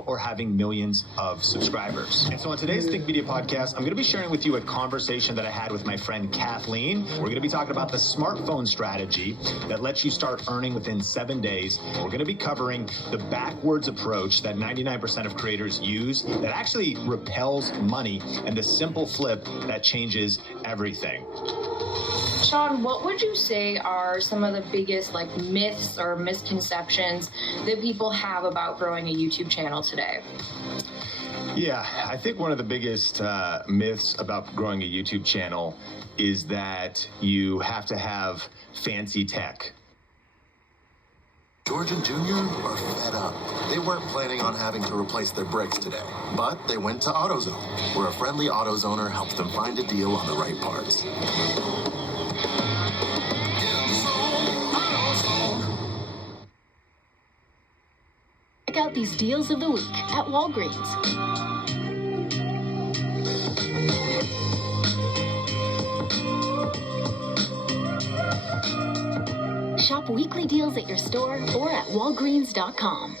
viral or having millions of subscribers. And so on today's Think Media podcast, I'm going to be sharing with you a conversation that I had with my friend Kathleen. We're going to be talking about the smartphone strategy that lets you start earning within 7 days. We're going to be covering the backwards approach that 99% of creators use that actually repels money, and the simple flip that changes everything. Sean, what would you say are some of the biggest myths or misconceptions that people have about growing a YouTube channel today? Yeah, I think one of the biggest myths about growing a YouTube channel is that you have to have fancy tech. George and Junior are fed up. They weren't planning on having to replace their brakes today, but they went to AutoZone, where a friendly AutoZoner helps them find a deal on the right parts. Check out these deals of the week at Walgreens. Shop weekly deals at your store or at walgreens.com.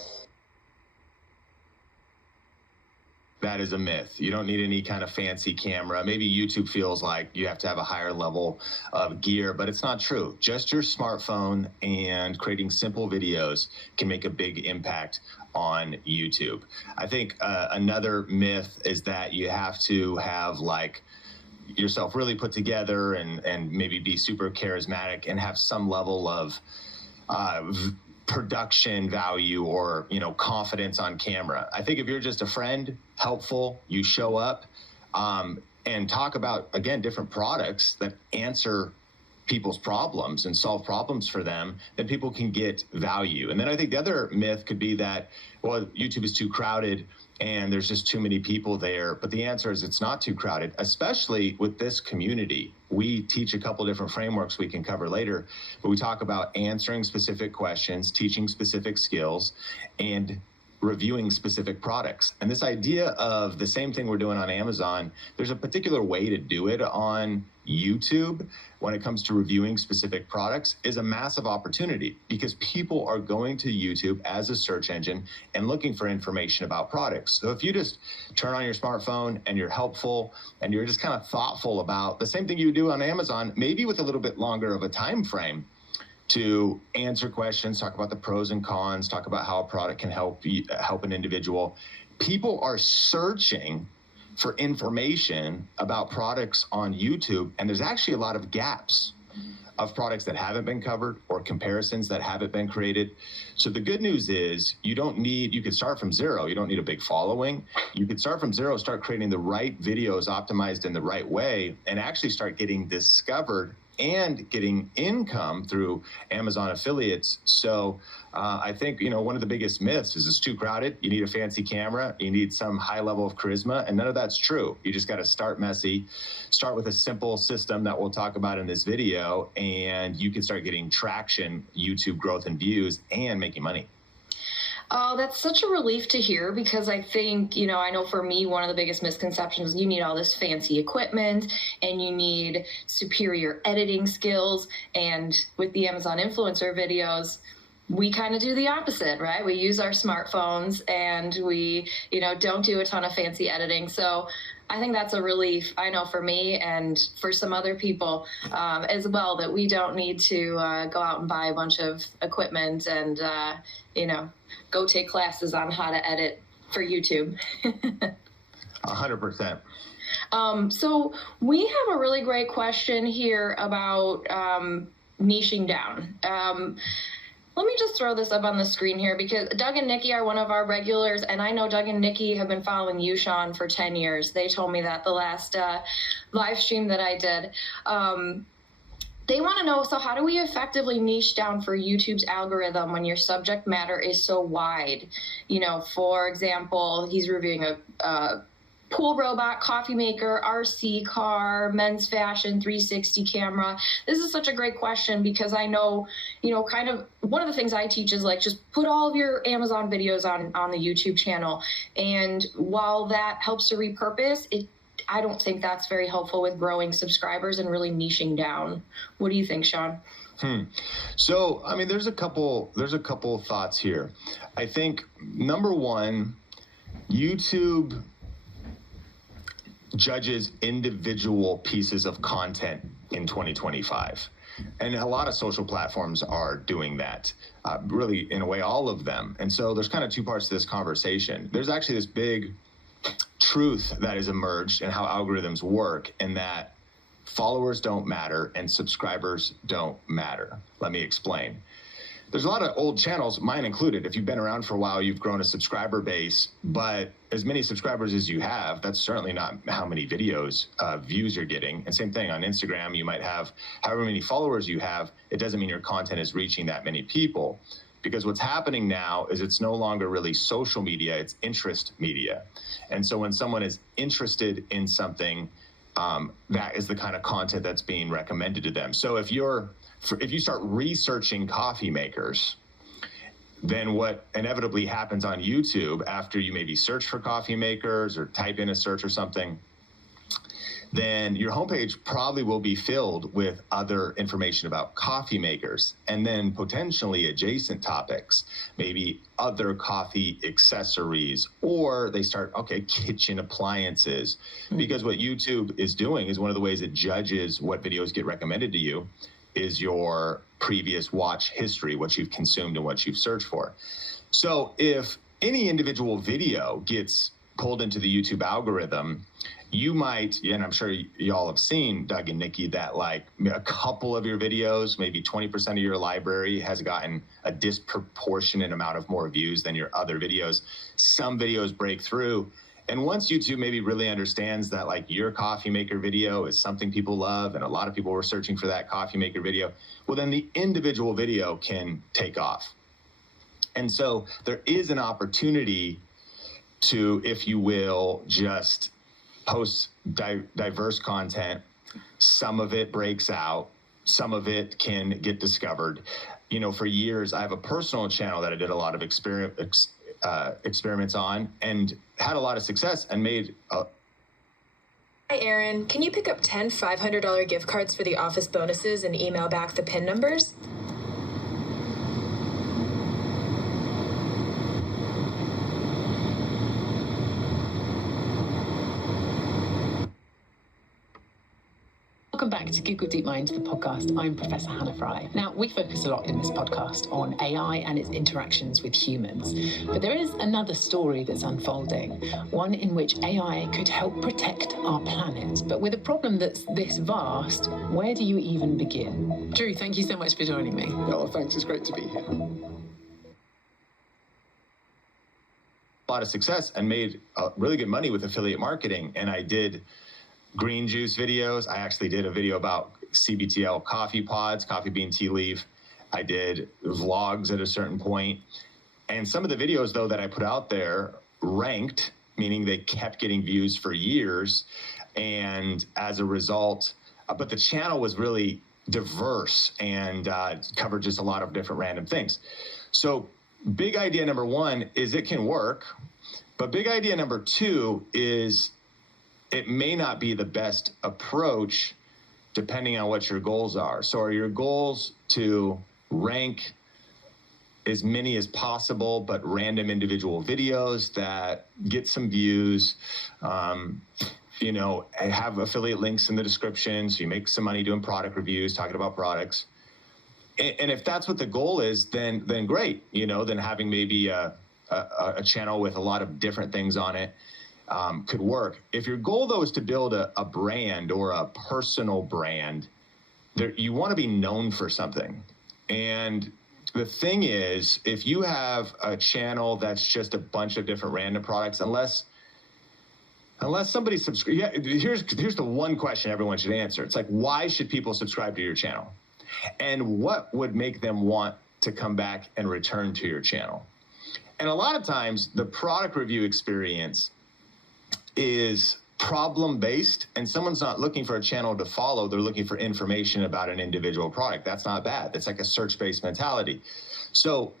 That is a myth. You don't need any kind of fancy camera. Maybe YouTube feels like you have to have a higher level of gear, but it's not true. Just your smartphone and creating simple videos can make a big impact on YouTube. I think another myth is that you have to have yourself really put together and maybe be super charismatic and have some level of production value or confidence on camera. I think if you're just a friend, helpful, you show up and talk about, again, different products that answer people's problems and solve problems for them, then people can get value. And then I think the other myth could be that, well, YouTube is too crowded and there's just too many people there. But the answer is it's not too crowded, especially with this community. We teach a couple different frameworks we can cover later, but we talk about answering specific questions, teaching specific skills, and reviewing specific products. And this idea of the same thing we're doing on Amazon, there's a particular way to do it on YouTube when it comes to reviewing specific products is a massive opportunity because people are going to YouTube as a search engine and looking for information about products. So if you just turn on your smartphone and you're helpful and you're just kind of thoughtful about the same thing you do on Amazon, maybe with a little bit longer of a time frame, to answer questions, talk about the pros and cons, talk about how a product can help an individual. People are searching for information about products on YouTube, and there's actually a lot of gaps of products that haven't been covered or comparisons that haven't been created. So the good news is you could start from zero. You don't need a big following. You could start from zero, start creating the right videos optimized in the right way, and actually start getting discovered and getting income through Amazon affiliates. So I think, one of the biggest myths is it's too crowded. You need a fancy camera. You need some high level of charisma, and none of that's true. You just got to start messy, start with a simple system that we'll talk about in this video, and you can start getting traction, YouTube growth and views, and making money. Oh, that's such a relief to hear because I think, I know for me, one of the biggest misconceptions, you need all this fancy equipment and you need superior editing skills. And with the Amazon influencer videos, we kind of do the opposite, right? We use our smartphones and we, don't do a ton of fancy editing. So I think that's a relief, I know for me and for some other people as well, that we don't need to go out and buy a bunch of equipment and, go take classes on how to edit for YouTube. 100%. So we have a really great question here about niching down. Let me just throw this up on the screen here because Doug and Nikki are one of our regulars, and I know Doug and Nikki have been following you, Sean, for 10 years. They told me that the last live stream that I did. They want to know, so how do we effectively niche down for YouTube's algorithm when your subject matter is so wide? For example, he's reviewing a pool robot, coffee maker, RC car, men's fashion, 360 camera. This is such a great question because I know, kind of one of the things I teach is just put all of your Amazon videos on the YouTube channel. And while that helps to repurpose, I don't think that's very helpful with growing subscribers and really niching down. What do you think, Sean? So, there's a couple thoughts here. I think number one, YouTube judges individual pieces of content in 2025. And a lot of social platforms are doing that, really, in a way, all of them. And so there's kind of two parts to this conversation. There's actually this big truth that has emerged in how algorithms work, in that followers don't matter and subscribers don't matter. Let me explain. There's a lot of old channels, mine included. If you've been around for a while, you've grown a subscriber base, but as many subscribers as you have, that's certainly not how many videos, views you're getting. And same thing on Instagram, you might have however many followers you have. It doesn't mean your content is reaching that many people, because what's happening now is it's no longer really social media, it's interest media. And so when someone is interested in something, that is the kind of content that's being recommended to them. So if you start researching coffee makers, then what inevitably happens on YouTube after you maybe search for coffee makers or type in a search or something, then your homepage probably will be filled with other information about coffee makers, and then potentially adjacent topics, maybe other coffee accessories, or they start, kitchen appliances. Because what YouTube is doing is, one of the ways it judges what videos get recommended to you is your previous watch history, what you've consumed and what you've searched for. So if any individual video gets pulled into the YouTube algorithm, you might, and I'm sure y'all have seen, Doug and Nikki, that like a couple of your videos, maybe 20% of your library has gotten a disproportionate amount of more views than your other videos. Some videos break through. And once YouTube maybe really understands that like your coffee maker video is something people love, and a lot of people were searching for that coffee maker video, well, then the individual video can take off. And so there is an opportunity to, if you will, just post diverse content. Some of it breaks out, some of it can get discovered. For years, I have a personal channel that I did a lot of experiments on, and had a lot of success, and made Hi, Aaron. Can you pick up 10 $500 gift cards for the office bonuses and email back the PIN numbers? Welcome back to Google DeepMind, the podcast. I'm Professor Hannah Fry. Now, we focus a lot in this podcast on AI and its interactions with humans. But there is another story that's unfolding, one in which AI could help protect our planet. But with a problem that's this vast, where do you even begin? Drew, thank you so much for joining me. Oh, thanks. It's great to be here. A lot of success and made really good money with affiliate marketing. And I did green juice videos. I actually did a video about CBTL coffee pods, coffee bean tea leaf. I did vlogs at a certain point. And some of the videos, though, that I put out there ranked, meaning they kept getting views for years. And as a result, but the channel was really diverse and covered just a lot of different random things. So big idea number one is it can work. But big idea number two is it may not be the best approach depending on what your goals are. So are your goals to rank as many as possible, but random individual videos that get some views, have affiliate links in the description, so you make some money doing product reviews, talking about products. And if that's what the goal is, then great, then having maybe a channel with a lot of different things on it could work. If your goal, though, is to build a brand or a personal brand, you want to be known for something. And the thing is, if you have a channel that's just a bunch of different random products, unless somebody subscribes, here's the one question everyone should answer. It's like, why should people subscribe to your channel? And what would make them want to come back and return to your channel? And a lot of times, the product review experience is problem-based, and someone's not looking for a channel to follow. They're looking for information about an individual product. That's not bad. That's like a search-based mentality. So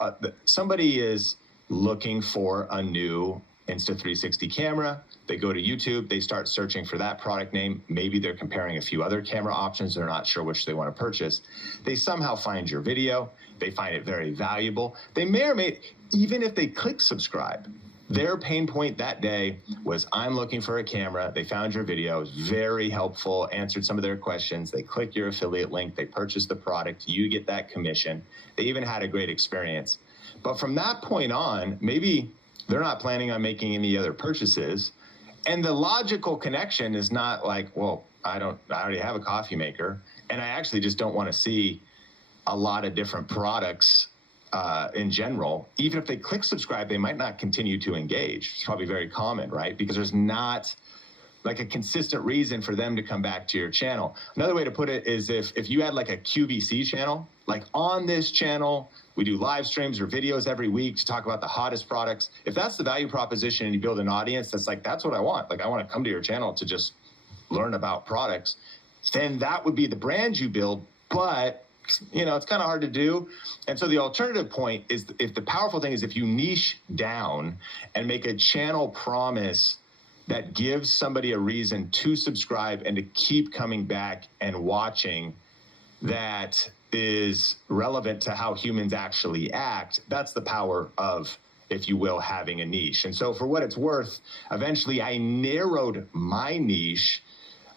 somebody is looking for a new Insta360 camera. They go to YouTube. They start searching for that product name. Maybe they're comparing a few other camera options. They're not sure which they want to purchase. They somehow find your video. They find it very valuable. They may or may, even if they click subscribe, Their pain point that day was, I'm looking for a camera. They found your video. It was very helpful, answered some of their questions. They click your affiliate link. They purchase the product. You get that commission. They even had a great experience. But from that point on, maybe they're not planning on making any other purchases. And the logical connection is not like, well, I already have a coffee maker, and I actually just don't want to see a lot of different products in general. Even if they click subscribe, they might not continue to engage. It's probably very common, right? Because there's not like a consistent reason for them to come back to your channel. Another way to put it is if you had like a QVC channel, like on this channel, we do live streams or videos every week to talk about the hottest products. If that's the value proposition and you build an audience that's like, that's what I want. Like, I want to come to your channel to just learn about products, then that would be the brand you build. But it's kind of hard to do. And so the alternative point is, if the powerful thing is if you niche down and make a channel promise that gives somebody a reason to subscribe and to keep coming back and watching, that is relevant to how humans actually act. That's the power of, if you will, having a niche. And so for what it's worth, eventually I narrowed my niche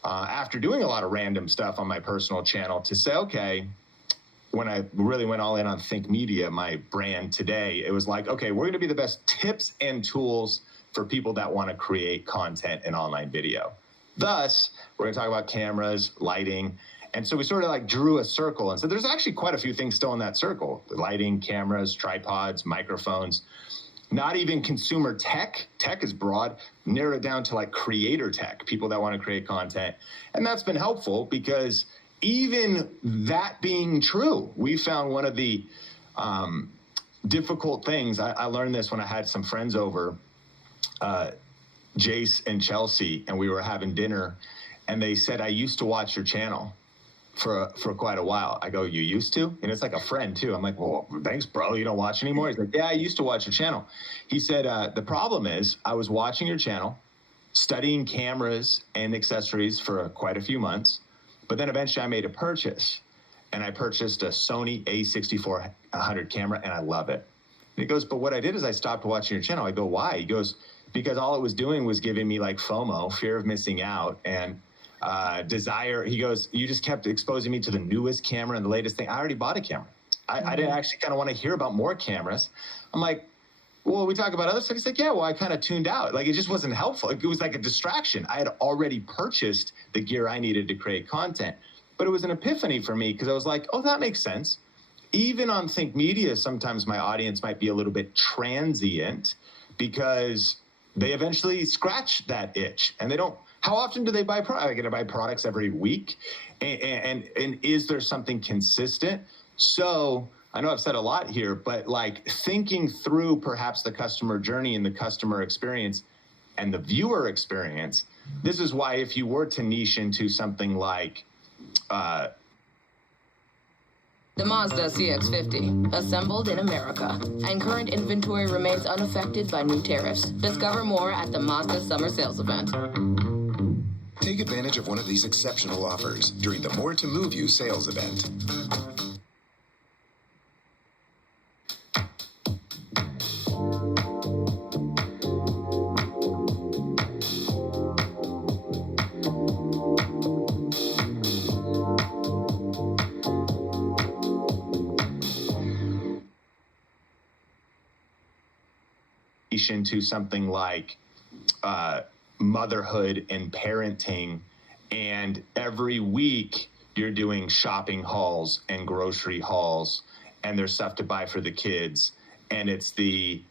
after doing a lot of random stuff on my personal channel to say, okay, when I really went all in on Think Media, my brand today, it was like, okay, we're going to be the best tips and tools for people that want to create content and online video. Thus, we're going to talk about cameras, lighting. And so we sort of like drew a circle. And so there's actually quite a few things still in that circle: lighting, cameras, tripods, microphones. Not even consumer tech. Tech is broad. Narrow it down to like creator tech, people that want to create content. And that's been helpful, because even that being true, we found one of the difficult things. I learned this when I had some friends over, Jace and Chelsea, and we were having dinner, and they said, I used to watch your channel for quite a while. I go, you used to? And it's like a friend too. I'm like, well, thanks, bro. You don't watch anymore? He's like, yeah, I used to watch your channel. He said, the problem is I was watching your channel, studying cameras and accessories for quite a few months. But then eventually I made a purchase, and I purchased a Sony A6400 camera, and I love it. And he goes, but what I did is I stopped watching your channel. I go, why? He goes, because all it was doing was giving me like FOMO, fear of missing out, and desire. He goes, you just kept exposing me to the newest camera and the latest thing. I already bought a camera. I didn't actually kind of want to hear about more cameras. I'm like, well, we talk about other stuff. He's like, yeah, well, I kind of tuned out. Like, it just wasn't helpful. It was like a distraction. I had already purchased the gear I needed to create content. But it was an epiphany for me, because I was like, oh, that makes sense. Even on Think Media, sometimes my audience might be a little bit transient, because they eventually scratch that itch, and they don't. How often do they buy products? Are they going to buy products every week? And is there something consistent? So I know I've said a lot here, but like thinking through perhaps the customer journey and the customer experience and the viewer experience. This is why if you were to niche into something like the Mazda CX-50, assembled in America, and current inventory remains unaffected by new tariffs. Discover more at the Mazda Summer Sales Event. Take advantage of one of these exceptional offers during the More to Move You sales event. into something like motherhood and parenting, and every week you're doing shopping hauls and grocery hauls, and there's stuff to buy for the kids, and it's the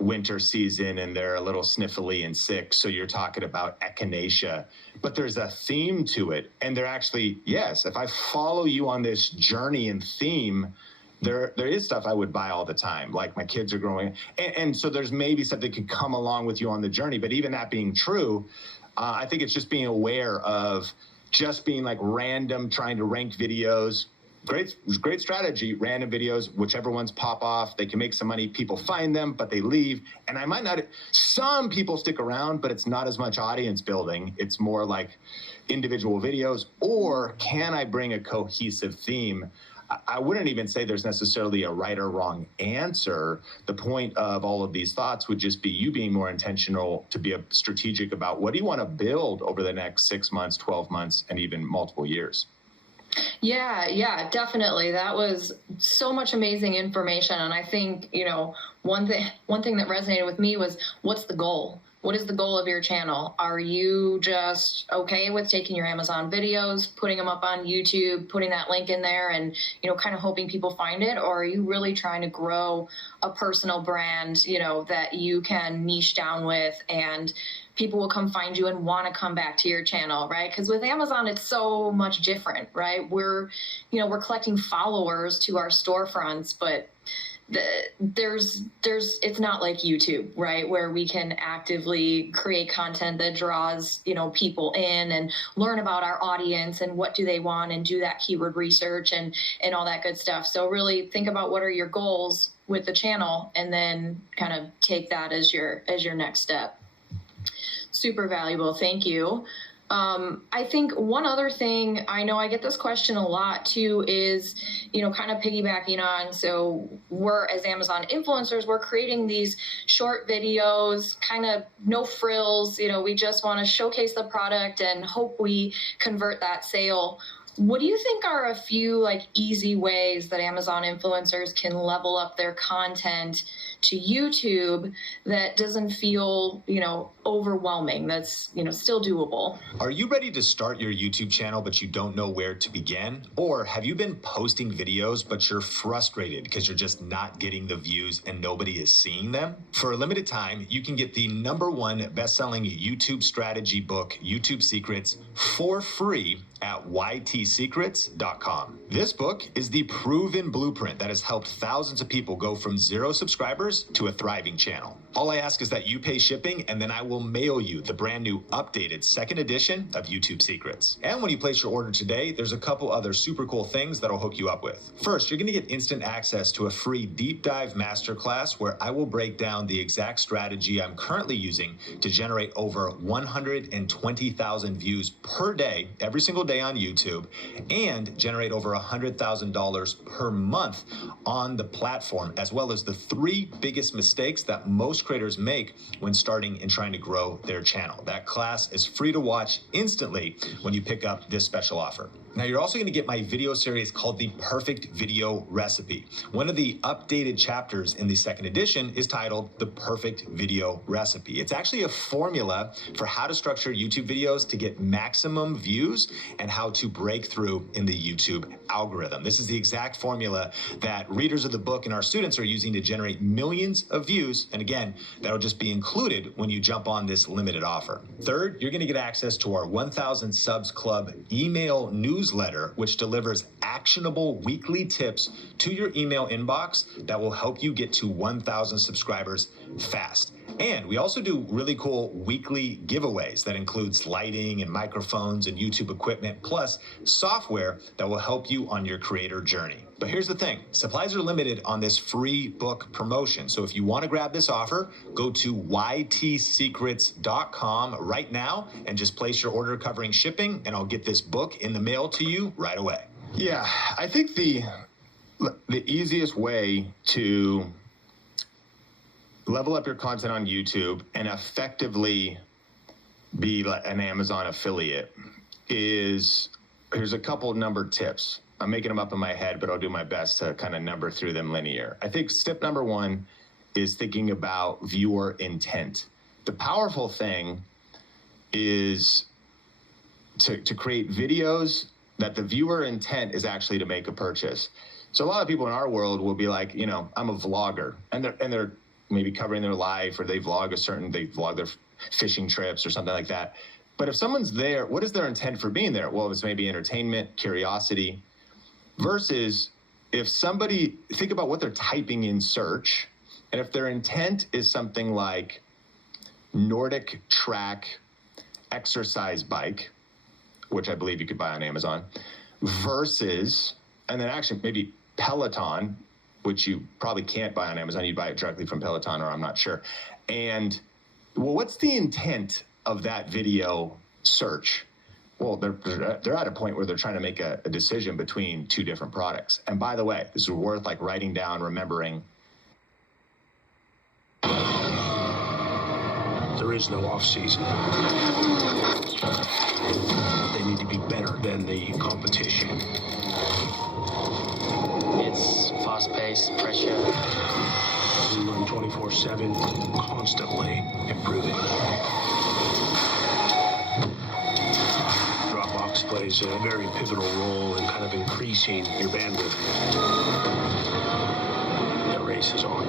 winter season and they're a little sniffly and sick, so you're talking about echinacea, but there's a theme to it. And they're actually, yes, if I follow you on this journey and theme, there is stuff I would buy all the time. Like, my kids are growing. And so there's maybe something that could come along with you on the journey. But even that being true, I think it's just being aware of just being like random, trying to rank videos. Great strategy, random videos, whichever ones pop off, they can make some money. People find them, but they leave. And I might not, some people stick around, but it's not as much audience building. It's more like individual videos. Or can I bring a cohesive theme? I wouldn't even say there's necessarily a right or wrong answer. The point of all of these thoughts would just be you being more intentional to be strategic about what do you want to build over the next 6 months, 12 months, and even multiple years. Yeah, definitely. That was so much amazing information. And I think, one thing that resonated with me was, what's the goal? What is the goal of your channel? Are you just okay with taking your Amazon videos, putting them up on YouTube, putting that link in there and, kind of hoping people find it? Or are you really trying to grow a personal brand, that you can niche down with and people will come find you and want to come back to your channel, right? Because with Amazon, it's so much different, right? We're collecting followers to our storefronts, but it's not like YouTube, right? Where we can actively create content that draws, people in and learn about our audience and what do they want and do that keyword research and all that good stuff. So really think about what are your goals with the channel and then kind of take that as your next step. Super valuable. Thank you. I think one other thing, I know I get this question a lot too, is, kind of piggybacking on, so we're, as Amazon influencers, we're creating these short videos, kind of no frills, we just want to showcase the product and hope we convert that sale. What do you think are a few easy ways that Amazon influencers can level up their content to YouTube that doesn't feel, overwhelming, that's, still doable? Are you ready to start your YouTube channel, but you don't know where to begin? Or have you been posting videos, but you're frustrated because you're just not getting the views and nobody is seeing them? For a limited time, you can get the #1 best-selling YouTube strategy book, YouTube Secrets, for free at ytsecrets.com. This book is the proven blueprint that has helped thousands of people go from 0 subscribers to a thriving channel. All I ask is that you pay shipping, and then I will mail you the brand new updated 2nd edition of YouTube Secrets. And when you place your order today, there's a couple other super cool things that'll hook you up with. First, you're going to get instant access to a free deep dive masterclass where I will break down the exact strategy I'm currently using to generate over 120,000 views per day, every single day on YouTube, and generate over $100,000 per month on the platform, as well as the 3 biggest mistakes that most creators make when starting and trying to grow their channel. That class is free to watch instantly when you pick up this special offer. Now, you're also going to get my video series called The Perfect Video Recipe. One of the updated chapters in the 2nd edition is titled The Perfect Video Recipe. It's actually a formula for how to structure YouTube videos to get maximum views and how to break through in the YouTube algorithm. This is the exact formula that readers of the book and our students are using to generate millions of views. And again, that'll just be included when you jump on this limited offer. Third, you're going to get access to our 1,000 Subs Club email newsletter, which delivers actionable weekly tips to your email inbox that will help you get to 1,000 subscribers fast. And we also do really cool weekly giveaways that includes lighting and microphones and YouTube equipment, plus software that will help you on your creator journey. But here's the thing, supplies are limited on this free book promotion. So if you want to grab this offer, go to ytsecrets.com right now and just place your order covering shipping, and I'll get this book in the mail to you right away. Yeah, I think the easiest way to level up your content on YouTube and effectively be an Amazon affiliate is, here's a couple numbered tips. I'm making them up in my head, but I'll do my best to kind of number through them linear. I think step #1 is thinking about viewer intent. The powerful thing is to create videos that the viewer intent is actually to make a purchase. So a lot of people in our world will be like, I'm a vlogger, and they're maybe covering their life, or they vlog their fishing trips or something like that. But if someone's there, what is their intent for being there? Well, it's maybe entertainment, curiosity, versus if somebody, think about what they're typing in search. And if their intent is something like Nordic track exercise bike, which I believe you could buy on Amazon, versus, and then actually maybe Peloton, which you probably can't buy on Amazon. You'd buy it directly from Peloton, or I'm not sure. And well, what's the intent of that video search? well, they're at a point where they're trying to make a decision between two different products. And by the way, this is worth like writing down, remembering. There is no off season. They need to be better than the competition. It's fast-paced, pressure. We run 24/7, constantly improving. Dropbox plays a very pivotal role in kind of increasing your bandwidth. The race is on.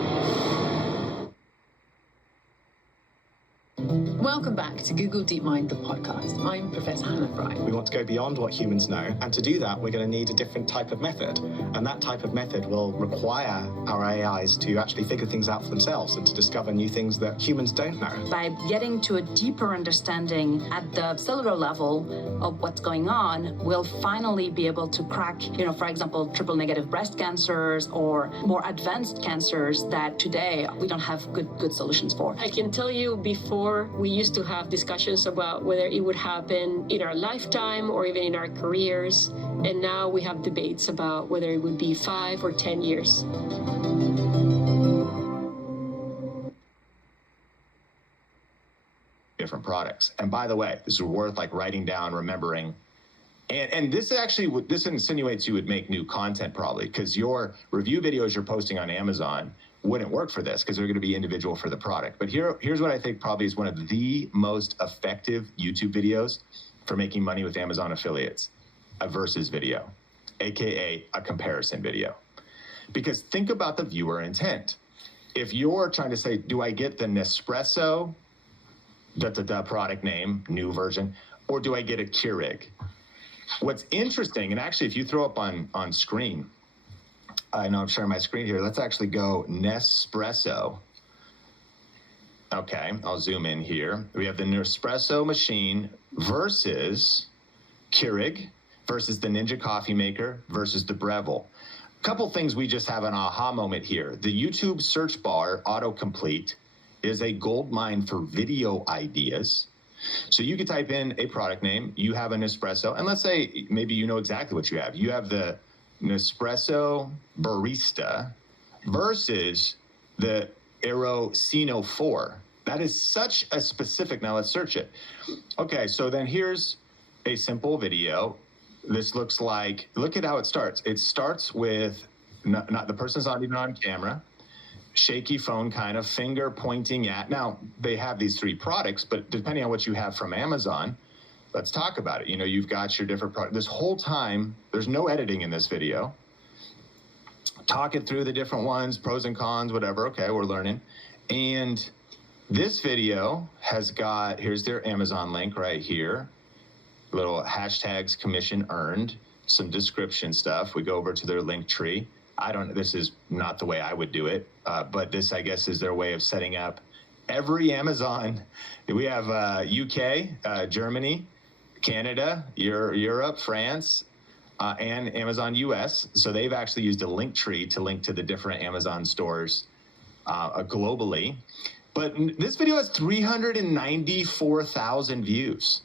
Welcome back to Google DeepMind, the podcast. I'm Professor Hannah Fry. We want to go beyond what humans know, and to do that, we're going to need a different type of method. And that type of method will require our AIs to actually figure things out for themselves and to discover new things that humans don't know. By getting to a deeper understanding at the cellular level of what's going on, we'll finally be able to crack, for example, triple-negative breast cancers or more advanced cancers that today we don't have good solutions for. I can tell you, before we used to have discussions about whether it would happen in our lifetime or even in our careers. And now we have debates about whether it would be 5 or 10 years. Different products. And by the way, this is worth like writing down, remembering. And this actually, this insinuates you would make new content probably, because your review videos you're posting on Amazon wouldn't work for this because they're going to be individual for the product. But here's what I think probably is one of the most effective YouTube videos for making money with Amazon affiliates: a versus video, AKA a comparison video. Because think about the viewer intent. If you're trying to say, do I get the Nespresso, product name, new version, or do I get a Keurig? What's interesting, and actually if you throw up on screen, I know I'm sharing my screen here. Let's actually go Nespresso. Okay, I'll zoom in here. We have the Nespresso machine versus Keurig versus the Ninja Coffee Maker versus the Breville. A couple things we just have an aha moment here. The YouTube search bar autocomplete is a gold mine for video ideas. So you could type in a product name, you have a Nespresso, and let's say maybe you know exactly what you have. You have the Nespresso Barista versus the Aerosino 4. That is such a specific, now let's search it. Okay, so then here's a simple video. This looks like, look at how it starts. It starts with, not the person's not even on camera, shaky phone kind of, finger pointing at. Now, they have these three products, but depending on what you have from Amazon, let's talk about it. You've got your different products. This whole time, there's no editing in this video. Talk it through the different ones, pros and cons, whatever. Okay, we're learning. And this video has got, here's their Amazon link right here. Little hashtags, commission earned, some description stuff. We go over to their link tree. This is not the way I would do it, but this, I guess, is their way of setting up every Amazon. We have UK, Germany, Canada, Europe, France, and Amazon US. So they've actually used a link tree to link to the different Amazon stores globally. But this video has 394,000 views.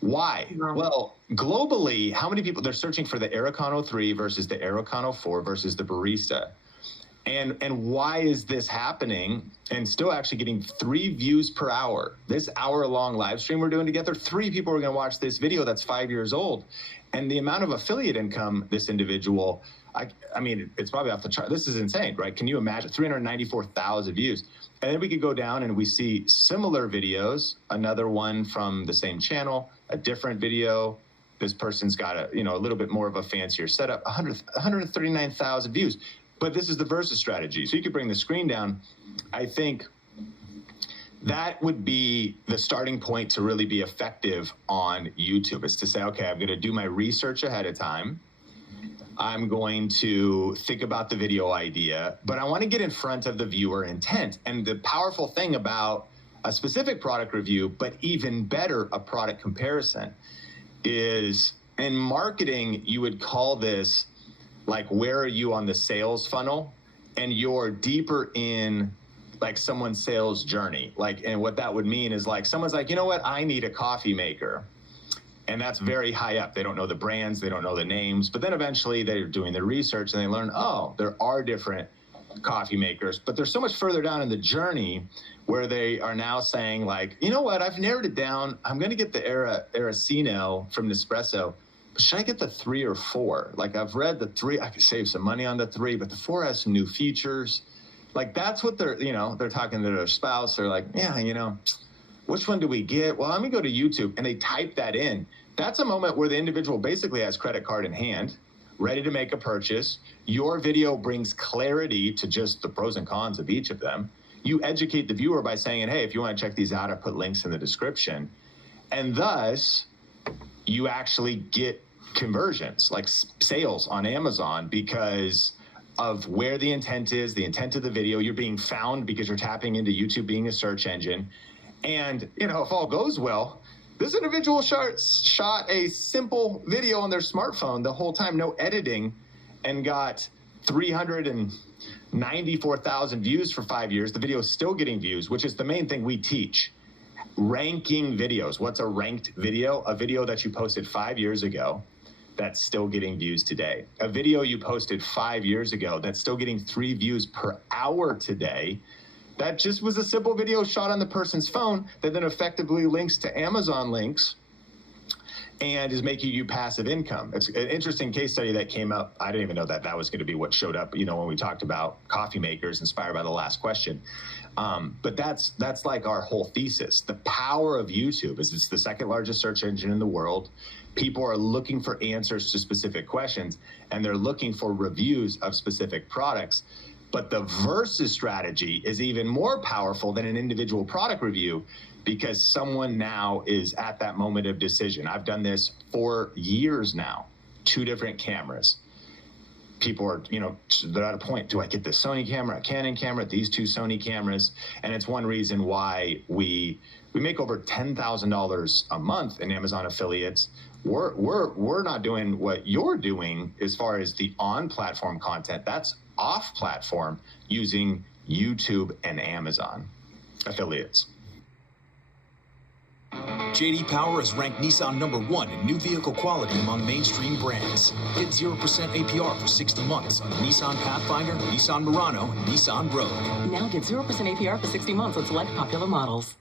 Why? Well, globally, how many people, they're searching for the Aerocano 3 versus the Aerocano 4 versus the Barista. And why is this happening and still actually getting 3 views per hour? This hour-long live stream we're doing together, 3 people are going to watch this video that's 5 years old. And the amount of affiliate income this individual, I mean, it's probably off the chart. This is insane, right? Can you imagine 394,000 views? And then we could go down and we see similar videos, another one from the same channel, a different video. This person's got a little bit more of a fancier setup, 139,000 views. But this is the versus strategy. So you could bring the screen down. I think that would be the starting point to really be effective on YouTube, is to say, okay, I'm going to do my research ahead of time. I'm going to think about the video idea, but I want to get in front of the viewer intent. And the powerful thing about a specific product review, but even better, a product comparison, is in marketing, you would call this like, where are you on the sales funnel? And you're deeper in like someone's sales journey. And what that would mean is like, someone's like, you know what? I need a coffee maker. And that's very high up. They don't know the brands, they don't know the names, but then eventually they're doing their research and they learn, oh, there are different coffee makers, but they're so much further down in the journey where they are now saying like, you know what, I've narrowed it down. I'm going to get the Aracino from Nespresso, but should I get the 3 or 4? Like I've read the 3, I could save some money on the 3, but the 4 has some new features. Like that's what they're, they're talking to their spouse. They're like, yeah, which one do we get? Well, let me go to YouTube. And they type that in. That's a moment where the individual basically has credit card in hand, ready to make a purchase. Your video brings clarity to just the pros and cons of each of them. You educate the viewer by saying, hey, if you want to check these out, I put links in the description. And thus, you actually get conversions, like sales on Amazon, because of where the intent is, the intent of the video. You're being found because you're tapping into YouTube being a search engine. And, if all goes well, this individual shot a simple video on their smartphone the whole time, no editing, and got 394,000 views for 5 years. The video is still getting views, which is the main thing we teach. Ranking videos. What's a ranked video? A video that you posted 5 years ago that's still getting views today. A video you posted 5 years ago that's still getting 3 views per hour today. That just was a simple video shot on the person's phone that then effectively links to Amazon links and is making you passive income. It's an interesting case study that came up. I didn't even know that was going to be what showed up, when we talked about coffee makers inspired by the last question. But that's like our whole thesis. The power of YouTube is it's the second largest search engine in the world. People are looking for answers to specific questions, and they're looking for reviews of specific products. But the versus strategy is even more powerful than an individual product review because someone now is at that moment of decision. I've done this for years now, 2 different cameras. People are, they're at a point, do I get the Sony camera, a Canon camera, these 2 Sony cameras? And it's one reason why we make over $10,000 a month in Amazon affiliates. We're not doing what you're doing as far as the on-platform content. That's off-platform using YouTube and Amazon affiliates. J.D. Power has ranked Nissan #1 in new vehicle quality among mainstream brands. Get 0% APR for 60 months on Nissan Pathfinder, Nissan Murano, and Nissan Rogue. Now get 0% APR for 60 months on select popular models.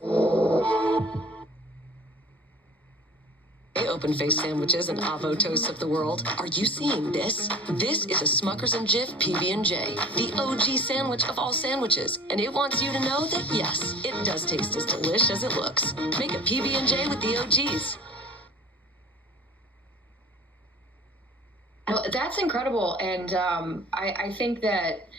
Open-faced sandwiches and Avo toasts of the world. Are you seeing this? This is a Smucker's and Jif PB&J, the OG sandwich of all sandwiches, and it wants you to know that yes, it does taste as delish as it looks. Make a PB&J with the OGs. Well, that's incredible, and I think that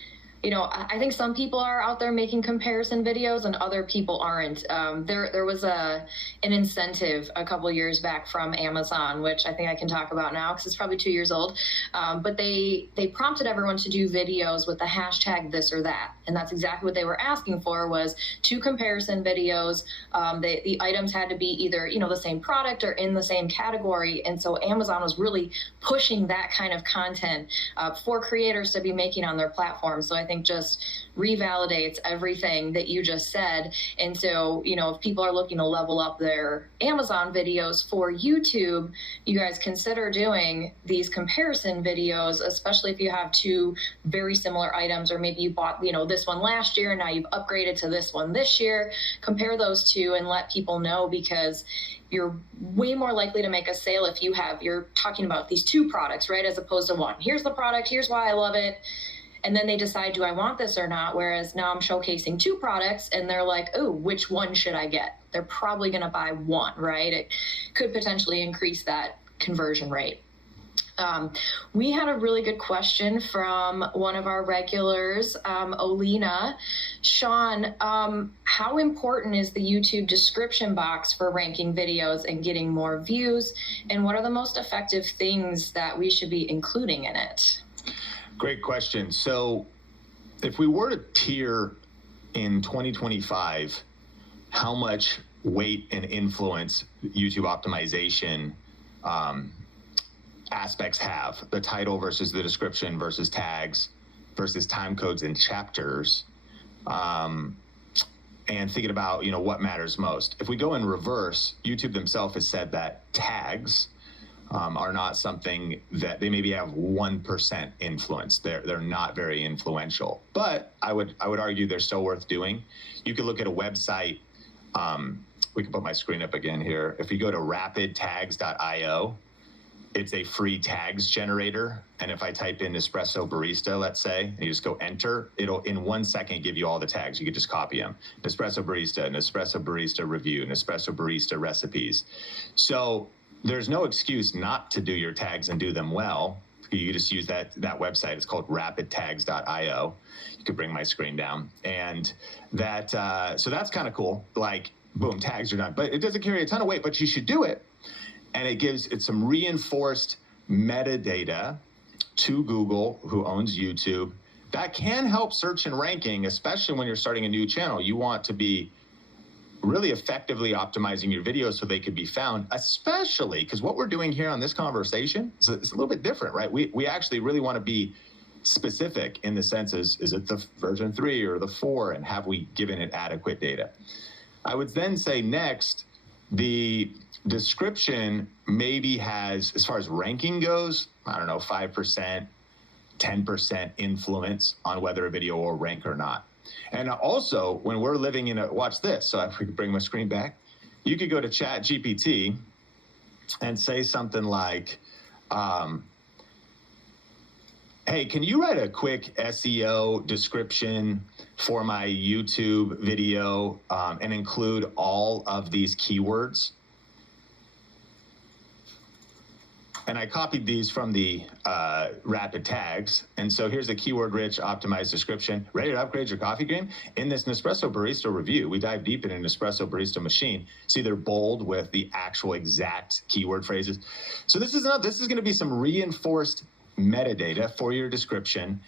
I think some people are out there making comparison videos and other people aren't. There was an incentive a couple of years back from Amazon, which I think I can talk about now because it's probably 2 years old. But they prompted everyone to do videos with the hashtag this or that. And that's exactly what they were asking for was 2 comparison videos. The items had to be either, the same product or in the same category. And so Amazon was really pushing that kind of content for creators to be making on their platform. So I think just revalidates everything that you just said. And so, if people are looking to level up their Amazon videos for YouTube, you guys consider doing these comparison videos, especially if you have 2 very similar items, or maybe you bought, this one last year and now you've upgraded to this one this year. Compare those 2 and let people know, because you're way more likely to make a sale if you're talking about these 2 products, right? As opposed to 1. Here's the product, here's why I love it. And then they decide, do I want this or not? Whereas now I'm showcasing 2 products and they're like, oh, which one should I get? They're probably going to buy 1, right? It could potentially increase that conversion rate. We had a really good question from one of our regulars, Olina. Sean, how important is the YouTube description box for ranking videos and getting more views? And what are the most effective things that we should be including in it? Great question. So if we were to tier in 2025, how much weight and influence YouTube optimization aspects have, the title versus the description versus tags versus time codes and chapters, and and thinking about, what matters most. If we go in reverse, YouTube themselves has said that tags are not something that they maybe have 1% influence. They're not very influential, but I would argue they're still worth doing. You could look at a website. We can put my screen up again here. If you go to rapidtags.io, it's a free tags generator. And if I type in Nespresso Barista, let's say, and you just go enter, it'll in 1 second give you all the tags. You could just copy them. Nespresso Barista review, Nespresso Barista recipes. So there's no excuse not to do your tags and do them well. You can just use that website. It's called rapidtags.io. You could bring my screen down. And that, so that's kind of cool. Like, boom, tags are done. But it doesn't carry a ton of weight, but you should do it. And it's some reinforced metadata to Google, who owns YouTube, that can help search and ranking, especially when you're starting a new channel. You want to be really effectively optimizing your videos so they could be found, especially because what we're doing here on this conversation is a little bit different, right? We actually really want to be specific in the sense is it the version 3 or the 4, and have we given it adequate data? I would then say next, the description maybe has, as far as ranking goes, 5%, 10% influence on whether a video will rank or not. And also, when we're living in watch this, so if we could bring my screen back, you could go to ChatGPT and say something like, hey, can you write a quick SEO description for my YouTube video and include all of these keywords? And I copied these from the rapid tags. And so here's a keyword-rich optimized description. Ready to upgrade your coffee game? In this Nespresso Barista review, we dive deep into an Nespresso Barista machine. See, they're bold with the actual exact keyword phrases. So this is going to be some reinforced metadata for your description.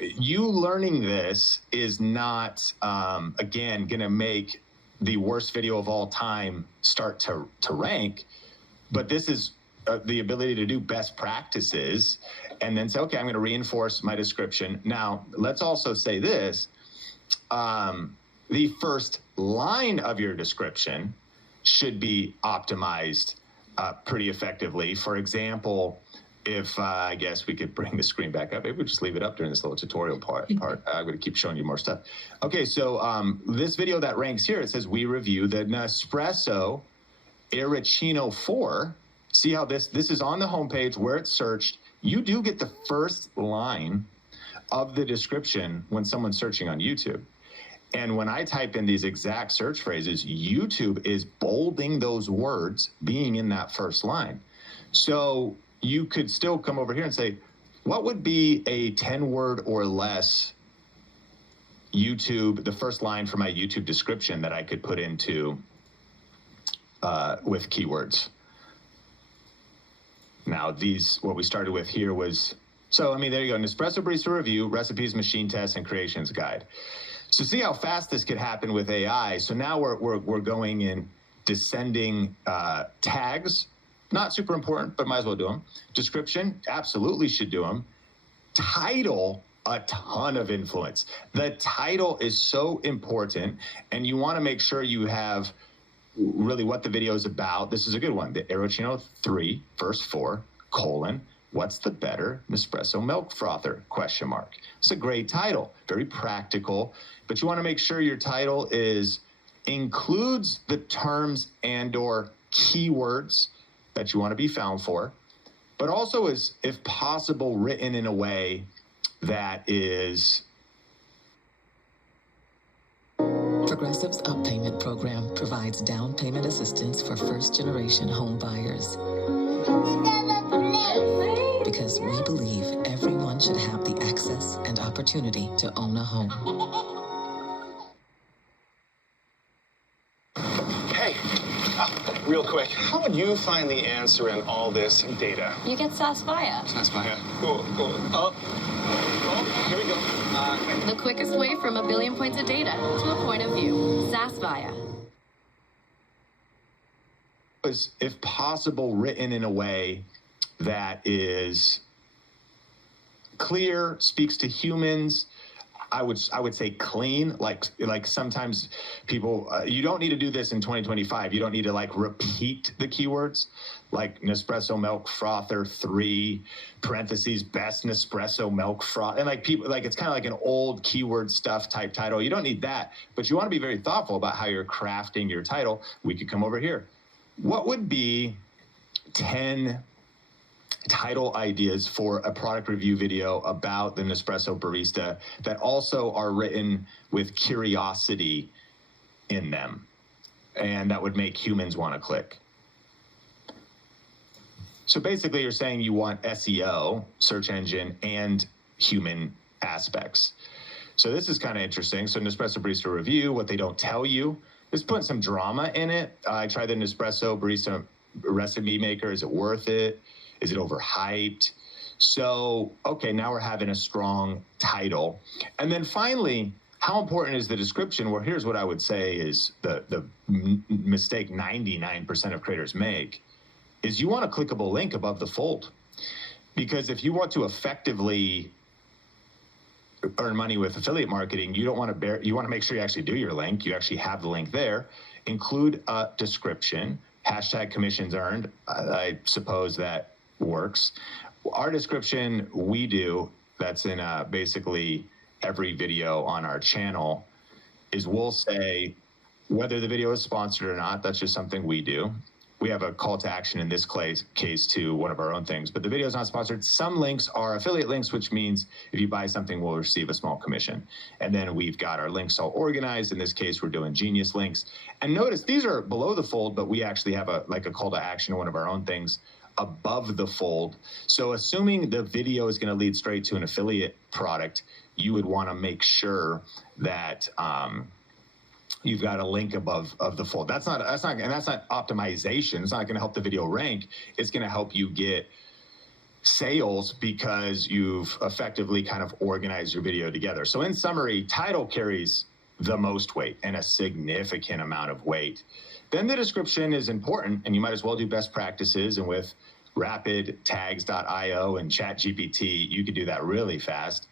You learning this is not, again, going to make the worst video of all time start to rank, but this is the ability to do best practices and then say, okay, I'm going to reinforce my description. Now, let's also say this. The first line of your description should be optimized pretty effectively. For example, if I guess we could bring the screen back up, maybe we'll just leave it up during this little tutorial part. I'm going to keep showing you more stuff. Okay, so this video that ranks here, it says we review the Nespresso Arancino 4. See how this is on the homepage where it's searched. You do get the first line of the description when someone's searching on YouTube. And when I type in these exact search phrases, YouTube is bolding those words being in that first line. So you could still come over here and say, what would be a 10-word or less YouTube, the first line for my YouTube description that I could put into with keywords? Now, what we started with here was, there you go, Nespresso Barista review, recipes, machine tests, and creations guide. So see how fast this could happen with AI. So now we're going in descending tags, not super important, but might as well do them. Description, absolutely should do them. Title, a ton of influence. The title is so important, and you want to make sure you have really what the video is about. This is a good one. The Arancino 3, verse 4, what's the better Nespresso milk frother, ? It's a great title, very practical, but you want to make sure your title includes the terms and or keywords that you want to be found for, but also is, if possible, written in a way that is Progressive's Up Payment program provides down payment assistance for first-generation home buyers. Because we believe everyone should have the access and opportunity to own a home. Hey, real quick, how would you find the answer in all this data? You get SaaSVIA. SaaSVIA. Cool. Oh, here we go. The quickest way from a billion points of data to a point of view. SaaSVIA. Is, if possible, written in a way that is clear, speaks to humans. I would say clean. Like sometimes people, you don't need to do this in 2025. You don't need to like repeat the keywords, like Nespresso milk frother 3 parentheses best Nespresso milk froth, and like people like it's kind of like an old keyword stuff type title. You don't need that, but you want to be very thoughtful about how you're crafting your title. We could come over here. What would be 10 title ideas for a product review video about the Nespresso barista that also are written with curiosity in them, and that would make humans want to click? So basically you're saying you want SEO, search engine, and human aspects. So this is kind of interesting. So Nespresso barista review, what they don't tell you. Just putting some drama in it. I tried the Nespresso barista recipe maker. Is it worth it? Is it overhyped? So, okay, now we're having a strong title. And then finally, how important is the description? Well, here's what I would say is the mistake 99% of creators make is you want a clickable link above the fold. Because if you want to effectively earn money with affiliate marketing, you don't want to you want to make sure you actually do your link. You actually have the link there. Include a description, hashtag commissions earned. I suppose that works. Our description we do, that's in basically every video on our channel, is we'll say whether the video is sponsored or not. That's just something we do. We have a call to action in this case to one of our own things, but the video is not sponsored. Some links are affiliate links, which means if you buy something, we'll receive a small commission. And then we've got our links all organized. In this case, we're doing Genius links. And notice these are below the fold, but we actually have a call to action to one of our own things above the fold. So assuming the video is going to lead straight to an affiliate product, you would want to make sure that you've got a link above of the fold. That's not optimization. It's not going to help the video rank. It's going to help you get sales because you've effectively kind of organized your video together. So in summary, title carries the most weight and a significant amount of weight. Then the description is important, and you might as well do best practices. And with rapidtags.io and ChatGPT, you could do that really fast.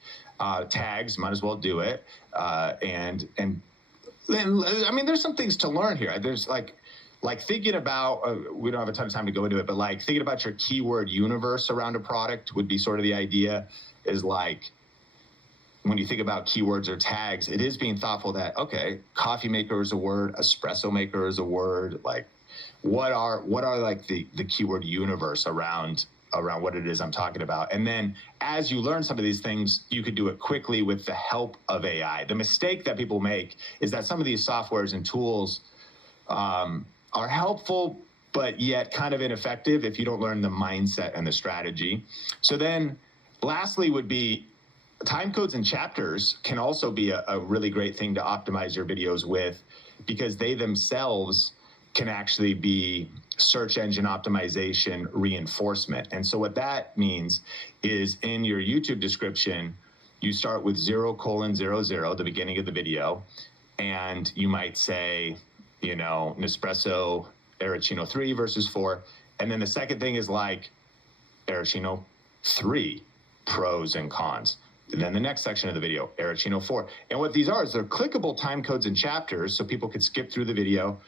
Tags, might as well do it. And I mean, there's some things to learn here. There's like thinking about, we don't have a ton of time to go into it, but like thinking about your keyword universe around a product would be sort of the idea is like, when you think about keywords or tags, it is being thoughtful that, okay, coffee maker is a word, espresso maker is a word, like what are like the keyword universe around what it is I'm talking about. And then as you learn some of these things, you could do it quickly with the help of AI. The mistake that people make is that some of these softwares and tools are helpful, but yet kind of ineffective if you don't learn the mindset and the strategy. So then lastly would be time codes and chapters can also be a really great thing to optimize your videos with, because they themselves can actually be search engine optimization reinforcement. And so what that means is in your YouTube description, you start with 0:00, the beginning of the video, and you might say, you know, Nespresso Arancino 3 versus 4. And then the second thing is like Arancino 3 pros and cons. And then the next section of the video, Arancino 4. And what these are is they're clickable time codes and chapters, so people could skip through the video,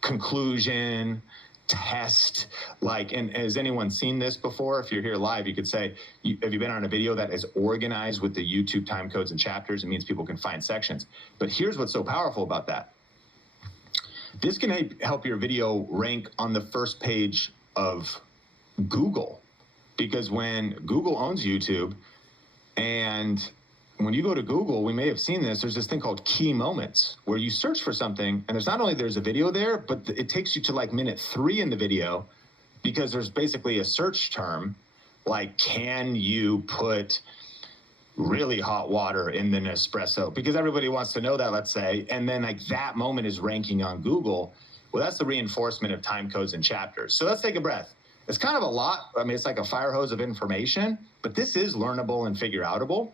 conclusion, test, like, and has anyone seen this before? If you're here live, you could say, have you been on a video that is organized with the YouTube time codes and chapters? It means people can find sections. But here's what's so powerful about that. This can help your video rank on the first page of Google, because when Google owns YouTube, and when you go to Google, we may have seen this, there's this thing called key moments where you search for something and there's a video there, but it takes you to like minute 3 in the video, because there's basically a search term like, can you put really hot water in the Nespresso? Because everybody wants to know that, let's say, and then like that moment is ranking on Google. Well, that's the reinforcement of time codes and chapters. So let's take a breath. It's kind of a lot. I mean, it's like a fire hose of information, but this is learnable and figure outable.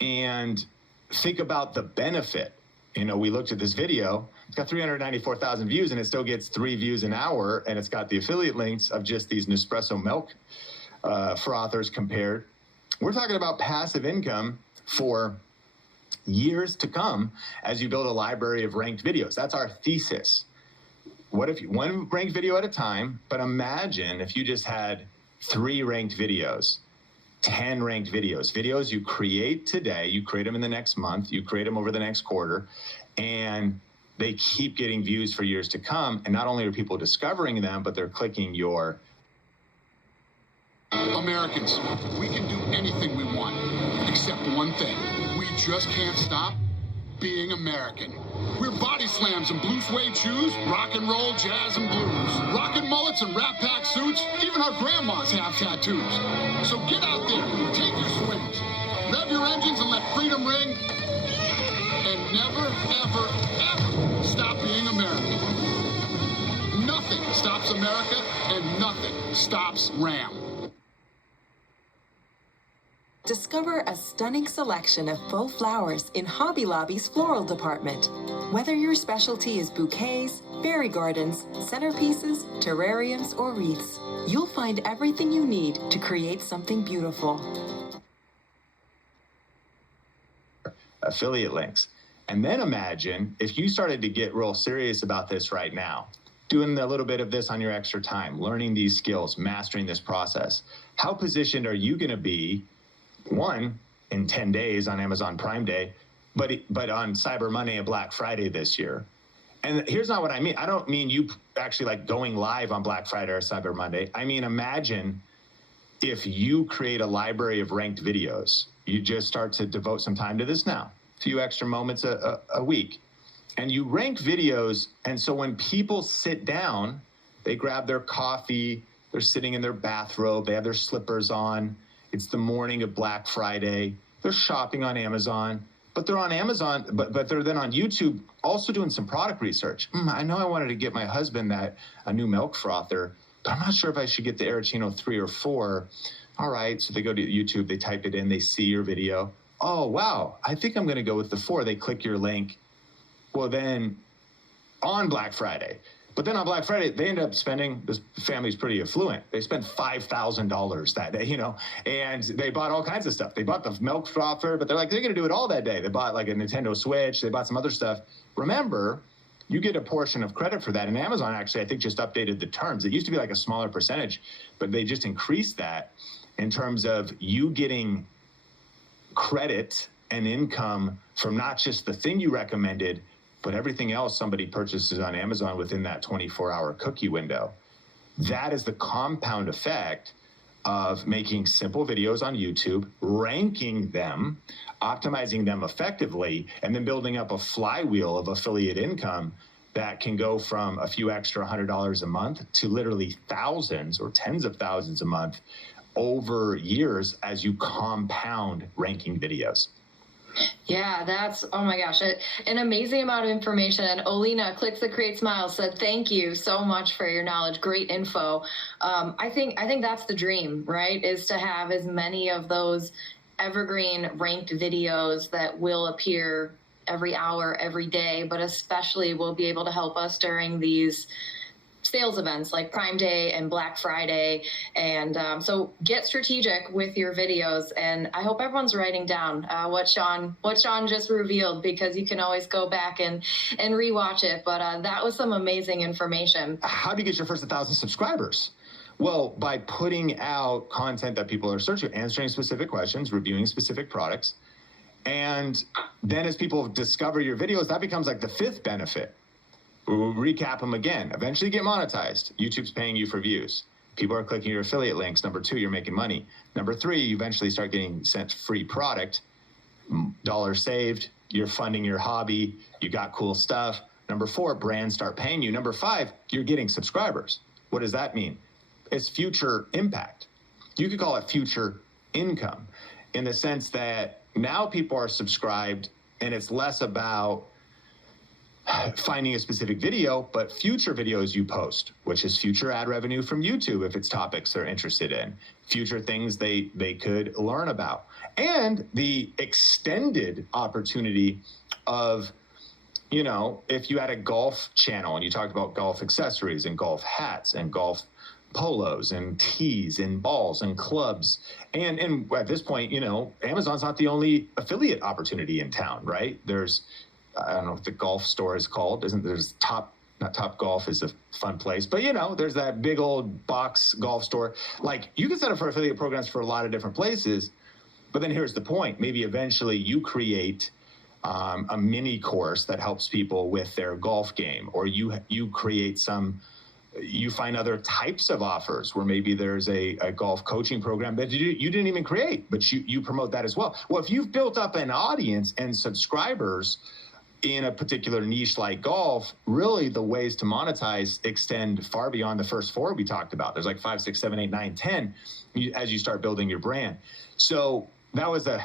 And think about the benefit. You know, we looked at this video, it's got 394,000 views and it still gets 3 views an hour. And it's got the affiliate links of just these Nespresso milk frothers compared. We're talking about passive income for years to come as you build a library of ranked videos. That's our thesis. What if one ranked video at a time, but imagine if you just had 3 ranked videos, 10 ranked videos you create today, you create them in the next month, you create them over the next quarter, and they keep getting views for years to come. And not only are people discovering them, but they're clicking your... Americans, we can do anything we want, except one thing. We just can't stop being American. We're body slams and blue suede shoes, rock and roll, jazz and blues, rockin' mullets and Rat Pack suits. Even our grandmas have tattoos. So get out there, take your swings, rev your engines and let freedom ring, and never, ever, ever stop being American. Nothing stops America, and nothing stops Ram. Discover a stunning selection of faux flowers in Hobby Lobby's floral department. Whether your specialty is bouquets, fairy gardens, centerpieces, terrariums, or wreaths, you'll find everything you need to create something beautiful. Affiliate links. And then imagine if you started to get real serious about this right now, doing a little bit of this on your extra time, learning these skills, mastering this process. How positioned are you going to be, one, in 10 days on Amazon Prime Day, but on Cyber Monday and Black Friday this year? And here's not what I mean. I don't mean you actually like going live on Black Friday or Cyber Monday. I mean, imagine if you create a library of ranked videos. You just start to devote some time to this now, a few extra moments a week. And you rank videos, and so when people sit down, they grab their coffee, they're sitting in their bathrobe, they have their slippers on, it's the morning of Black Friday, they're shopping on Amazon, but they're on Amazon, but they're then on YouTube also doing some product research. I know I wanted to get my husband a new milk frother, but I'm not sure if I should get the Arachino 3 or 4. All right, so they go to YouTube, they type it in, they see your video. Oh, wow, I think I'm gonna go with the 4. They click your link. Well, then on Black Friday, but then on Black Friday, they end up spending, this family's pretty affluent. They spent $5,000 that day, and they bought all kinds of stuff. They bought the milk frother, but they're going to do it all that day. They bought like a Nintendo Switch. They bought some other stuff. Remember, you get a portion of credit for that. And Amazon actually, I think, just updated the terms. It used to be like a smaller percentage, but they just increased that in terms of you getting credit and income from not just the thing you recommended, but everything else somebody purchases on Amazon within that 24-hour cookie window. That is the compound effect of making simple videos on YouTube, ranking them, optimizing them effectively, and then building up a flywheel of affiliate income that can go from a few extra $100 a month to literally thousands or tens of thousands a month over years as you compound ranking videos. Yeah, that's, oh my gosh, an amazing amount of information. And Olina, Clicks That Create Smiles, said, thank you so much for your knowledge. Great info. I think that's the dream, right? Is to have as many of those evergreen ranked videos that will appear every hour, every day, but especially will be able to help us during these sales events like Prime Day and Black Friday. And so get strategic with your videos. And I hope everyone's writing down what Sean just revealed, because you can always go back and rewatch it. But that was some amazing information. How do you get your first 1,000 subscribers? Well, by putting out content that people are searching, answering specific questions, reviewing specific products. And then as people discover your videos, that becomes like the 5th benefit. We'll recap them again. Eventually get monetized. YouTube's paying you for views. People are clicking your affiliate links. Number 2, you're making money. Number 3, you eventually start getting sent free product. Dollars saved. You're funding your hobby. You got cool stuff. Number 4, brands start paying you. Number 5, you're getting subscribers. What does that mean? It's future impact. You could call it future income in the sense that now people are subscribed and it's less about finding a specific video, but future videos you post, which is future ad revenue from YouTube if it's topics they're interested in, future things they could learn about, and the extended opportunity of, if you had a golf channel and you talked about golf accessories and golf hats and golf polos and tees and balls and clubs. And at this point, you know, Amazon's not the only affiliate opportunity in town, right? There's, I don't know what the golf store is called. There's not Top Golf is a fun place, but you know, there's that big old box golf store. Like, you can set up for affiliate programs for a lot of different places, but then here's the point. Maybe eventually you create a mini course that helps people with their golf game, or you create you find other types of offers where maybe there's a golf coaching program that you didn't even create, but you promote that as well. Well, if you've built up an audience and subscribers in a particular niche like golf, really the ways to monetize extend far beyond the first 4 we talked about. There's like 5, 6, 7, 8, 9, 10 as you start building your brand. So that was a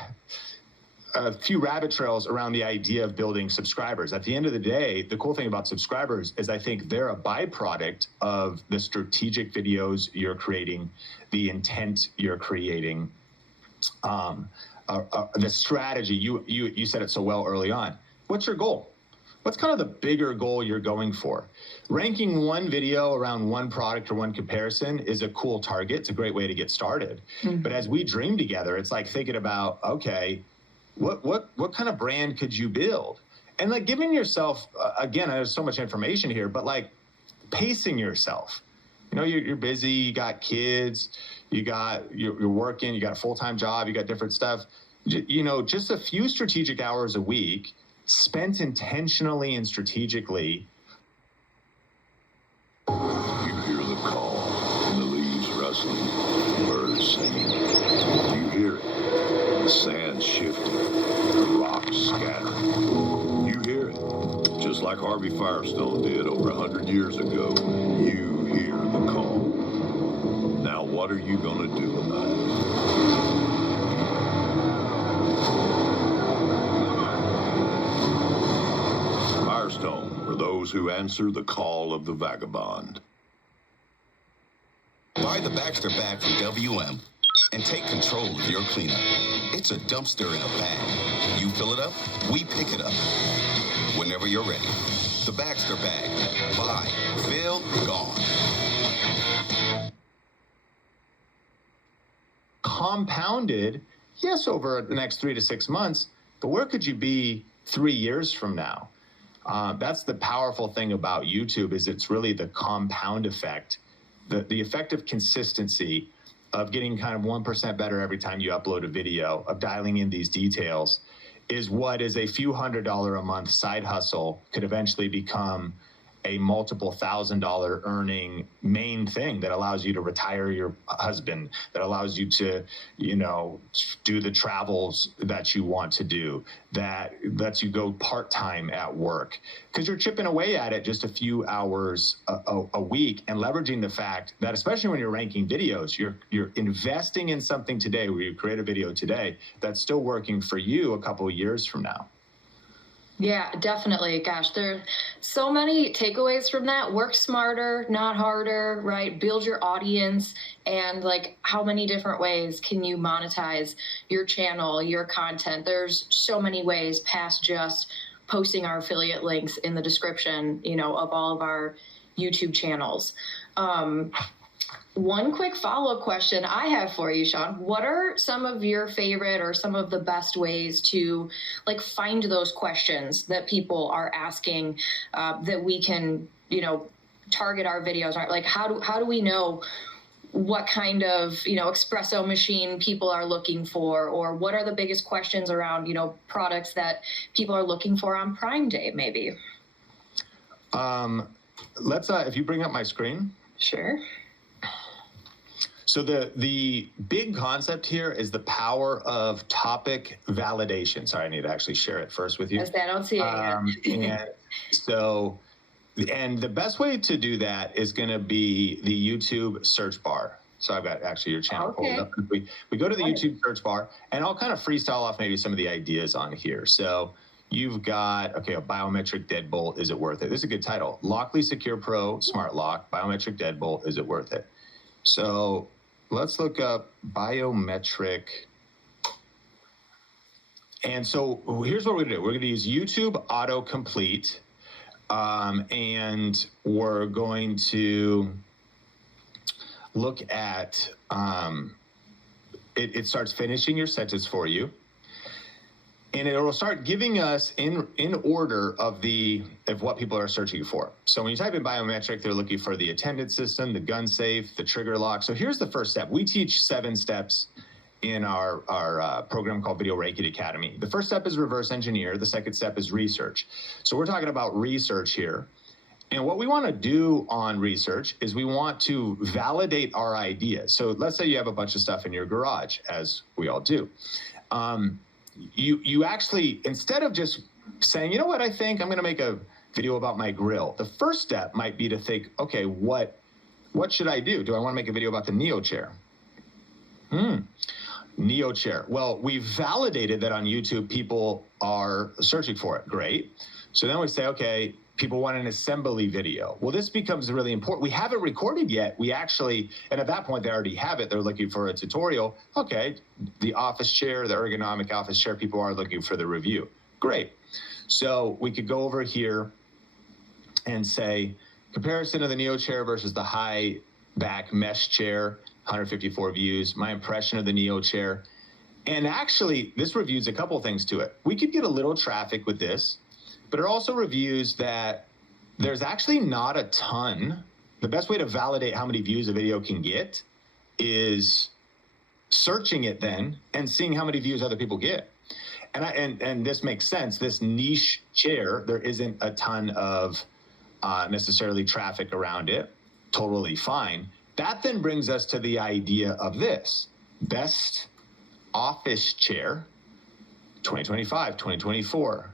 few rabbit trails around the idea of building subscribers. At the end of the day, the cool thing about subscribers is I think they're a byproduct of the strategic videos you're creating, the intent you're creating, the strategy. You said it so well early on. What's your goal? What's kind of the bigger goal you're going for? Ranking one video around one product or one comparison is a cool target. It's a great way to get started. Mm-hmm. But as we dream together, it's like thinking about, okay, what kind of brand could you build? And like giving yourself, again, there's so much information here, but like pacing yourself. You know, you're busy, you got kids, you're working, you got a full-time job, you got different stuff. You know, just a few strategic hours a week spent intentionally and strategically. You hear the call, the leaves rustling, birds singing. You hear it, the sand shifting, the rocks scattering. You hear it, just like Harvey Firestone did over 100 years ago. You hear the call. Now what are you going to do about it? Firestone, for those who answer the call of the vagabond. Buy the Baxter bag from WM and take control of your cleanup. It's a dumpster in a bag. You fill it up, we pick it up. Whenever you're ready. The Baxter bag. Buy, fill, gone. Compounded, yes, over the next 3 to 6 months, but where could you be 3 years from now? That's the powerful thing about YouTube, is it's really the compound effect, the effect of consistency, of getting kind of 1% better every time you upload a video, of dialing in these details, is what is a few $100 a month side hustle could eventually become a multiple $1,000 earning main thing that allows you to retire your husband, that allows you to, you know, do the travels that you want to do, that lets you go part-time at work, because you're chipping away at it just a few hours a week, and leveraging the fact that, especially when you're ranking videos, you're investing in something today where you create a video today that's still working for you a couple of years from now. Yeah, definitely. Gosh, there are so many takeaways from that. Work smarter, not harder, right? Build your audience, and like, how many different ways can you monetize your channel, your content? There's so many ways past just posting our affiliate links in the description, you know, of all of our YouTube channels. One quick follow-up question I have for you, Sean. What are some of your favorite or some of the best ways to like find those questions that people are asking, that we can, you know, target our videos? Like, how do we know what kind of, you know, espresso machine people are looking for, or what are the biggest questions around, you know, products that people are looking for on Prime Day, maybe? Let's, if you bring up my screen. Sure. So the big concept here is the power of topic validation. Sorry, I need to actually share it first with you. Yes, I don't see it yet. And the best way to do that is going to be the YouTube search bar. So I've got actually your channel pulled up. We go to the YouTube search bar, and I'll kind of freestyle off maybe some of the ideas on here. So you've got, okay, a biometric deadbolt, is it worth it? This is a good title. Lockly Secure Pro Smart Lock, biometric deadbolt, is it worth it? So let's look up biometric. And so here's what we're going to do. We're going to use YouTube autocomplete, and we're going to look at, it starts finishing your sentence for you. And it will start giving us in order of what people are searching for. So when you type in biometric, they're looking for the attendance system, the gun safe, the trigger lock. So here's the first step. We teach 7 steps in our program called Video Reiki Academy. The first step is reverse engineer. The second step is research. So we're talking about research here. And what we want to do on research is we want to validate our ideas. So let's say you have a bunch of stuff in your garage, as we all do. You actually, instead of just saying, you know what, I think I'm going to make a video about my grill. The first step might be to think, okay, what should I do? Do I want to make a video about the Neo chair? Neo chair. Well, we validated that on YouTube, people are searching for it. Great. So then we say, okay, people want an assembly video. Well, this becomes really important. We haven't recorded yet. We actually, and at that point, they already have it. They're looking for a tutorial. Okay, the office chair, the ergonomic office chair, people are looking for the review. Great. So we could go over here and say, comparison of the Neo chair versus the high back mesh chair, 154 views, my impression of the Neo chair. And actually, this reviews a couple things to it. We could get a little traffic with this, but it also reviews that there's actually not a ton. The best way to validate how many views a video can get is searching it then and seeing how many views other people get. And this makes sense. This niche chair, there isn't a ton of necessarily traffic around it. Totally fine. That then brings us to the idea of this. Best office chair, 2025, 2024.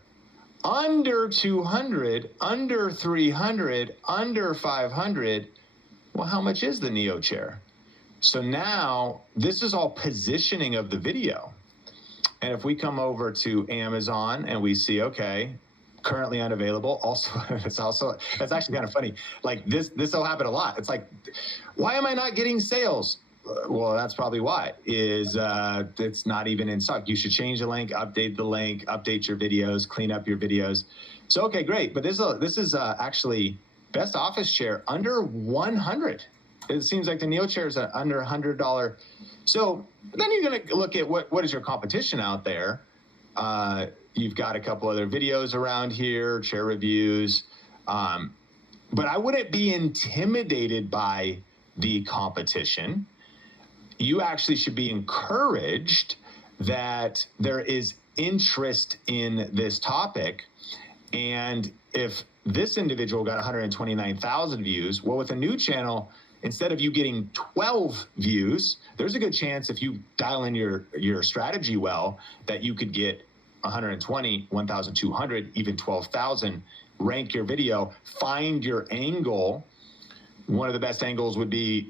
Under 200, under 300, under 500. Well, how much is the Neo chair? So now this is all positioning of the video. And if we come over to Amazon and we see, okay, currently unavailable. Also, that's actually kind of funny. Like this will happen a lot. It's like, why am I not getting sales? Well, that's probably why, is it's not even in stock. You should change the link, update the link, update your videos, clean up your videos. So, okay, great. But this is actually best office chair under 100. It seems like the Neo chair is under $100. So then you're going to look at what is your competition out there. You've got a couple other videos around here, chair reviews. But I wouldn't be intimidated by the competition. You actually should be encouraged that there is interest in this topic. And if this individual got 129,000 views, well, with a new channel, instead of you getting 12 views, there's a good chance if you dial in your strategy well, that you could get 120, 1,200, even 12,000, rank your video, find your angle. One of the best angles would be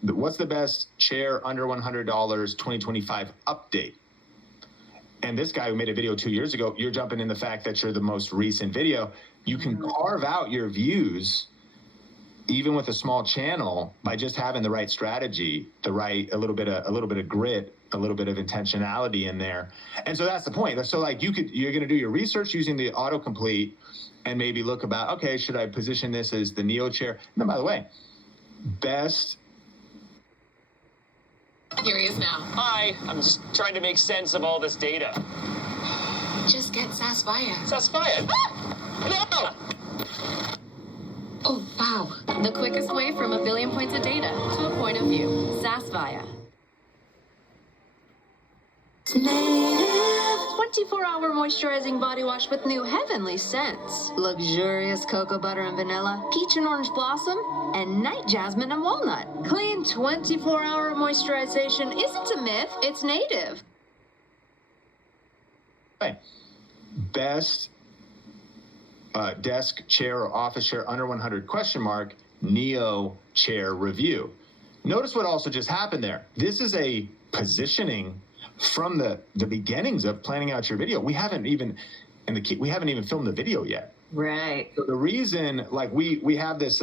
what's the best chair under $100 2025 update? And this guy who made a video 2 years ago, you're jumping in the fact that you're the most recent video. You can carve out your views even with a small channel by just having the right strategy, a little bit of grit, a little bit of intentionality in there. And so that's the point. So like you're going to do your research using the autocomplete and maybe look about, okay, should I position this as the Neo chair? And then by the way, best. Here he is now. Hi, I'm just trying to make sense of all this data. Just get Sasvaya. Sasvaya? No! Oh, wow. The quickest way from a billion points of data to a point of view. Sasvaya. 24-hour moisturizing body wash with new heavenly scents. Luxurious cocoa butter and vanilla, peach and orange blossom, and night jasmine and walnut. Clean 24-hour moisturization isn't a myth, it's native. Okay. Best desk chair or office chair under 100 ? Neo chair review. Notice what also just happened there. This is a positioning from the beginnings of planning out your video. We haven't even filmed the video yet. Right. So the reason, like we have this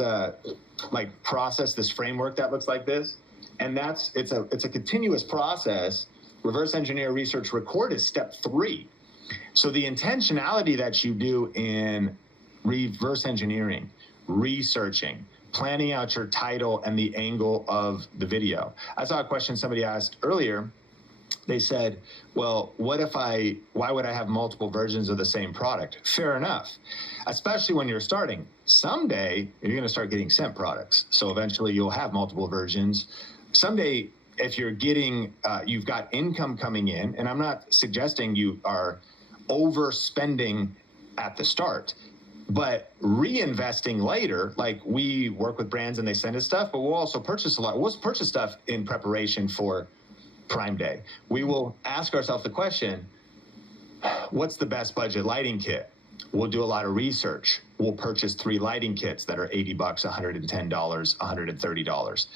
process, this framework that looks like this, and it's a continuous process. Reverse engineer, research, record is step 3. So the intentionality that you do in reverse engineering, researching, planning out your title and the angle of the video. I saw a question somebody asked earlier. They said, well, why would I have multiple versions of the same product? Fair enough, especially when you're starting. Someday, you're going to start getting sent products. So eventually you'll have multiple versions. Someday, if you're getting, you've got income coming in, and I'm not suggesting you are overspending at the start, but reinvesting later, like we work with brands and they send us stuff, but we'll also purchase a lot. We'll purchase stuff in preparation for Prime Day. We will ask ourselves the question, what's the best budget lighting kit? We'll do a lot of research. We'll purchase 3 lighting kits that are $80, $110, $130.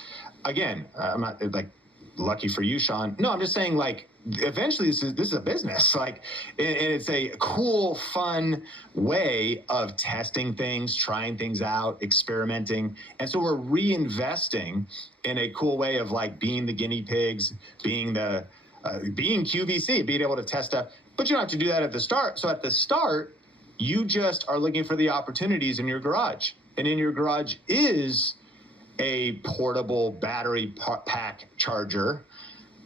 Again, I'm not like lucky for you, Sean. No, I'm just saying like eventually this is a business, like, and it's a cool, fun way of testing things, trying things out, experimenting. And so we're reinvesting in a cool way of like being the guinea pigs, being QVC, being able to test stuff. But you don't have to do that at the start. So at the start, you just are looking for the opportunities in your garage. And in your garage is a portable battery pack charger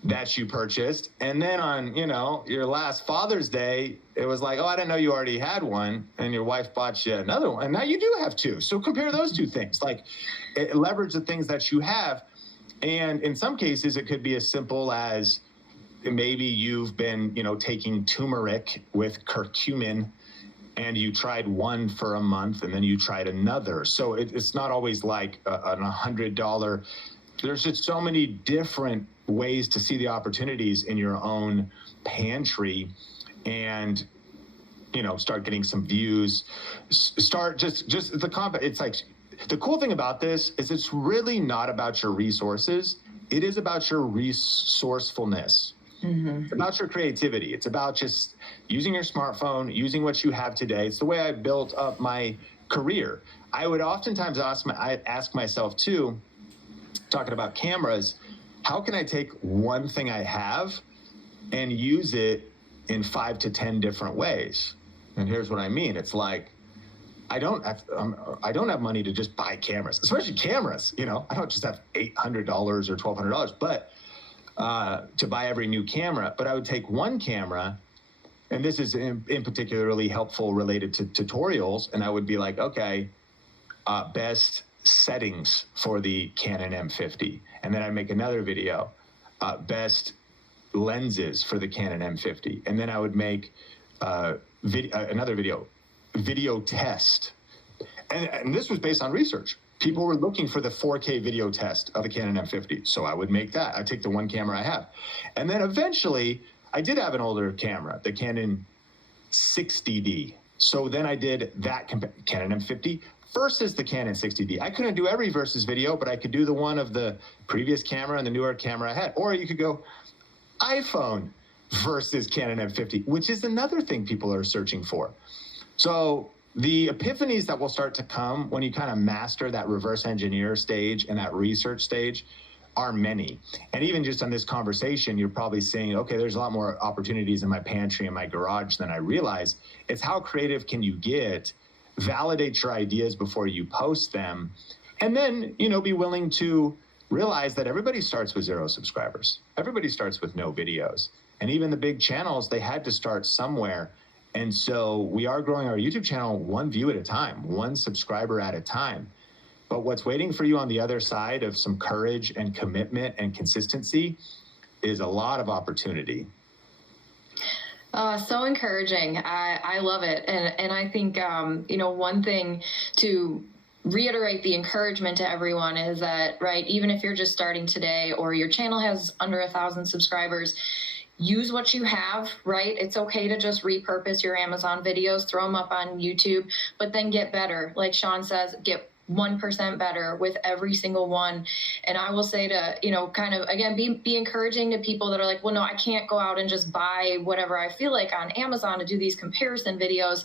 that you purchased. And then on, your last Father's Day, it was like, oh, I didn't know you already had one. And your wife bought you another one. And now you do have 2. So compare those 2 things. Like leverage the things that you have. And in some cases, it could be as simple as maybe you've been, taking turmeric with curcumin, and you tried one for a month and then you tried another. So it's not always like an $100. There's just so many different ways to see the opportunities in your own pantry and, start getting some views. Start just the comp. It's like the cool thing about this is it's really not about your resources. It is about your resourcefulness. It's about your creativity. It's about just using your smartphone, using what you have today. It's the way I built up my career. I would oftentimes ask myself too, talking about cameras, how can I take one thing I have and use it in 5 to 10 different ways? And here's what I mean. It's like, I don't have money to just buy cameras, especially cameras. I don't just have $800 or $1,200, but to buy every new camera. But I would take one camera, and this is in particularly helpful related to tutorials, and I would be like, okay, best settings for the Canon M50. And then I'd make another video, best lenses for the Canon M50. And then I would make another video test. And this was based on research. People were looking for the 4K video test of the Canon M50. So I would make that. I'd take the one camera I have. And then eventually, I did have an older camera, the Canon 60D. So then I did that Canon M50 versus the Canon 60D. I couldn't do every versus video, but I could do the one of the previous camera and the newer camera I had. Or you could go iPhone versus Canon M50, which is another thing people are searching for. So the epiphanies that will start to come when you kind of master that reverse engineer stage and that research stage are many. And even just on this conversation, you're probably saying, okay, there's a lot more opportunities in my pantry and my garage than I realize. It's how creative can you get, validate your ideas before you post them, and then, be willing to realize that everybody starts with 0 subscribers. Everybody starts with no videos. And even the big channels, they had to start somewhere. And so we are growing our YouTube channel 1 view at a time, 1 subscriber at a time. But what's waiting for you on the other side of some courage and commitment and consistency is a lot of opportunity. So encouraging. I love it. And I think, one thing to reiterate the encouragement to everyone is that, right, even if you're just starting today or your channel has under 1,000 subscribers, use what you have, right? It's okay to just repurpose your Amazon videos, throw them up on YouTube, but then get better. Like Sean says, get 1% better with every single one. And I will say to, kind of, again, be encouraging to people that are like, well, no, I can't go out and just buy whatever I feel like on Amazon to do these comparison videos.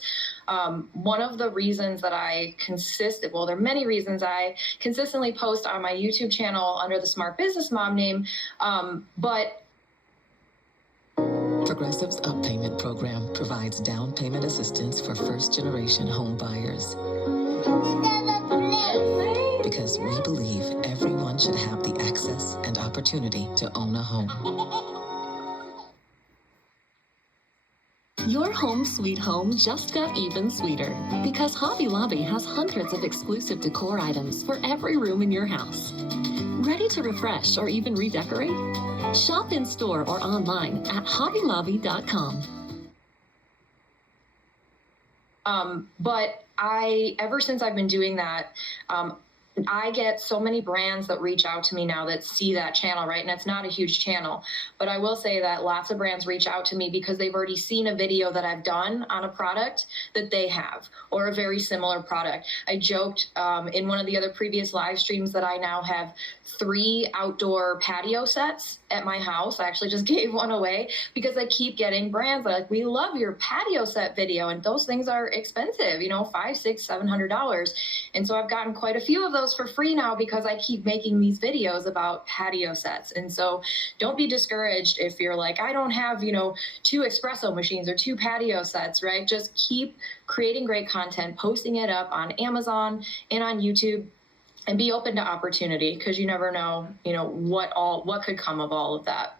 One of the reasons that there are many reasons I consistently post on my YouTube channel under the Smart Business Mom name, but Progressive's Up Payment program provides down payment assistance for first-generation home buyers. because we believe everyone should have the access and opportunity to own a home. Your home sweet home just got even sweeter because Hobby Lobby has hundreds of exclusive decor items for every room in your house. Ready to refresh or even redecorate? Shop in store or online at hobbylobby.com. But ever since I've been doing that, I get so many brands that reach out to me now that see that channel, right? And it's not a huge channel, but I will say that lots of brands reach out to me because they've already seen a video that I've done on a product that they have, or a very similar product. I joked in one of the other previous live streams that I now have 3 outdoor patio sets at my house. I actually just gave one away because I keep getting brands that are like, we love your patio set video. And those things are expensive, $500, $600, $700. And so I've gotten quite a few of those for free now because I keep making these videos about patio sets. And so don't be discouraged if you're like, I don't have, 2 espresso machines or 2 patio sets, right? Just keep creating great content, posting it up on Amazon and on YouTube, and be open to opportunity because you never know, what could come of all of that.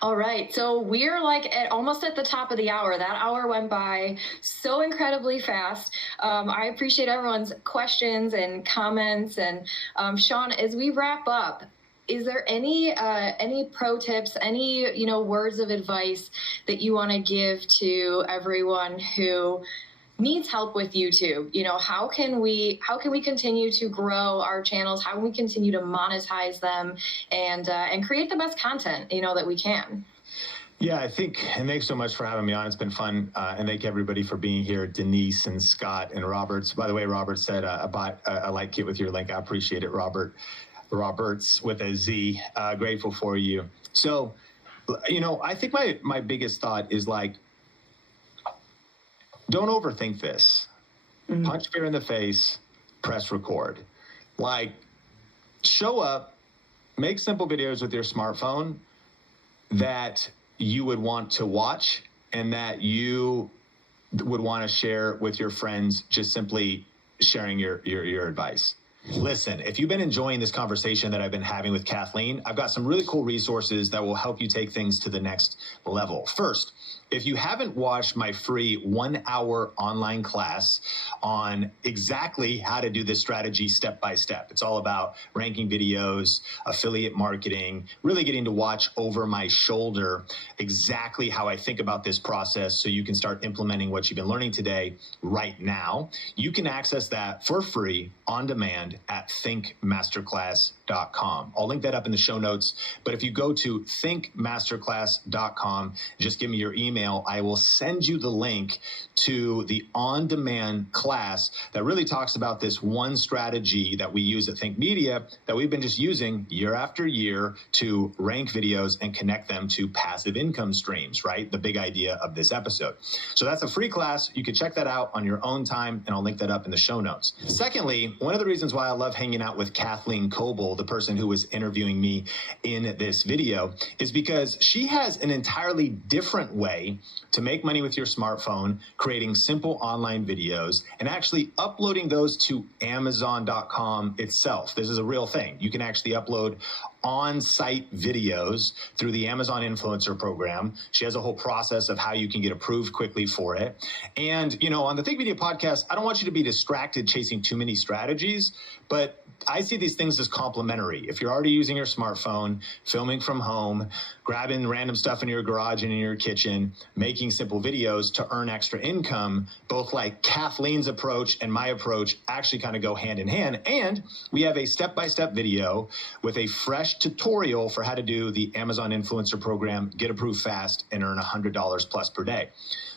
All right, so we're almost at the top of the hour. That hour went by so incredibly fast. I appreciate everyone's questions and comments. And Sean, as we wrap up, is there any pro tips, any words of advice that you want to give to everyone who needs help with YouTube? How can we continue to grow our channels? How can we continue to monetize them and create the best content, that we can? Yeah, I think, and thanks so much for having me on. It's been fun. And thank everybody for being here. Denise and Scott and Roberts. By the way, Robert said, I bought a light kit with your link. I appreciate it, Robert. Roberts with a Z. Grateful for you. So, I think my biggest thought is don't overthink this. Punch fear in the face, press record. Show up, make simple videos with your smartphone that you would want to watch and that you would want to share with your friends, just simply sharing your advice. Listen, if you've been enjoying this conversation that I've been having with Kathleen, I've got some really cool resources that will help you take things to the next level. First, if you haven't watched my free 1-hour online class on exactly how to do this strategy step by step, it's all about ranking videos, affiliate marketing, really getting to watch over my shoulder exactly how I think about this process so you can start implementing what you've been learning today right now. You can access that for free on demand at thinkmasterclass.com. I'll link that up in the show notes. But if you go to thinkmasterclass.com, just give me your email. I will send you the link to the on-demand class that really talks about this one strategy that we use at Think Media that we've been just using year after year to rank videos and connect them to passive income streams, right? The big idea of this episode. So that's a free class. You can check that out on your own time, and I'll link that up in the show notes. Secondly, one of the reasons why I love hanging out with Kathleen Coble, the person who was interviewing me in this video, is because she has an entirely different way to make money with your smartphone, creating simple online videos and actually uploading those to Amazon.com itself. This is a real thing. You can actually upload on-site videos through the Amazon Influencer Program. She has a whole process of how you can get approved quickly for it. And, on the Think Media podcast, I don't want you to be distracted chasing too many strategies, but I see these things as complementary. If you're already using your smartphone, filming from home, grabbing random stuff in your garage and in your kitchen, making simple videos to earn extra income, both like Kathleen's approach and my approach actually kind of go hand in hand. And we have a step-by-step video with a fresh tutorial for how to do the Amazon Influencer Program, get approved fast, and earn $100 plus per day.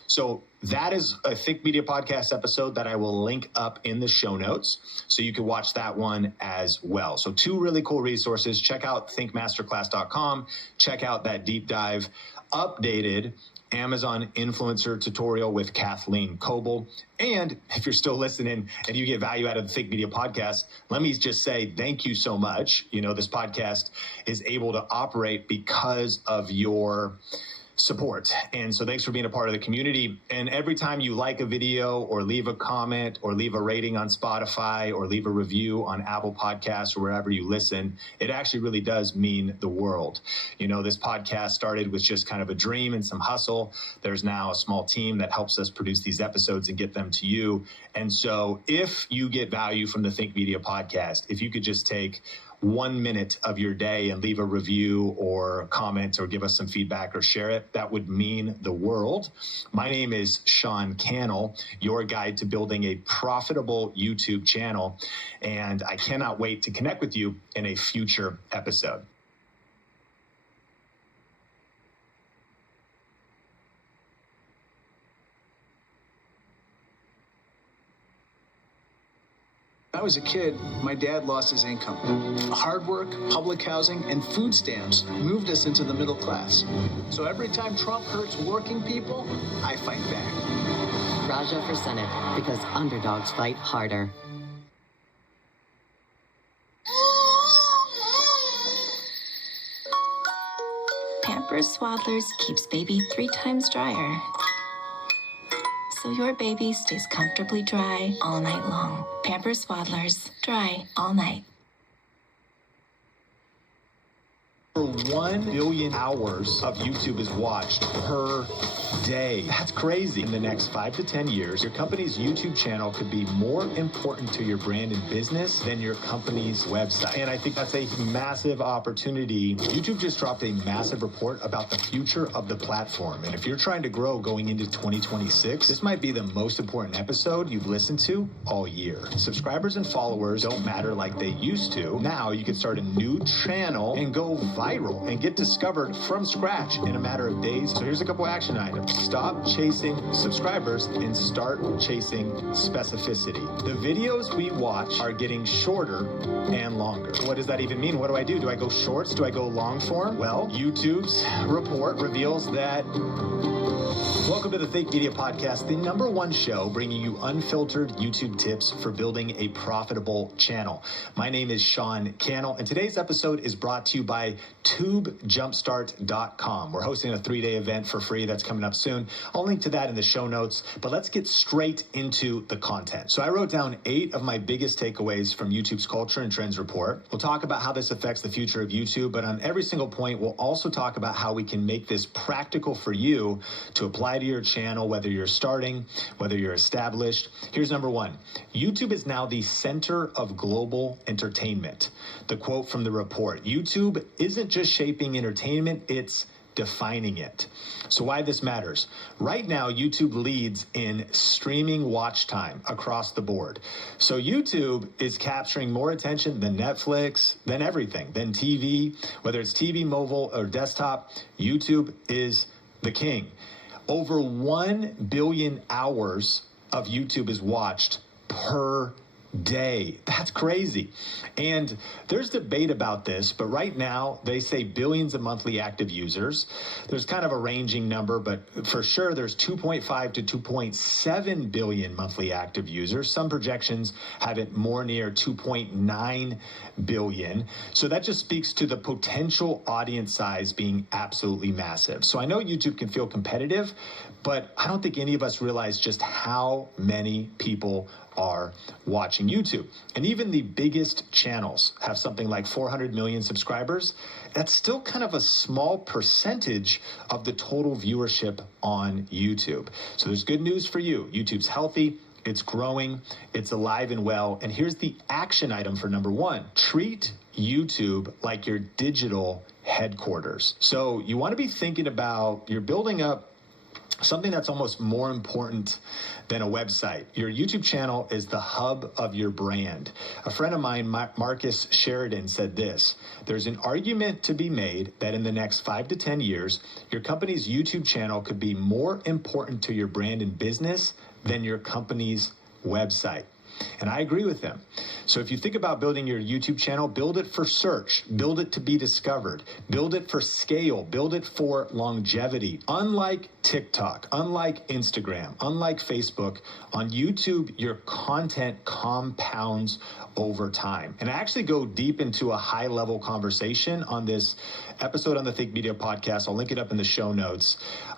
So that is a Think Media podcast episode that I will link up in the show notes, so you can watch that one as well. So 2 really cool resources. Check out thinkmasterclass.com. Check out that deep dive, updated Amazon influencer tutorial with Kathleen Coble. And if you're still listening and you get value out of the Think Media podcast, let me just say thank you so much. This podcast is able to operate because of your support. And so thanks for being a part of the community. And every time you like a video or leave a comment or leave a rating on Spotify or leave a review on Apple Podcasts or wherever you listen, it actually really does mean the world. You know, this podcast started with just kind of a dream and some hustle. There's now a small team that helps us produce these episodes and get them to you. And so if you get value from the Think Media podcast, if you could just take 1 minute of your day and leave a review or comment or give us some feedback or share it, that would mean the world. My name is Sean Cannell, your guide to building a profitable YouTube channel, and I cannot wait to connect with you in a future episode. When I was a kid, my dad lost his income. Hard work, public housing, and food stamps moved us into the middle class. So every time Trump hurts working people, I fight back. Raja for Senate, because underdogs fight harder. Pampers Swaddlers keeps baby 3 times drier, so your baby stays comfortably dry all night long. Pampers Swaddlers, dry all night. Over 1 billion hours of YouTube is watched per day. That's crazy. In the next 5 to 10 years, your company's YouTube channel could be more important to your brand and business than your company's website. And I think that's a massive opportunity. YouTube just dropped a massive report about the future of the platform. And if you're trying to grow going into 2026, this might be the most important episode you've listened to all year. Subscribers and followers don't matter like they used to. Now you can start a new channel and go viral and get discovered from scratch in a matter of days. So here's a couple action items. Stop chasing subscribers and start chasing specificity. The videos we watch are getting shorter and longer. What does that even mean? What do I do? Do I go shorts? Do I go long form? Well, YouTube's report reveals that. Welcome to the Think Media Podcast, the #1 show bringing you unfiltered YouTube tips for building a profitable channel. My name is Sean Cannell, and today's episode is brought to you by TubeJumpstart.com. We're hosting a 3-day event for free that's coming up soon. I'll link to that in the show notes, but let's get straight into the content. So I wrote down 8 of my biggest takeaways from YouTube's Culture and Trends report. We'll talk about how this affects the future of YouTube, but on every single point, we'll also talk about how we can make this practical for you to apply to your channel, whether you're starting, whether you're established. Here's number 1. YouTube is now the center of global entertainment. The quote from the report: YouTube isn't just shaping entertainment, it's defining it. So why this matters? Right now, YouTube leads in streaming watch time across the board. So YouTube is capturing more attention than Netflix, than everything, than TV. Whether it's TV, mobile, or desktop, YouTube is the king. Over 1 billion hours of YouTube is watched per day. That's crazy. And there's debate about this, but right now they say billions of monthly active users. There's kind of a ranging number, but for sure there's 2.5 to 2.7 billion monthly active users. Some projections have it more near 2.9 billion. So that just speaks to the potential audience size being absolutely massive. So I know YouTube can feel competitive, but I don't think any of us realize just how many people are watching YouTube. And even the biggest channels have something like 400 million subscribers. That's still kind of a small percentage of the total viewership on YouTube. So there's good news for you. YouTube's healthy, it's growing, it's alive and well. And here's the action item for number 1. Treat YouTube like your digital headquarters. So you want to be thinking about, you're building up something that's almost more important than a website. Your YouTube channel is the hub of your brand. A friend of mine, Marcus Sheridan, said this: there's an argument to be made that in the next 5 to 10 years, your company's YouTube channel could be more important to your brand and business than your company's website. And I agree with them. So if you think about building your YouTube channel, build it for search, build it to be discovered, build it for scale, build it for longevity. Unlike TikTok, unlike Instagram, unlike Facebook, on YouTube, your content compounds over time. And I actually go deep into a high-level conversation on this episode on the Think Media podcast. I'll link it up in the show notes.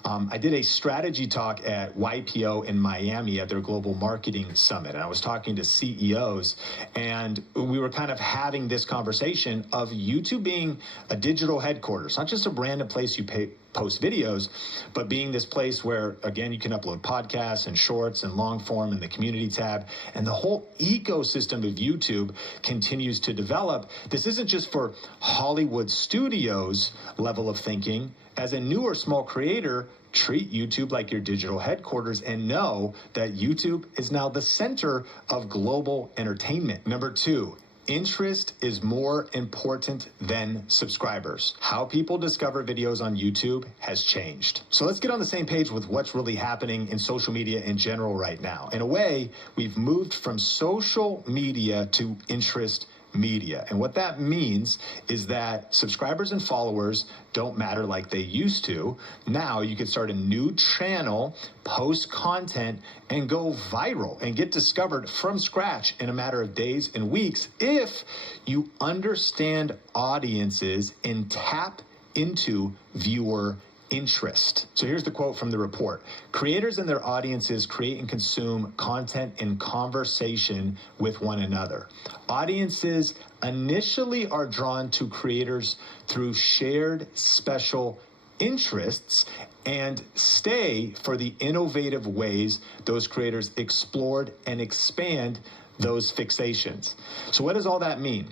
I did a strategy talk at YPO in Miami at their Global Marketing Summit, and I was talking to CEOs, and we were kind of having this conversation of YouTube being a digital headquarters, not just a random place you post videos, but being this place where, again, you can upload podcasts and shorts and long form in the community tab, and the whole ecosystem of YouTube continues to develop. This isn't just for Hollywood studios level of thinking. As a new or small creator, treat YouTube like your digital headquarters and know that YouTube is now the center of global entertainment. Number 2, interest is more important than subscribers. How people discover videos on YouTube has changed. So let's get on the same page with what's really happening in social media in general right now. In a way, we've moved from social media to interest media. And what that means is that subscribers and followers don't matter like they used to. Now you can start a new channel, post content, and go viral and get discovered from scratch in a matter of days and weeks if you understand audiences and tap into viewer interest. So here's the quote from the report. Creators and their audiences create and consume content in conversation with one another. Audiences initially are drawn to creators through shared special interests and stay for the innovative ways those creators explored and expand those fixations. So what does all that mean?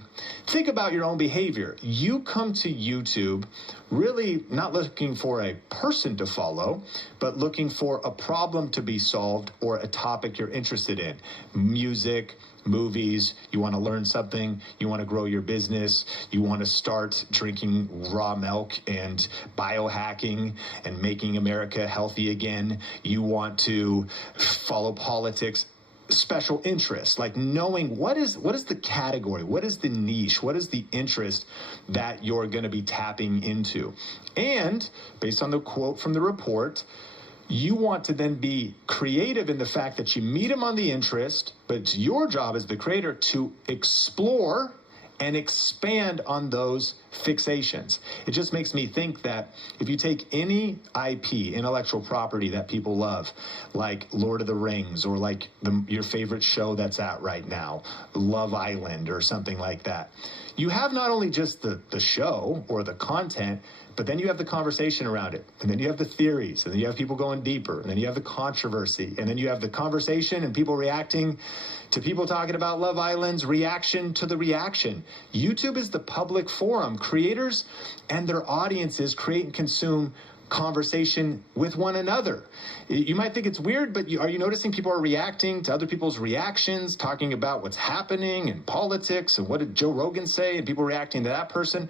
Think about your own behavior. You come to YouTube really not looking for a person to follow, but looking for a problem to be solved or a topic you're interested in. Music, movies, you want to learn something, you want to grow your business, you want to start drinking raw milk and biohacking and making America healthy again, you want to follow politics. Special interests, like knowing what is the category, what is the niche, what is the interest that you're going to be tapping into. And based on the quote from the report, you want to then be creative in the fact that you meet them on the interest, but it's your job as the creator to explore and expand on those fixations. It just makes me think that if you take any IP, intellectual property that people love, like Lord of the Rings or like your favorite show that's out right now, Love Island or something like that, you have not only just the show or the content, but then you have the conversation around it. And then you have the theories. And then you have people going deeper. And then you have the controversy. And then you have the conversation and people reacting to people talking about Love Island's reaction to the reaction. YouTube is the public forum. Creators and their audiences create and consume conversation with one another. You might think it's weird, but are you noticing people are reacting to other people's reactions, talking about what's happening in politics and what did Joe Rogan say, and people reacting to that person?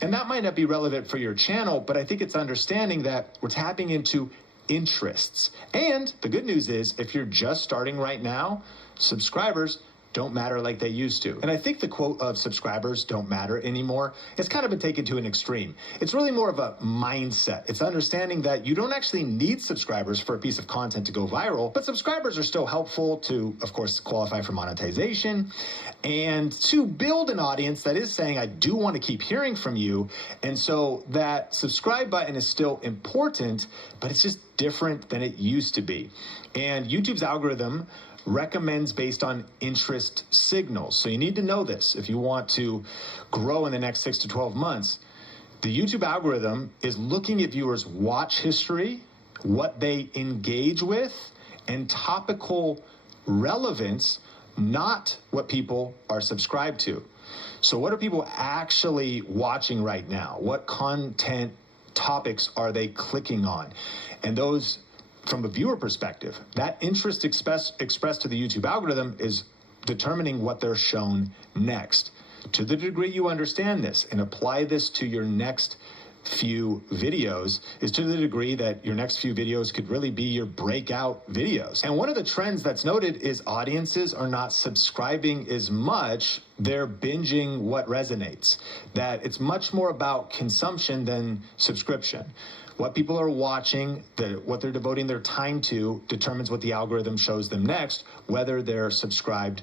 And that might not be relevant for your channel, but I think it's understanding that we're tapping into interests. And the good news is, if you're just starting right now, subscribers don't matter like they used to. And I think the quote of subscribers don't matter anymore, it's kind of been taken to an extreme. It's really more of a mindset. It's understanding that you don't actually need subscribers for a piece of content to go viral, but subscribers are still helpful to, of course, qualify for monetization and to build an audience that is saying, I do want to keep hearing from you. And so that subscribe button is still important, but it's just different than it used to be. And YouTube's algorithm recommends based on interest signals. So you need to know this if you want to grow in the next 6 to 12 months. The YouTube algorithm is looking at viewers' watch history, what they engage with, and topical relevance, not what people are subscribed to. So what are people actually watching right now? What content topics are they clicking on? And those, from a viewer perspective, that interest expressed to the YouTube algorithm is determining what they're shown next. To the degree you understand this and apply this to your next few videos is to the degree that your next few videos could really be your breakout videos. And one of the trends that's noted is audiences are not subscribing as much, they're binging what resonates. That it's much more about consumption than subscription. What people are watching, what they're devoting their time to determines what the algorithm shows them next, whether they're subscribed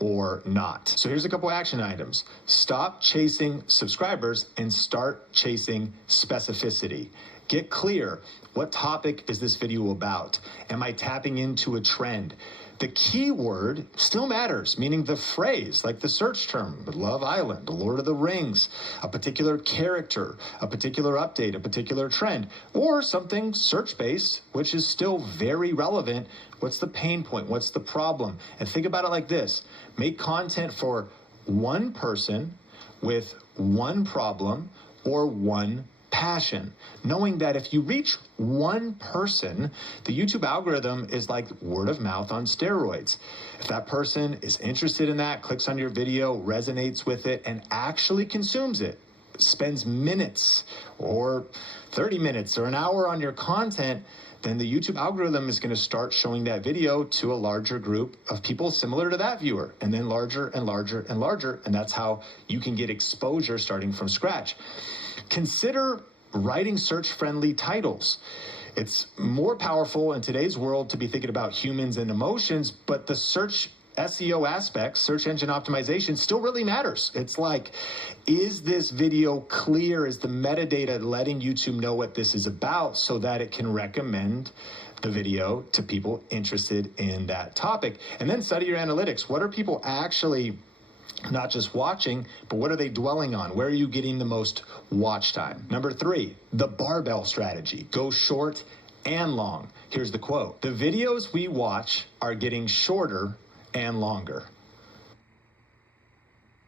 or not. So here's a couple action items. Stop chasing subscribers and start chasing specificity. Get clear. What topic is this video about? Am I tapping into a trend? The keyword still matters, meaning the phrase, like the search term, Love Island, Lord of the Rings, a particular character, a particular update, a particular trend, or something search-based, which is still very relevant. What's the pain point? What's the problem? And think about it like this. Make content for one person with one problem or one passion, knowing that if you reach one person, the YouTube algorithm is like word of mouth on steroids. If that person is interested in that, clicks on your video, resonates with it, and actually consumes it, spends minutes or 30 minutes or an hour on your content, then the YouTube algorithm is going to start showing that video to a larger group of people similar to that viewer, and then larger and larger and larger, and that's how you can get exposure starting from scratch. Consider writing search-friendly titles. It's more powerful in today's world to be thinking about humans and emotions, but the search SEO aspects, search engine optimization, still really matters. It's like, is this video clear? Is the metadata letting YouTube know what this is about so that it can recommend the video to people interested in that topic? And then study your analytics. What are people actually not just watching, but what are they dwelling on? Where are you getting the most watch time? Number 3, the barbell strategy. Go short and long. Here's the quote. The videos we watch are getting shorter and longer.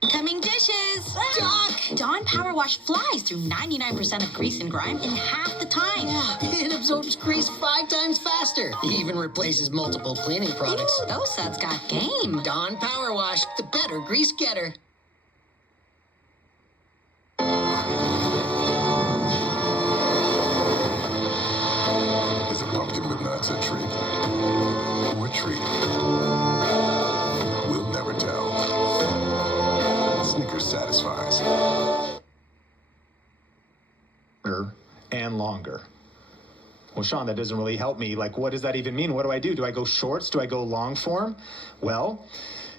Incoming dishes! Doc! Dawn Power Wash flies through 99% of grease and grime in half the time. Yeah, it absorbs grease 5 times faster. Even replaces multiple cleaning products. Ooh, those suds got game. Dawn Power Wash, the better grease getter. Is a pumpkin with nuts a treat? Or a treat? We'll never tell. Snickers satisfies. And longer. Well, Sean, that doesn't really help me. Like, what does that even mean? What do I do? Do I go shorts? Do I go long form? Well,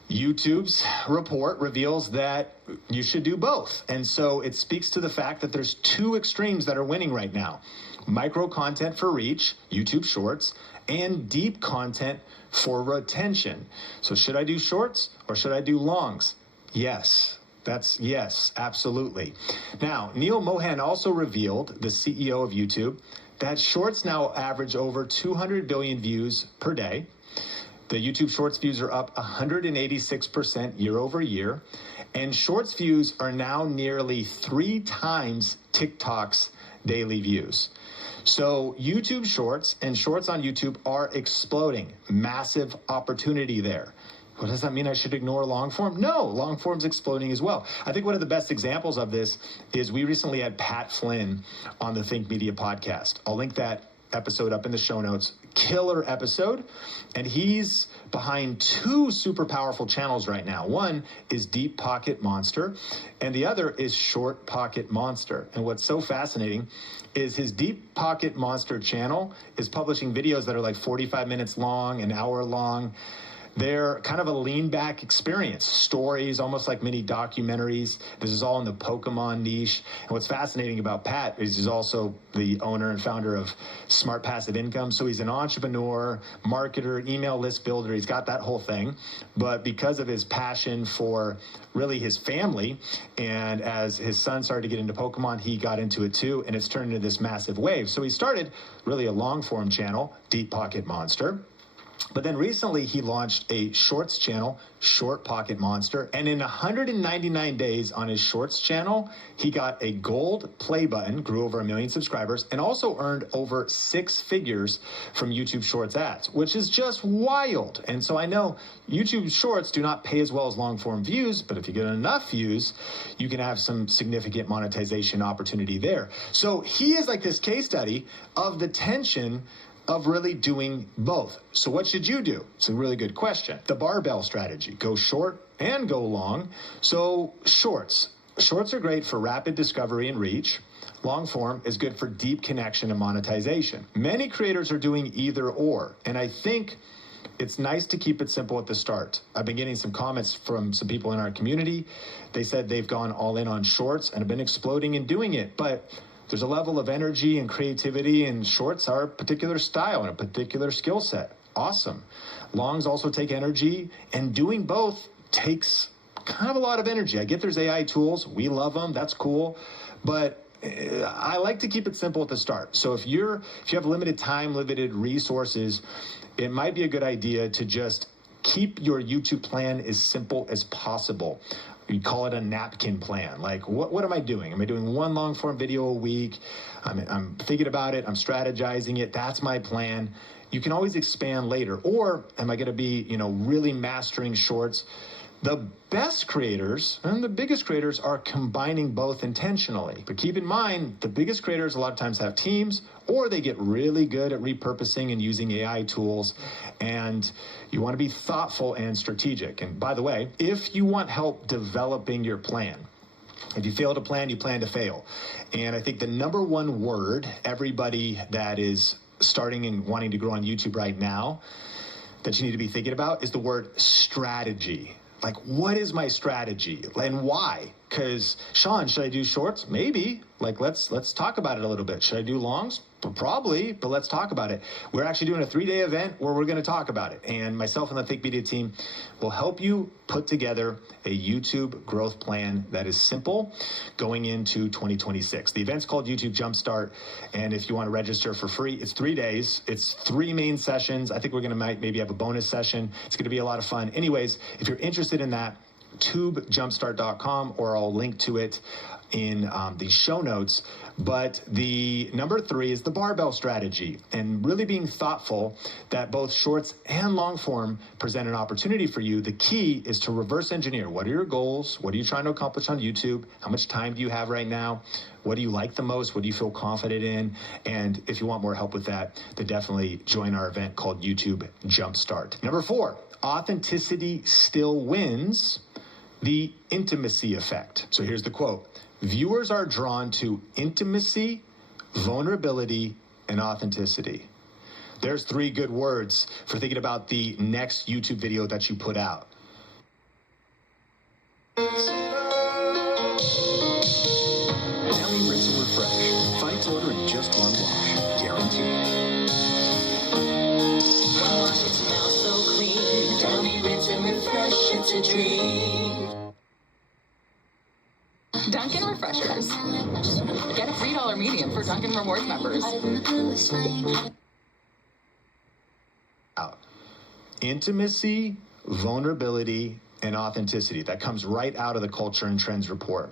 YouTube's report reveals that you should do both. And so it speaks to the fact that there's 2 extremes that are winning right now. Micro content for reach, YouTube Shorts, and deep content for retention. So should I do shorts or should I do longs? Yes. Yes, absolutely. Now, Neil Mohan also revealed, the CEO of YouTube, that shorts now average over 200 billion views per day. The YouTube Shorts views are up 186% year over year, and Shorts views are now nearly 3 times TikTok's daily views. So YouTube Shorts and Shorts on YouTube are exploding. Massive opportunity there. Well, does that mean I should ignore long form? No, long form's exploding as well. I think one of the best examples of this is we recently had Pat Flynn on the Think Media podcast. I'll link that episode up in the show notes. Killer episode. And he's behind 2 super powerful channels right now. One is Deep Pocket Monster, and the other is Short Pocket Monster. And what's so fascinating is his Deep Pocket Monster channel is publishing videos that are like 45 minutes long, an hour long. They're kind of a lean back experience, stories, almost like mini documentaries. This is all in the Pokemon niche. And what's fascinating about Pat is he's also the owner and founder of Smart Passive Income. So he's an entrepreneur, marketer, email list builder. He's got that whole thing. But because of his passion for really his family, and as his son started to get into Pokemon, he got into it too, and it's turned into this massive wave. So he started really a long form channel, Deep Pocket Monster. But then recently he launched a shorts channel, Short Pocket Monster, and in 199 days on his shorts channel, he got a gold play button, grew over 1 million subscribers, and also earned over 6 figures from YouTube Shorts ads, which is just wild. And so I know YouTube Shorts do not pay as well as long form views, but if you get enough views, you can have some significant monetization opportunity there. So he is like this case study of the tension of really doing both. So what should you do? It's a really good question. The barbell strategy, go short and go long. So shorts are great for rapid discovery and reach. Long form is good for deep connection and monetization. Many creators are doing either or, and I think it's nice to keep it simple at the start. I've been getting some comments from some people in our community. They said they've gone all in on shorts and have been exploding and doing it, but there's a level of energy and creativity, and shorts are a particular style and a particular skill set. Awesome. Longs also take energy, and doing both takes kind of a lot of energy. I get there's AI tools. We love them. That's cool. But I like to keep it simple at the start. So if you have limited time, limited resources, it might be a good idea to just keep your YouTube plan as simple as possible. We call it a napkin plan. Like, what am I doing? Am I doing one long form video a week? I'm thinking about it. I'm strategizing it. That's my plan. You can always expand later. Or am I going to be, really mastering shorts? The best creators and the biggest creators are combining both intentionally. But keep in mind, the biggest creators a lot of times have teams, or they get really good at repurposing and using AI tools. And you want to be thoughtful and strategic. And by the way, if you want help developing your plan, if you fail to plan, you plan to fail. And I think the number one word everybody that is starting and wanting to grow on YouTube right now that you need to be thinking about is the word strategy. Like, what is my strategy and why? Because, Sean, should I do shorts? Maybe. Like, let's talk about it a little bit. Should I do longs? Probably, but let's talk about it. We're actually doing a 3-day event where we're going to talk about it. And myself and the Think Media team will help you put together a YouTube growth plan that is simple going into 2026. The event's called YouTube Jumpstart. And if you want to register for free, it's 3 days. It's 3 main sessions. I think we're going to maybe have a bonus session. It's going to be a lot of fun. Anyways, if you're interested in that, tubejumpstart.com, or I'll link to it in the show notes. But the number 3 is the barbell strategy, and really being thoughtful that both shorts and long form present an opportunity for you. The key is to reverse engineer. What are your goals? What are you trying to accomplish on YouTube? How much time do you have right now? What do you like the most? What do you feel confident in? And if you want more help with that, then definitely join our event called YouTube Jumpstart. Number 4, authenticity still wins the intimacy effect. So here's the quote. Viewers are drawn to intimacy, vulnerability, and authenticity. There's 3 good words for thinking about the next YouTube video that you put out. Daily rinse and refresh. Fights order in just 1 wash. Guaranteed. One wash, it smells so clean. Daily rinse and refresh, it's a dream. Dunkin' Refreshers. Get a $3 medium for Dunkin' Rewards members. Intimacy, vulnerability, and authenticity. That comes right out of the Culture and Trends report.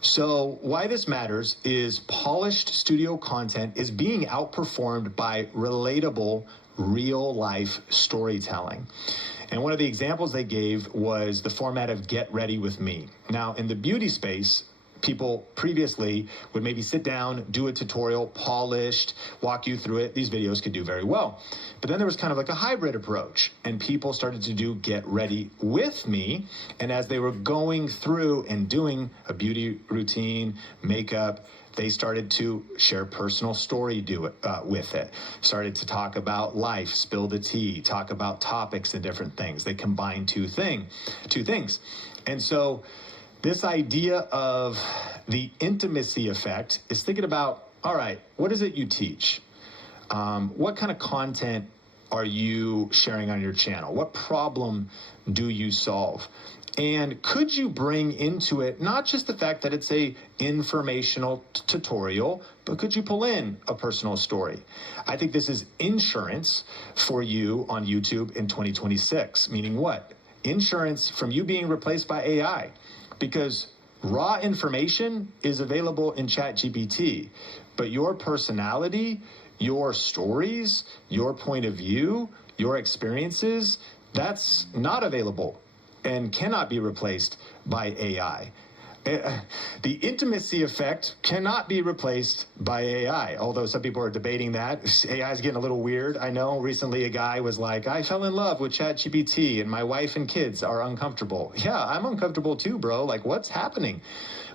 So why this matters is polished studio content is being outperformed by relatable, real-life storytelling. And one of the examples they gave was the format of Get Ready With Me. Now, in the beauty space, people previously would maybe sit down, do a tutorial, polished, walk you through it. These videos could do very well. But then there was kind of like a hybrid approach, and people started to do Get Ready With Me. And as they were going through and doing a beauty routine, makeup, they started to share personal story with it. Started to talk about life, spill the tea, talk about topics and different things. They combined two things. And so this idea of the intimacy effect is thinking about, all right, what is it you teach? What kind of content are you sharing on your channel? What problem do you solve? And could you bring into it not just the fact that it's a informational tutorial, but could you pull in a personal story? I think this is insurance for you on YouTube in 2026, meaning what? Insurance from you being replaced by AI, because raw information is available in ChatGPT, but your personality, your stories, your point of view, your experiences, that's not available and cannot be replaced by AI. The intimacy effect cannot be replaced by AI, although some people are debating that. AI is getting a little weird. I know recently a guy was like, I fell in love with ChatGPT and my wife and kids are uncomfortable. Yeah, I'm uncomfortable too, bro. Like, what's happening?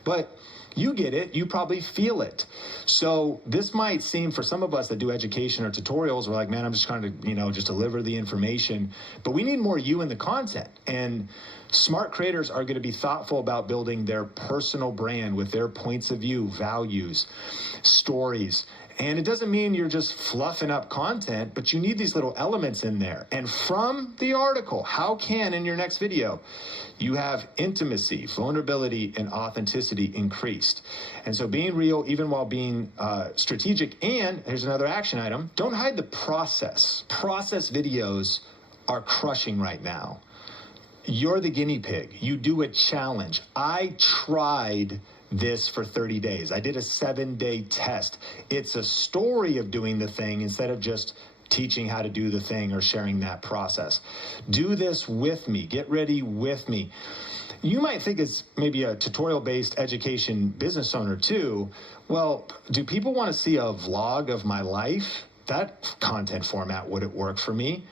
But you get it. You probably feel it. So this might seem, for some of us that do education or tutorials, we're like, man, I'm just trying to, just deliver the information. But we need more you in the content. And smart creators are going to be thoughtful about building their personal brand with their points of view, values, stories. And it doesn't mean you're just fluffing up content, but you need these little elements in there. And from the article, how can, in your next video, you have intimacy, vulnerability, and authenticity increased? And so being real, even while being strategic, and here's another action item, don't hide the process. Process videos are crushing right now. You're the guinea pig. You do a challenge. I tried this for 30 days. I did a 7-day test. It's a story of doing the thing instead of just teaching how to do the thing or sharing that process. Do this with me. Get ready with me. You might think it's maybe a tutorial-based education business owner too. Well, do people want to see a vlog of my life? That content format wouldn't work for me.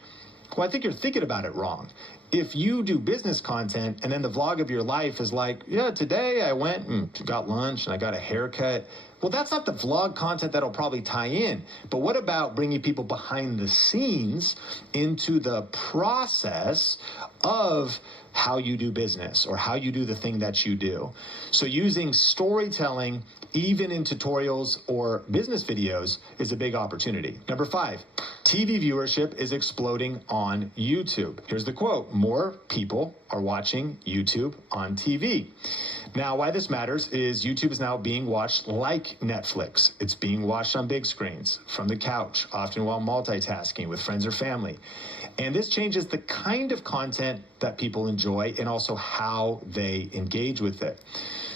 Well, I think you're thinking about it wrong. If you do business content and then the vlog of your life is like, yeah, today I went and got lunch and I got a haircut. Well, that's not the vlog content that'll probably tie in. But what about bringing people behind the scenes into the process of how you do business or how you do the thing that you do? So using storytelling, even in tutorials or business videos, is a big opportunity. Number 5, TV viewership is exploding on YouTube. Here's the quote: more people are watching YouTube on TV. Now, why this matters is YouTube is now being watched like Netflix. It's being watched on big screens, from the couch, often while multitasking with friends or family. And this changes the kind of content that people enjoy and also how they engage with it.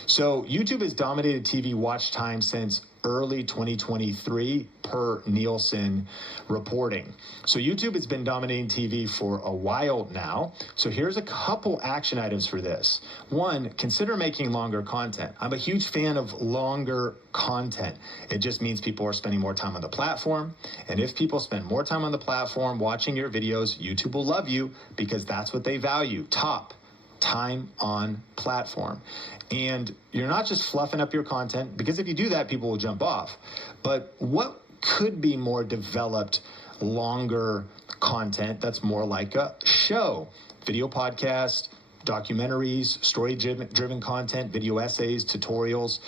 So YouTube has dominated TV watch time since early 2023 per Nielsen reporting. So YouTube has been dominating TV for a while now. So here's a couple action items for this. 1, consider making longer content. I'm a huge fan of longer content. It just means people are spending more time on the platform. And if people spend more time on the platform watching your videos, YouTube will love you because that's what they value. Top time on platform. And you're not just fluffing up your content, because if you do that, people will jump off. But what could be more developed, longer content that's more like a show? Video podcast, documentaries, story-driven content, video essays, tutorials.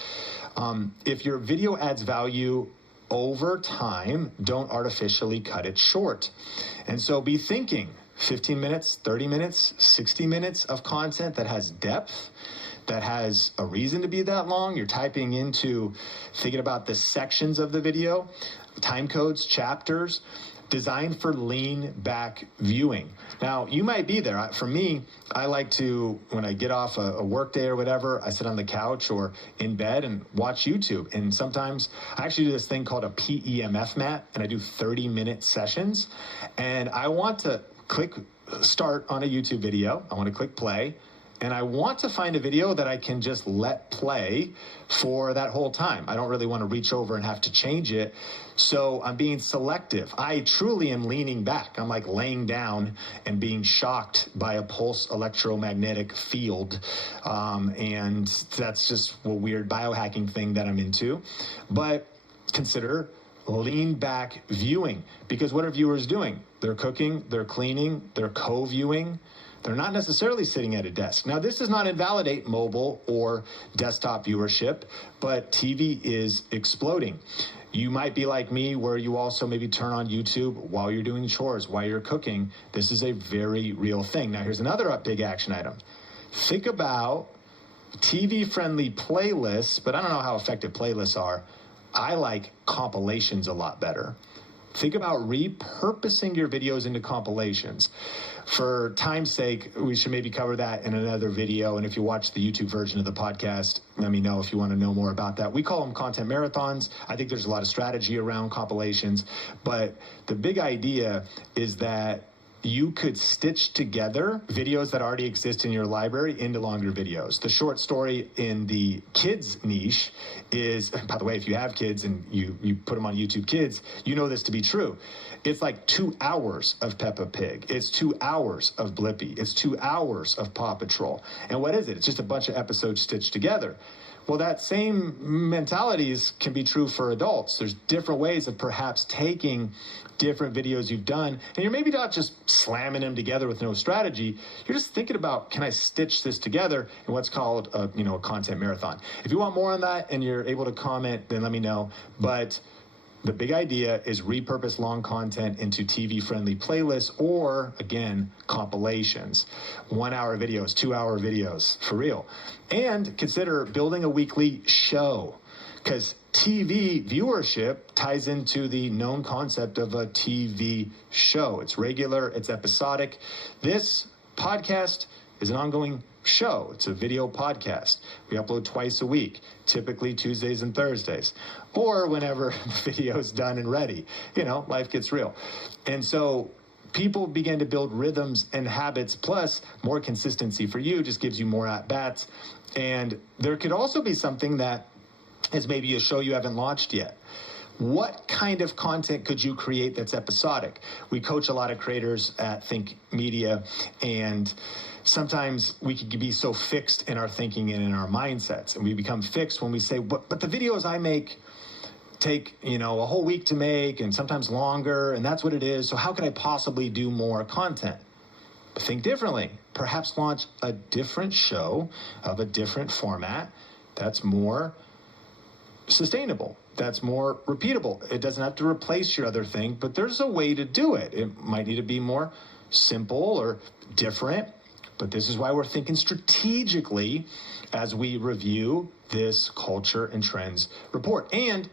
If your video adds value over time, don't artificially cut it short. And so be thinking 15 minutes, 30 minutes, 60 minutes of content that has depth, that has a reason to be that long. You're typing into thinking about the sections of the video, time codes, chapters, designed for lean back viewing. Now, you might be there. For me, I like to, when I get off a work day or whatever, I sit on the couch or in bed and watch YouTube. And sometimes I actually do this thing called a PEMF mat, and I do 30-minute sessions. And I want to click start on a YouTube video. I want to click play. And I want to find a video that I can just let play for that whole time. I don't really want to reach over and have to change it. So I'm being selective. I truly am leaning back. I'm like laying down and being shocked by a pulse electromagnetic field. And that's just a weird biohacking thing that I'm into. But consider lean back viewing, because what are viewers doing? They're cooking, they're cleaning, they're co-viewing. They're not necessarily sitting at a desk. Now, this does not invalidate mobile or desktop viewership, but TV is exploding. You might be like me, where you also maybe turn on YouTube while you're doing chores, while you're cooking. This is a very real thing. Now, here's another big action item. Think about TV-friendly playlists, but I don't know how effective playlists are. I like compilations a lot better. Think about repurposing your videos into compilations. For time's sake, we should maybe cover that in another video. And if you watch the YouTube version of the podcast, let me know if you want to know more about that. We call them content marathons. I think there's a lot of strategy around compilations. But the big idea is that you could stitch together videos that already exist in your library into longer videos. The short story in the kids niche is, by the way, if you have kids and you put them on YouTube Kids, you know this to be true. It's like 2 hours of Peppa Pig. It's 2 hours of Blippi. It's 2 hours of Paw Patrol. And what is it? It's just a bunch of episodes stitched together. Well, that same mentalities can be true for adults. There's different ways of perhaps taking different videos you've done, and you're maybe not just slamming them together with no strategy. You're just thinking about, can I stitch this together in what's called a content marathon? If you want more on that and you're able to comment, then let me know. But the big idea is repurpose long content into TV-friendly playlists or, again, compilations. 1 hour videos, 2 hour videos, for real. And consider building a weekly show, because TV viewership ties into the known concept of a TV show. It's regular, it's episodic. This podcast is an ongoing show. It's a video podcast. We upload twice a week, typically Tuesdays and Thursdays, or whenever the video is done and ready. Life gets real. And so people begin to build rhythms and habits, plus more consistency for you, just gives you more at-bats. And there could also be something that is maybe a show you haven't launched yet. What kind of content could you create that's episodic? We coach a lot of creators at Think Media, and sometimes we can be so fixed in our thinking and in our mindsets, and we become fixed when we say, but the videos I make take, a whole week to make and sometimes longer, and that's what it is. So how could I possibly do more content? Think differently. Perhaps launch a different show of a different format that's more sustainable, that's more repeatable. It doesn't have to replace your other thing, but there's a way to do it. It might need to be more simple or different, but this is why we're thinking strategically as we review this culture and trends report. And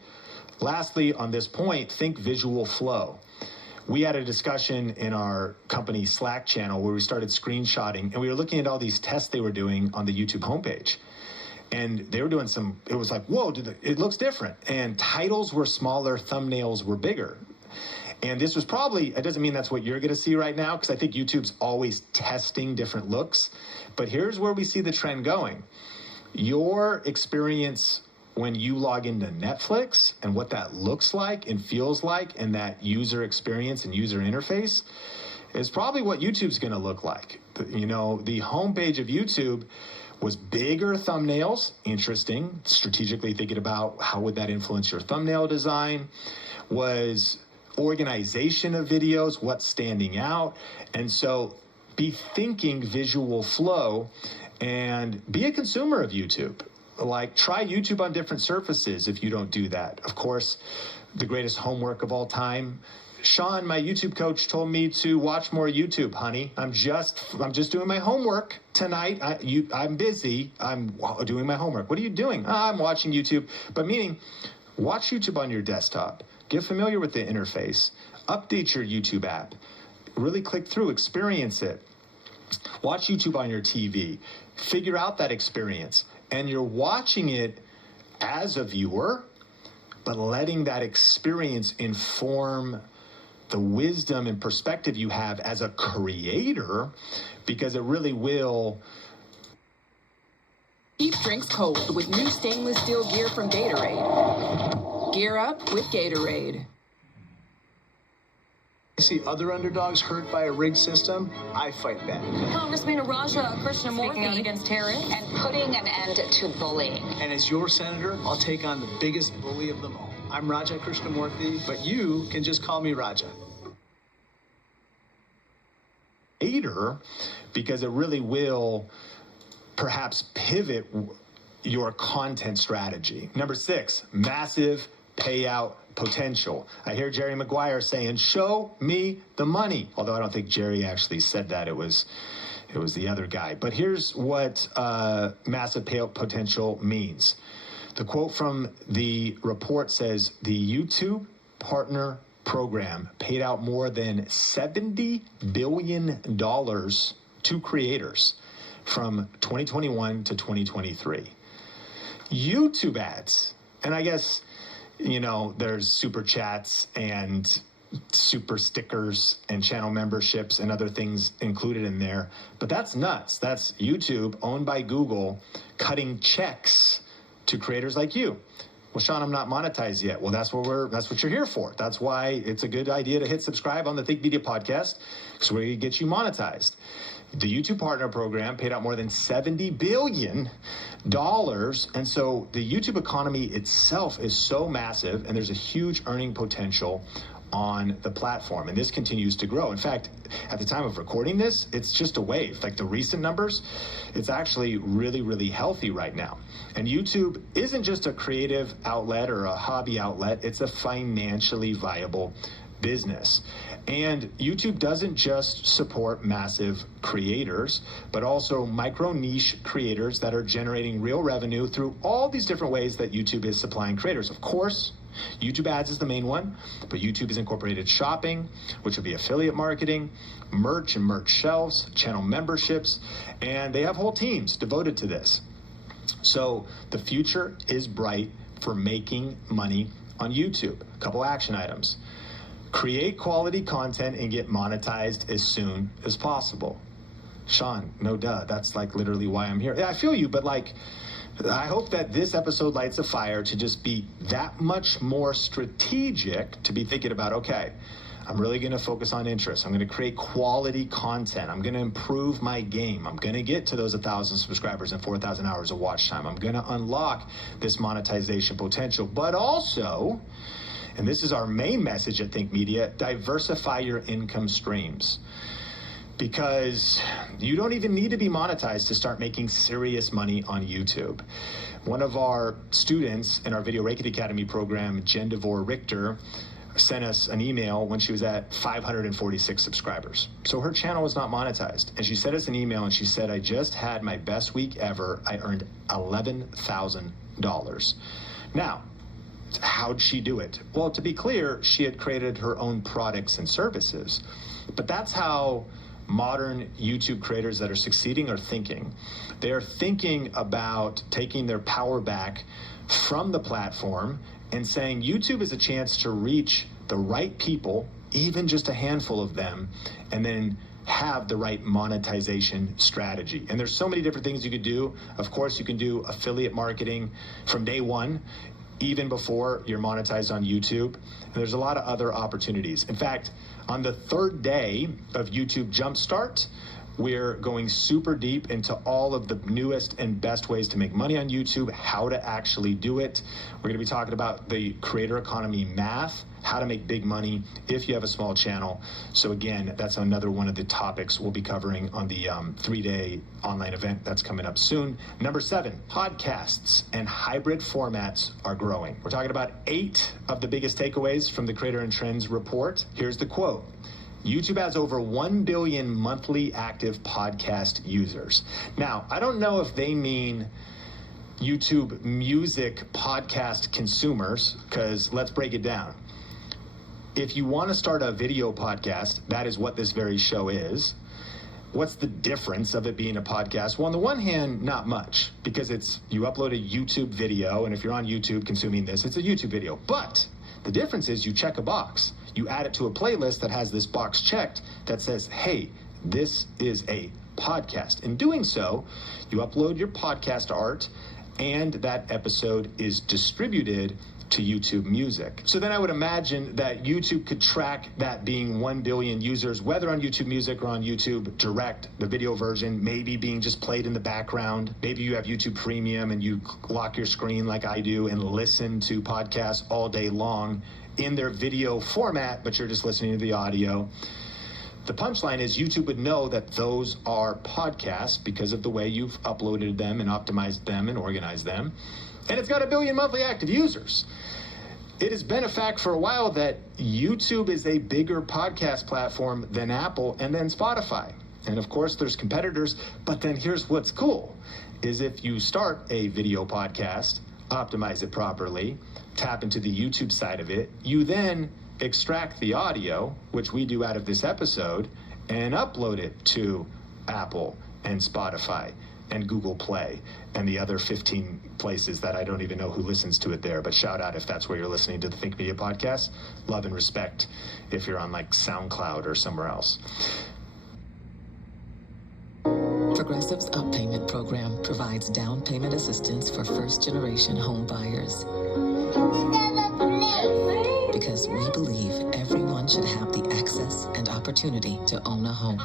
lastly, on this point, think visual flow. We had a discussion in our company Slack channel where we started screenshotting, and we were looking at all these tests they were doing on the YouTube homepage. And they were doing it was like, whoa, it looks different. And titles were smaller, thumbnails were bigger. And this was probably, it doesn't mean that's what you're going to see right now, because I think YouTube's always testing different looks. But here's where we see the trend going. Your experience when you log into Netflix and what that looks like and feels like, and that user experience and user interface is probably what YouTube's going to look like. The homepage of YouTube was bigger thumbnails, interesting, strategically thinking about how would that influence your thumbnail design, was organization of videos, what's standing out. And so be thinking visual flow and be a consumer of YouTube. Like, try YouTube on different surfaces if you don't do that. Of course, the greatest homework of all time, Sean, my YouTube coach, told me to watch more YouTube, honey. I'm just doing my homework tonight. I'm busy. I'm doing my homework. What are you doing? I'm watching YouTube. But meaning, watch YouTube on your desktop. Get familiar with the interface. Update your YouTube app. Really click through, experience it. Watch YouTube on your TV. Figure out that experience. And you're watching it as a viewer, but letting that experience inform the wisdom and perspective you have as a creator, because it really will. Keep drinks cold with new stainless steel gear from Gatorade. Gear up with Gatorade. I see other underdogs hurt by a rigged system, I fight back. Congressman Raja Krishnamurthy Speaking out against terrorists and putting an end to bullying. And as your senator, I'll take on the biggest bully of them all. I'm Raja Krishnamurthy, but you can just call me Raja. creator, because it really will perhaps pivot your content strategy. Number 6, massive payout potential. I hear Jerry Maguire saying, show me the money. Although I don't think Jerry actually said that. It was the other guy. But here's what massive payout potential means. The quote from the report says the YouTube Partner Program paid out more than $70 billion to creators from 2021 to 2023. YouTube ads, and I guess, you know, there's super chats and super stickers and channel memberships and other things included in there, but that's nuts. That's YouTube, owned by Google, cutting checks to creators like you. Well, Sean, I'm not monetized yet. Well, that's what you're here for. That's why it's a good idea to hit subscribe on the Think Media podcast, because we get you monetized. The YouTube Partner Program paid out more than $70 billion. And so the YouTube economy itself is so massive, and there's a huge earning potential on the platform. And this continues to grow. In fact, at the time of recording this, it's just a wave. Like the recent numbers, it's actually really, really healthy right now. And YouTube isn't just a creative outlet or a hobby outlet. It's a financially viable business. And YouTube doesn't just support massive creators, but also micro niche creators that are generating real revenue through all these different ways that YouTube is supplying creators. Of course, YouTube ads is the main one, but YouTube has incorporated shopping, which would be affiliate marketing, merch and merch shelves, channel memberships, and they have whole teams devoted to this. So the future is bright for making money on YouTube. A couple action items. Create quality content and get monetized as soon as possible. Sean, no duh. That's like literally why I'm here. Yeah, I feel you, but like, I hope that this episode lights a fire to just be that much more strategic, to be thinking about, okay, I'm really going to focus on interest. I'm going to create quality content. I'm going to improve my game. I'm going to get to those 1,000 subscribers and 4,000 hours of watch time. I'm going to unlock this monetization potential, but also, and this is our main message at Think Media, diversify your income streams. Because you don't even need to be monetized to start making serious money on YouTube. One of our students in our Video Reiki Academy program, Jen DeVore Richter, sent us an email when she was at 546 subscribers. So her channel was not monetized. And she sent us an email and she said, I just had my best week ever. I earned $11,000. Now, how'd she do it? Well, to be clear, she had created her own products and services. But that's how modern YouTube creators that are succeeding are thinking. They're thinking about taking their power back from the platform and saying YouTube is a chance to reach the right people, even just a handful of them, and then have the right monetization strategy. And there's so many different things you could do. Of course, you can do affiliate marketing from day one, even before you're monetized on YouTube. And there's a lot of other opportunities. In fact, on the third day of YouTube Jumpstart, we're going super deep into all of the newest and best ways to make money on YouTube, how to actually do it. We're gonna be talking about the creator economy math, how to make big money if you have a small channel. So again, that's another one of the topics we'll be covering on the 3-day online event that's coming up soon. Number 7, podcasts and hybrid formats are growing. We're talking about 8 of the biggest takeaways from the Creator and Trends report. Here's the quote. YouTube has over 1 billion monthly active podcast users. Now, I don't know if they mean YouTube music podcast consumers, because let's break it down. If you want to start a video podcast, that is what this very show is. What's the difference of it being a podcast? Well, on the one hand, not much, because you upload a YouTube video, and if you're on YouTube consuming this, it's a YouTube video. But the difference is you check a box. You add it to a playlist that has this box checked that says, hey, this is a podcast. In doing so, you upload your podcast art, and that episode is distributed to YouTube Music. So then I would imagine that YouTube could track that being 1 billion users, whether on YouTube Music or on YouTube Direct, the video version, maybe being just played in the background. Maybe you have YouTube Premium and you lock your screen like I do and listen to podcasts all day long in their video format, but you're just listening to the audio. the punchline is YouTube would know that those are podcasts because of the way you've uploaded them and optimized them and organized them. And it's got 1 billion monthly active users. It has been a fact for a while that YouTube is a bigger podcast platform than Apple and then Spotify. And of course, there's competitors, but then here's what's cool, is if you start a video podcast, optimize it properly, tap into the YouTube side of it, you then extract the audio, which we do out of this episode, and upload it to Apple and Spotify and Google Play and the other 15 places that I don't even know who listens to it there, but shout out if that's where you're listening to the Think Media podcast. Love and respect if you're on like SoundCloud or somewhere else. Progressive's Up Payment program provides down payment assistance for first-generation home buyers. Because we believe everyone should have the access and opportunity to own a home.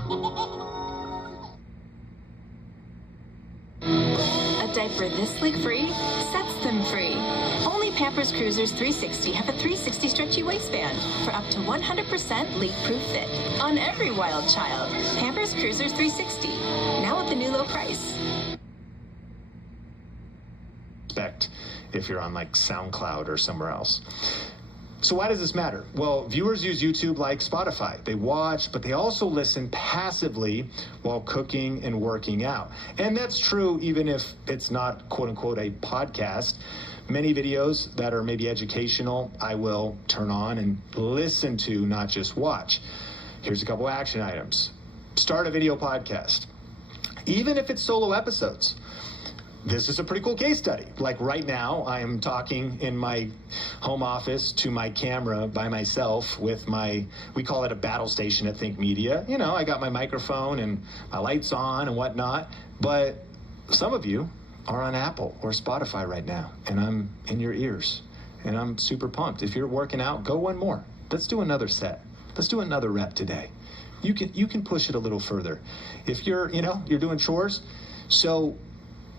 A diaper this leak-free sets them free. Only Pampers Cruisers 360 have a 360 stretchy waistband for up to 100% leak-proof fit on every wild child. Pampers Cruisers 360, now at the new low price. Respect if you're on like SoundCloud or somewhere else. So why does this matter? Well, viewers use YouTube like Spotify. They watch, but they also listen passively while cooking and working out. And that's true even if it's not, quote unquote, a podcast. Many videos that are maybe educational, I will turn on and listen to, not just watch. Here's a couple action items. Start a video podcast. Even if it's solo episodes. This is a pretty cool case study. Like right now, I am talking in my home office to my camera by myself with my, we call it a battle station at Think Media. You know, I got my microphone and my lights on and whatnot, but some of you are on Apple or Spotify right now, and I'm in your ears, and I'm super pumped. If you're working out, go one more. Let's do another set. Let's do another rep today. You can push it a little further. If you're, you're doing chores, so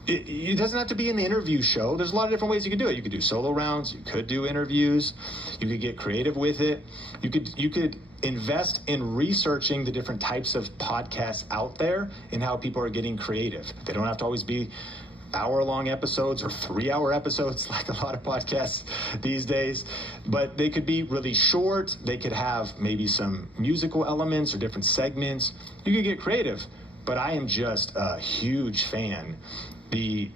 it doesn't have to be in the interview show. There's a lot of different ways you could do it. You could do solo rounds. You could do interviews. You could get creative with it. You could invest in researching the different types of podcasts out there and how people are getting creative. They don't have to always be hour-long episodes or 3-hour episodes like a lot of podcasts these days, but they could be really short. They could have maybe some musical elements or different segments. You could get creative, but I am just a huge fan. The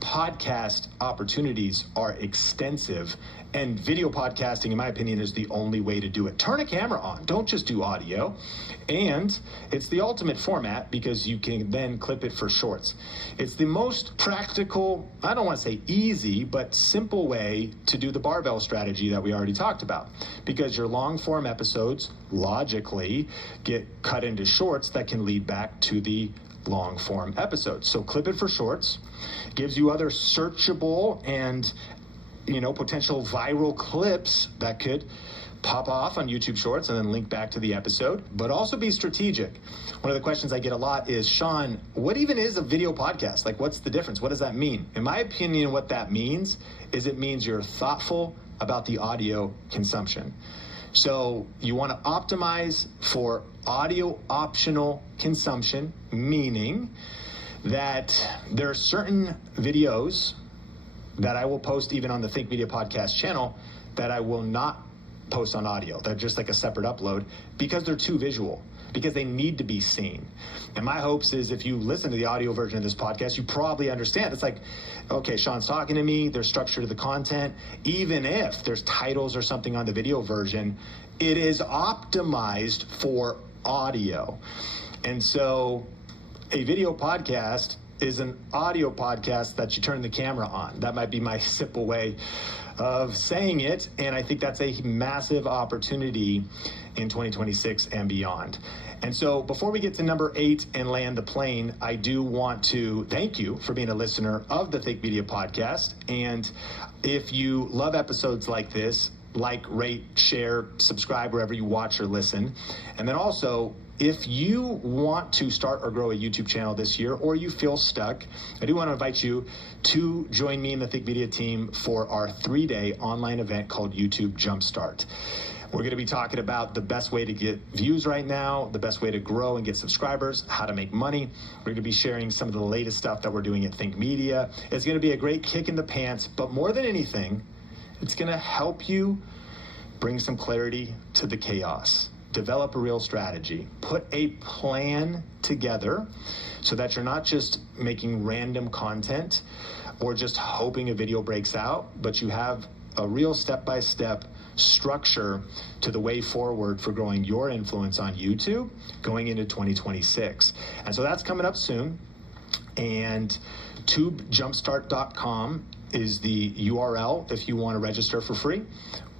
podcast opportunities are extensive, and video podcasting, in my opinion, is the only way to do it. Turn a camera on. Don't just do audio. And it's the ultimate format because you can then clip it for shorts. It's the most practical, I don't want to say easy, but simple way to do the barbell strategy that we already talked about, because your long form episodes logically get cut into shorts that can lead back to the long form episodes. So clip it for shorts, gives you other searchable and potential viral clips that could pop off on YouTube Shorts and then link back to the episode, but also be strategic. One of the questions I get a lot is, Sean, what even is a video podcast? Like, what's the difference? What does that mean? In my opinion, what that means is it means you're thoughtful about the audio consumption. So you want to optimize for audio optional consumption, meaning that there are certain videos that I will post even on the Think Media podcast channel that I will not post on audio. They're just like a separate upload because they're too visual, because they need to be seen. And my hopes is if you listen to the audio version of this podcast, you probably understand. It's like, okay, Sean's talking to me, there's structure to the content. Even if there's titles or something on the video version, it is optimized for audio. And so a video podcast is an audio podcast that you turn the camera on. That might be my simple way of saying it, and I think that's a massive opportunity in 2026 and beyond. And so before we get to number 8 and land the plane, I do want to thank you for being a listener of the Think Media podcast. And if you love episodes like this, like, rate, share, subscribe wherever you watch or listen. And then also, if you want to start or grow a YouTube channel this year, or you feel stuck, I do want to invite you to join me and the Think Media team for our 3-day online event called YouTube Jumpstart. We're going to be talking about the best way to get views right now, the best way to grow and get subscribers, how to make money. We're going to be sharing some of the latest stuff that we're doing at Think Media. It's going to be a great kick in the pants, but more than anything, it's going to help you bring some clarity to the chaos. Develop a real strategy. Put a plan together so that you're not just making random content or just hoping a video breaks out, but you have a real step-by-step structure to the way forward for growing your influence on YouTube going into 2026. And so that's coming up soon. And tubejumpstart.com is the URL if you want to register for free,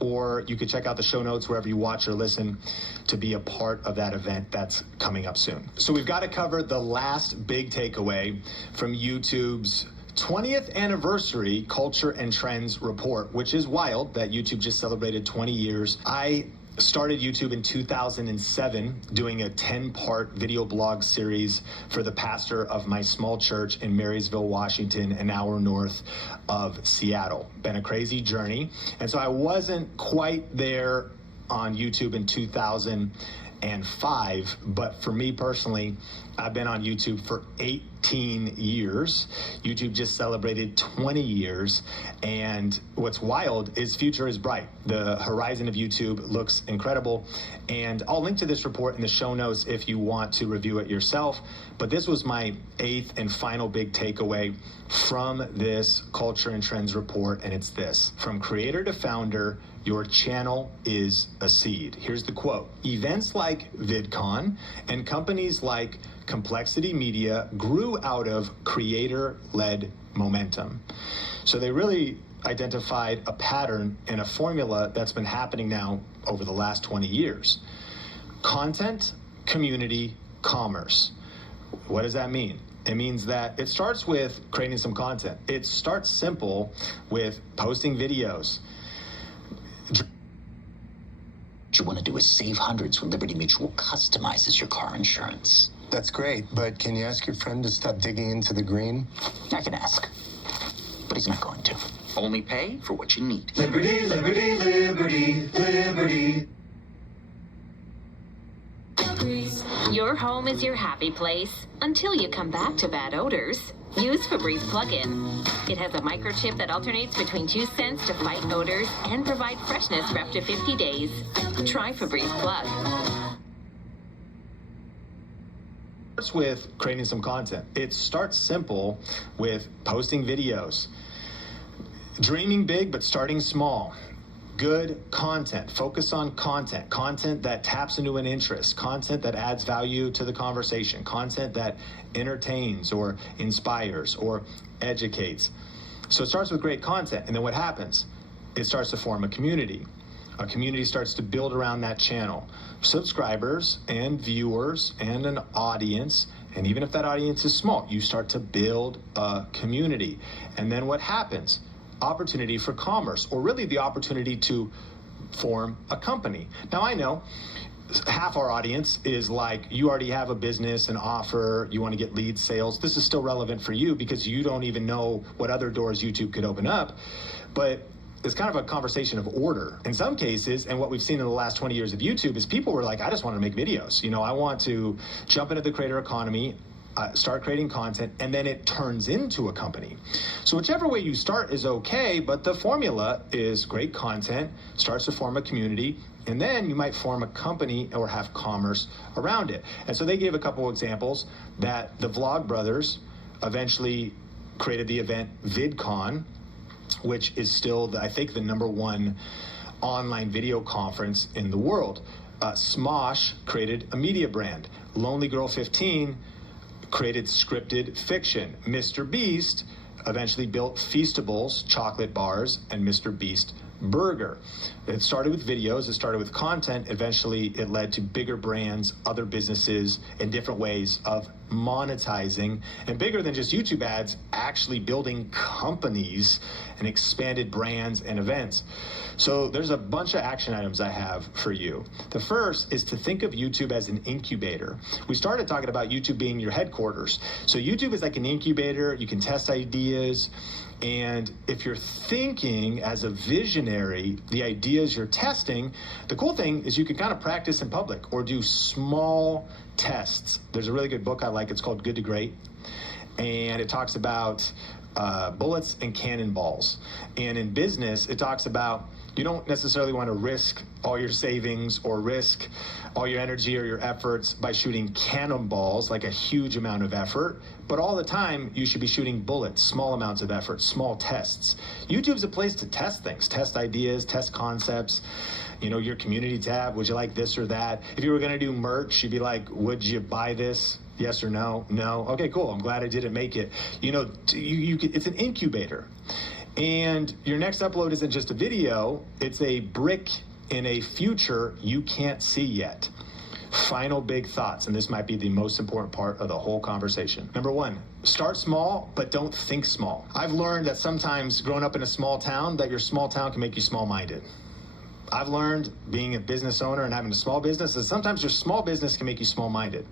or you can check out the show notes wherever you watch or listen to be a part of that event that's coming up soon. So we've got to cover the last big takeaway from YouTube's 20th anniversary Culture and Trends report, which is wild that YouTube just celebrated 20 years. I started YouTube in 2007 doing a 10-part video blog series for the pastor of my small church in Marysville, Washington, an hour north of Seattle. Been a crazy journey. And so I wasn't quite there on YouTube in 2005, but for me personally, I've been on YouTube for 18 years. YouTube just celebrated 20 years. And what's wild is future is bright. The horizon of YouTube looks incredible. And I'll link to this report in the show notes if you want to review it yourself. But this was my 8th and final big takeaway from this Culture and Trends report. And it's this: from creator to founder, your channel is a seed. Here's the quote: events like VidCon and companies like Complexity Media grew out of creator-led momentum. So they really identified a pattern and a formula that's been happening now over the last 20 years. Content, community, commerce. What does that mean? It means that it starts with creating some content. It starts simple with posting videos. What you want to do is save hundreds when Liberty Mutual customizes your car insurance. That's great, but can you ask your friend to stop digging into the green? I can ask, but he's not going to. Only pay for what you need. Liberty, liberty, liberty, liberty. Your home is your happy place until you come back to bad odors. Use Febreze plug-in. It has a microchip that alternates between 2 scents to fight odors and provide freshness for up to 50 days. Try Febreze Plug. Starts with creating some content. It starts simple with posting videos. Dreaming big, but starting small. Good content. Focus on content. Content that taps into an interest. Content that adds value to the conversation. Content that entertains or inspires or educates. So it starts with great content. And then what happens? It starts to form a community. A community starts to build around that channel. Subscribers and viewers and an audience. And even if that audience is small, you start to build a community. And then what happens? Opportunity for commerce, or really the opportunity to form a company. Now I know half our audience is like, you already have a business, an offer, you want to get lead sales. This is still relevant for you because you don't even know what other doors YouTube could open up. But it's kind of a conversation of order in some cases. And what we've seen in the last 20 years of YouTube is people were like, I just want to make videos. You know, I want to jump into the creator economy, start creating content, and then it turns into a company. So whichever way you start is okay, but the formula is great content, starts to form a community, and then you might form a company or have commerce around it. And so they gave a couple examples that the Vlogbrothers eventually created the event VidCon, which is still, I think, the #1 online video conference in the world. Smosh created a media brand. Lonely Girl 15 created scripted fiction. Mr. Beast eventually built Feastables chocolate bars and Mr. Beast Burger. It started with videos, it started with content, eventually it led to bigger brands, other businesses, and different ways of monetizing, and bigger than just YouTube ads, actually building companies and expanded brands and events. So there's a bunch of action items I have for you. The first is to think of YouTube as an incubator. We started talking about YouTube being your headquarters. So YouTube is like an incubator. You can test ideas. And if you're thinking as a visionary, the ideas you're testing, the cool thing is you can kind of practice in public or do small tests. There's a really good book I like. It's called Good to Great. And it talks about bullets and cannonballs. And in business, it talks about you don't necessarily want to risk all your savings or risk all your energy or your efforts by shooting cannonballs, like a huge amount of effort. But all the time, you should be shooting bullets, small amounts of effort, small tests. YouTube's a place to test things, test ideas, test concepts. You know, your community tab, would you like this or that? If you were going to do merch, you'd be like, would you buy this? Yes or no? No. Okay, cool. I'm glad I didn't make it. You know, it's an incubator. And your next upload isn't just a video, it's a brick in a future you can't see yet. Final big thoughts, and this might be the most important part of the whole conversation. Number one, start small, but don't think small. I've learned that sometimes growing up in a small town, that your small town can make you small-minded. I've learned being a business owner and having a small business that sometimes your small business can make you small-minded.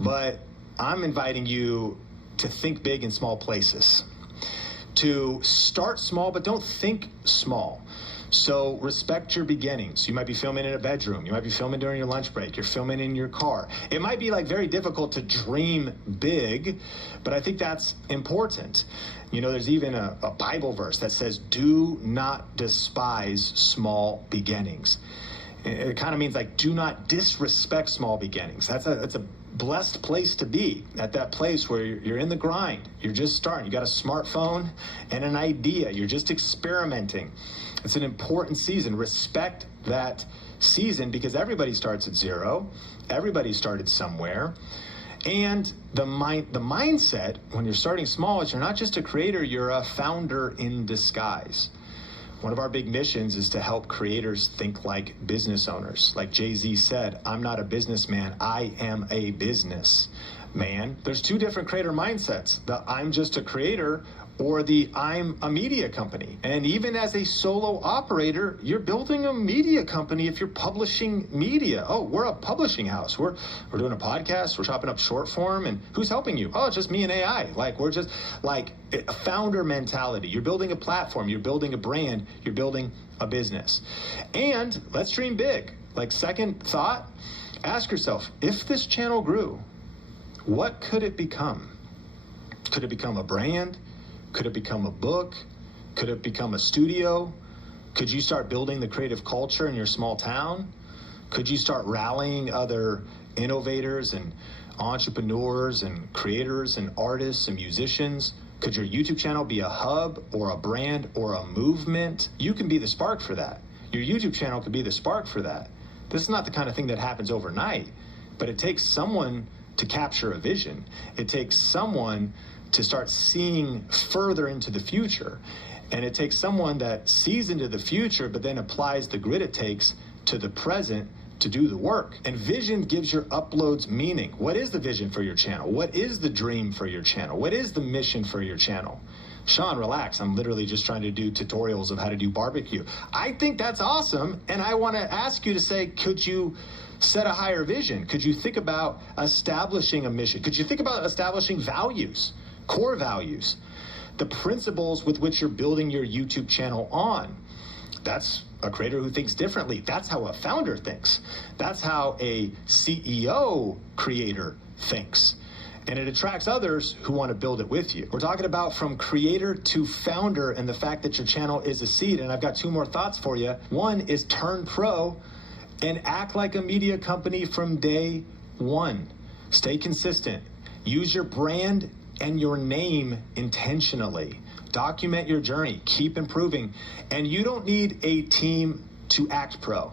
But I'm inviting you to think big in small places. To start small, but don't think small. So respect your beginnings. You might be filming in a bedroom. You might be filming during your lunch break. You're filming in your car. It might be like very difficult to dream big, but I think that's important. You know, there's even a Bible verse that says, do not despise small beginnings. It kind of means like, do not disrespect small beginnings. That's a blessed place to be, at that place where you're in the grind. You're just starting. You got a smartphone and an idea. You're just experimenting. It's an important season. Respect that season because everybody starts at zero. Everybody started somewhere. And the mindset when you're starting small is you're not just a creator, you're a founder in disguise. One of our big missions is to help creators think like business owners. Like Jay-Z said, I'm not a businessman, I am a businessman. There's two different creator mindsets, the I'm just a creator or the I'm a media company. And even as a solo operator, you're building a media company if you're publishing media. Oh, we're a publishing house. We're doing a podcast, we're chopping up short form, and who's helping you? Oh, it's just me and AI. Like, we're just like a founder mentality. You're building a platform, you're building a brand, you're building a business. And let's dream big. Like, second thought, ask yourself, if this channel grew, what could it become? Could it become a brand? Could it become a book? Could it become a studio? Could you start building the creative culture in your small town? Could you start rallying other innovators and entrepreneurs and creators and artists and musicians? Could your YouTube channel be a hub or a brand or a movement? You can be the spark for that. Your YouTube channel could be the spark for that. This is not the kind of thing that happens overnight, but it takes someone to capture a vision. It takes someone to start seeing further into the future. And it takes someone that sees into the future, but then applies the grit it takes to the present to do the work. And vision gives your uploads meaning. What is the vision for your channel? What is the dream for your channel? What is the mission for your channel? Sean, relax. I'm literally just trying to do tutorials of how to do barbecue. I think that's awesome. And I want to ask you to say, could you set a higher vision? Could you think about establishing a mission? Could you think about establishing values? Core values, the principles with which you're building your YouTube channel on. That's a creator who thinks differently. That's how a founder thinks. That's how a CEO creator thinks. And it attracts others who want to build it with you. We're talking about from creator to founder and the fact that your channel is a seed. And I've got two more thoughts for you. One is turn pro and act like a media company from day one. Stay consistent. Use your brand and your name intentionally. Document your journey, keep improving. And you don't need a team to act pro.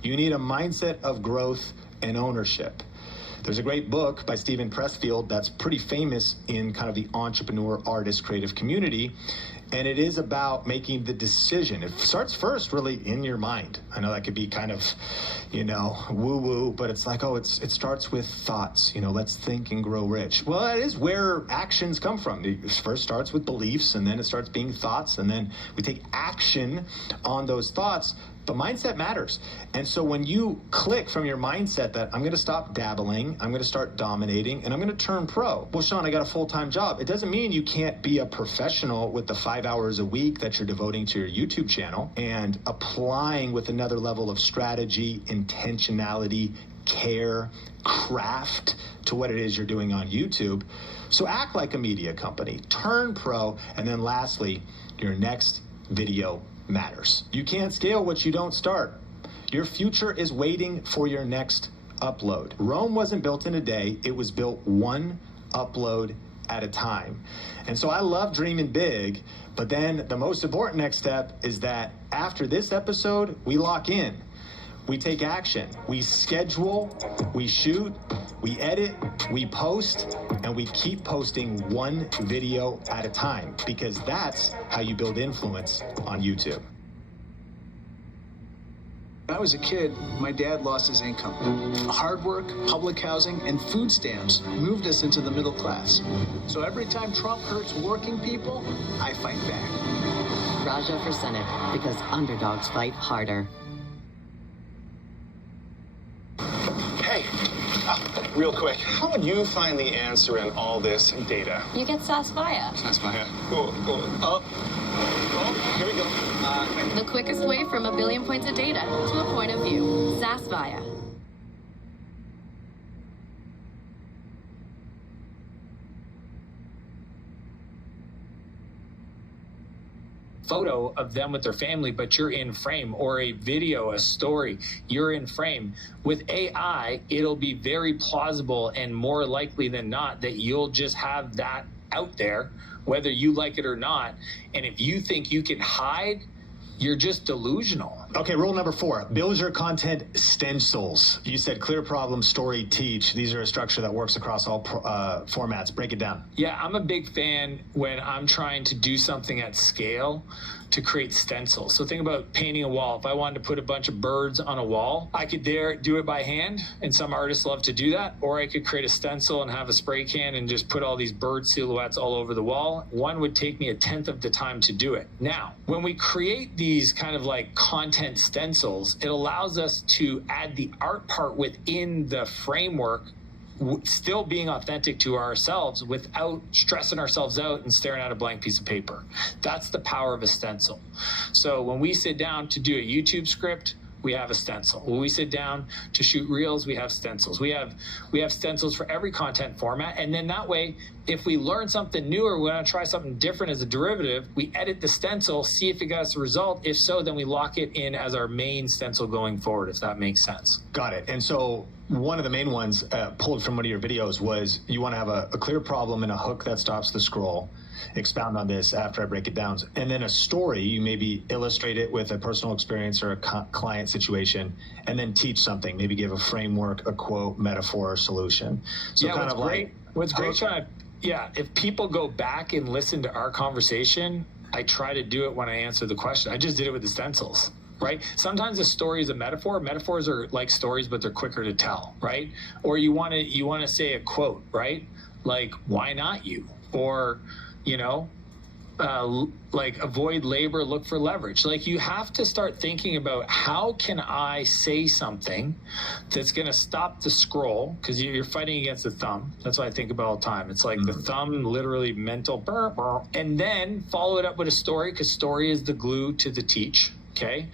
You need a mindset of growth and ownership. There's a great book by Stephen Pressfield that's pretty famous in kind of the entrepreneur, artist, creative community. And it is about making the decision. It starts first really in your mind. I know that could be kind of, woo-woo, but it's like, it starts with thoughts. Let's think and grow rich. Well, that is where actions come from. It first starts with beliefs, and then it starts being thoughts, and then we take action on those thoughts. But mindset matters. And so when you click from your mindset that I'm going to stop dabbling, I'm going to start dominating, and I'm going to turn pro. Well, Sean, I got a full-time job. It doesn't mean you can't be a professional with the 5 hours a week that you're devoting to your YouTube channel and applying with another level of strategy, intentionality, care, craft to what it is you're doing on YouTube. So act like a media company, turn pro, and then lastly, your next video matters. You can't scale what you don't start. Your future is waiting for your next upload. Rome wasn't built in a day. It was built one upload at a time. And so I love dreaming big, but then the most important next step is that after this episode, we lock in. We take action. We schedule, we shoot, we edit, we post, and we keep posting one video at a time, because that's how you build influence on YouTube. When I was a kid, my dad lost his income. Hard work, public housing, and food stamps moved us into the middle class. So every time Trump hurts working people, I fight back. Raja for Senate, because underdogs fight harder. Hey, real quick, how would you find the answer in all this data? You get Sasvaya. Sasvaya. Cool. Here we go. The quickest way from a billion points of data to a point of view. Sasvaya. Photo of them with their family, but you're in frame, or a video, a story, you're in frame. With AI, it'll be very plausible and more likely than not that you'll just have that out there, whether you like it or not. And if you think you can hide, you're just delusional. Okay, rule number 4, build your content stencils. You said clear problem, story, teach. These are a structure that works across all formats. Break it down. Yeah, I'm a big fan when I'm trying to do something at scale to create stencils. So think about painting a wall. If I wanted to put a bunch of birds on a wall, I could do it by hand, and some artists love to do that, or I could create a stencil and have a spray can and just put all these bird silhouettes all over the wall. One would take me 1/10 of the time to do it. Now, when we create these kind of like content stencils, it allows us to add the art part within the framework, still being authentic to ourselves without stressing ourselves out and staring at a blank piece of paper. That's the power of a stencil. So when we sit down to do a YouTube script, we have a stencil. When we sit down to shoot reels, we have stencils. We have stencils for every content format. And then that way, if we learn something new or we want to try something different as a derivative, we edit the stencil, see if it got us a result. If so, then we lock it in as our main stencil going forward, if that makes sense. Got it. And so one of the main ones pulled from one of your videos was you want to have a clear problem and a hook that stops the scroll. Expound on this after I break it down. And then a story, you maybe illustrate it with a personal experience or a client situation, and then teach something, maybe give a framework, a quote, metaphor, or solution. So yeah, kind of like what's great, Sean, if people go back and listen to our conversation, I try to do it when I answer the question. I just did it with the stencils. Right? Sometimes a story is a metaphor. Metaphors are like stories, but they're quicker to tell, right? Or you want to say a quote, right? Like, why not you? Or, like avoid labor, look for leverage. Like, you have to start thinking about how can I say something that's going to stop the scroll, because you're fighting against the thumb. That's what I think about all the time. It's like the thumb, literally mental, and then follow it up with a story, because story is the glue to the teach. Okay,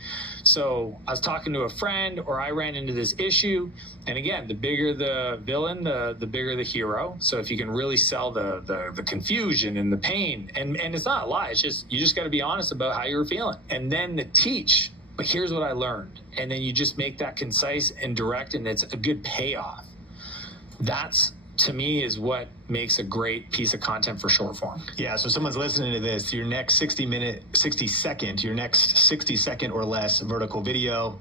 so I was talking to a friend, or I ran into this issue, and again, the bigger the villain, the bigger the hero. So if you can really sell the confusion and the pain, and it's not a lie, it's just you just got to be honest about how you were feeling, and then the teach. But here's what I learned, and then you just make that concise and direct, and it's a good payoff. That's, to me, is what makes a great piece of content for short form. Yeah, so someone's listening to this, your next 60 second or less vertical video,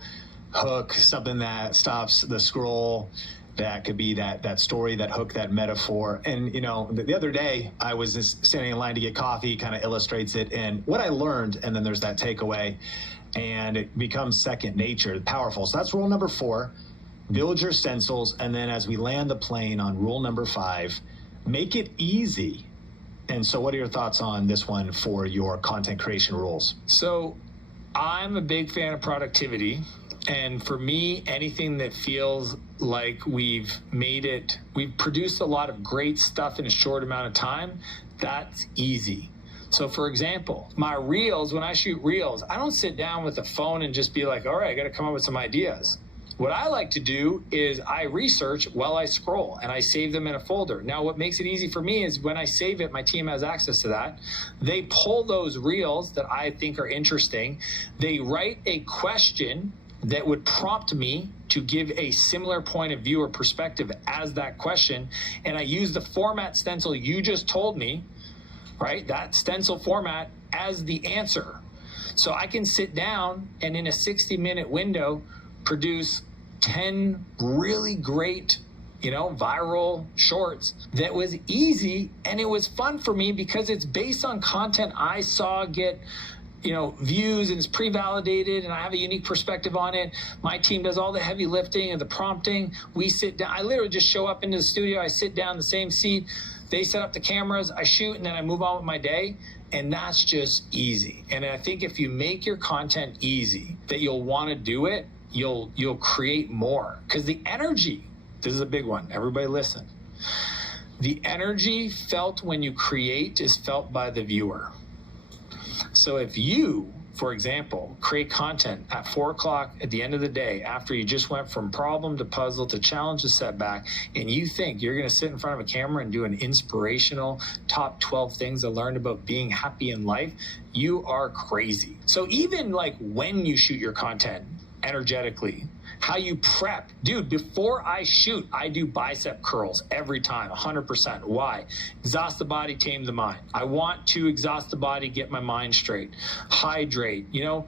hook, something that stops the scroll, That could be that story, that hook, that metaphor. And, you know, the other day I was just standing in line to get coffee, kind of illustrates it. And what I learned, and then there's that takeaway, and it becomes second nature, powerful. So that's rule number 4, build your stencils. And then as we land the plane on rule number 5, make it easy. And so what are your thoughts on this one for your content creation rules? So I'm a big fan of productivity. And for me, anything that feels like we've produced a lot of great stuff in a short amount of time, that's easy. So for example, my reels, when I shoot reels, I don't sit down with a phone and just be like, all right, I got to come up with some ideas. What I like to do is I research while I scroll and I save them in a folder. Now, what makes it easy for me is when I save it, my team has access to that. They pull those reels that I think are interesting. They write a question that would prompt me to give a similar point of view or perspective as that question. And I use the format stencil you just told me, right? That stencil format as the answer. So I can sit down and in a 60-minute window, produce 10 really great, viral shorts that was easy. And it was fun for me because it's based on content I saw get views, and it's pre-validated, and I have a unique perspective on it. My team does all the heavy lifting and the prompting. We sit down. I literally just show up into the studio. I sit down in the same seat. They set up the cameras. I shoot, and then I move on with my day. And that's just easy. And I think if you make your content easy, that you'll want to do it, you'll create more. Because the energy, this is a big one. Everybody listen. The energy felt when you create is felt by the viewer. So if you, for example, create content at 4 o'clock at the end of the day after you just went from problem to puzzle to challenge to setback, and you think you're going to sit in front of a camera and do an inspirational top 12 things I learned about being happy in life, you are crazy. So even like when you shoot your content energetically, how you prep. Dude, before I shoot, I do bicep curls every time, 100%. Why? Exhaust the body, tame the mind. I want to exhaust the body, get my mind straight, hydrate, and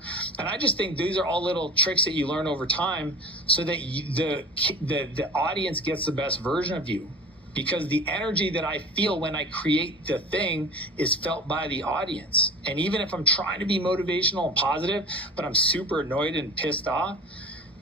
I just think these are all little tricks that you learn over time so that the audience gets the best version of you. Because the energy that I feel when I create the thing is felt by the audience. And even if I'm trying to be motivational and positive, but I'm super annoyed and pissed off,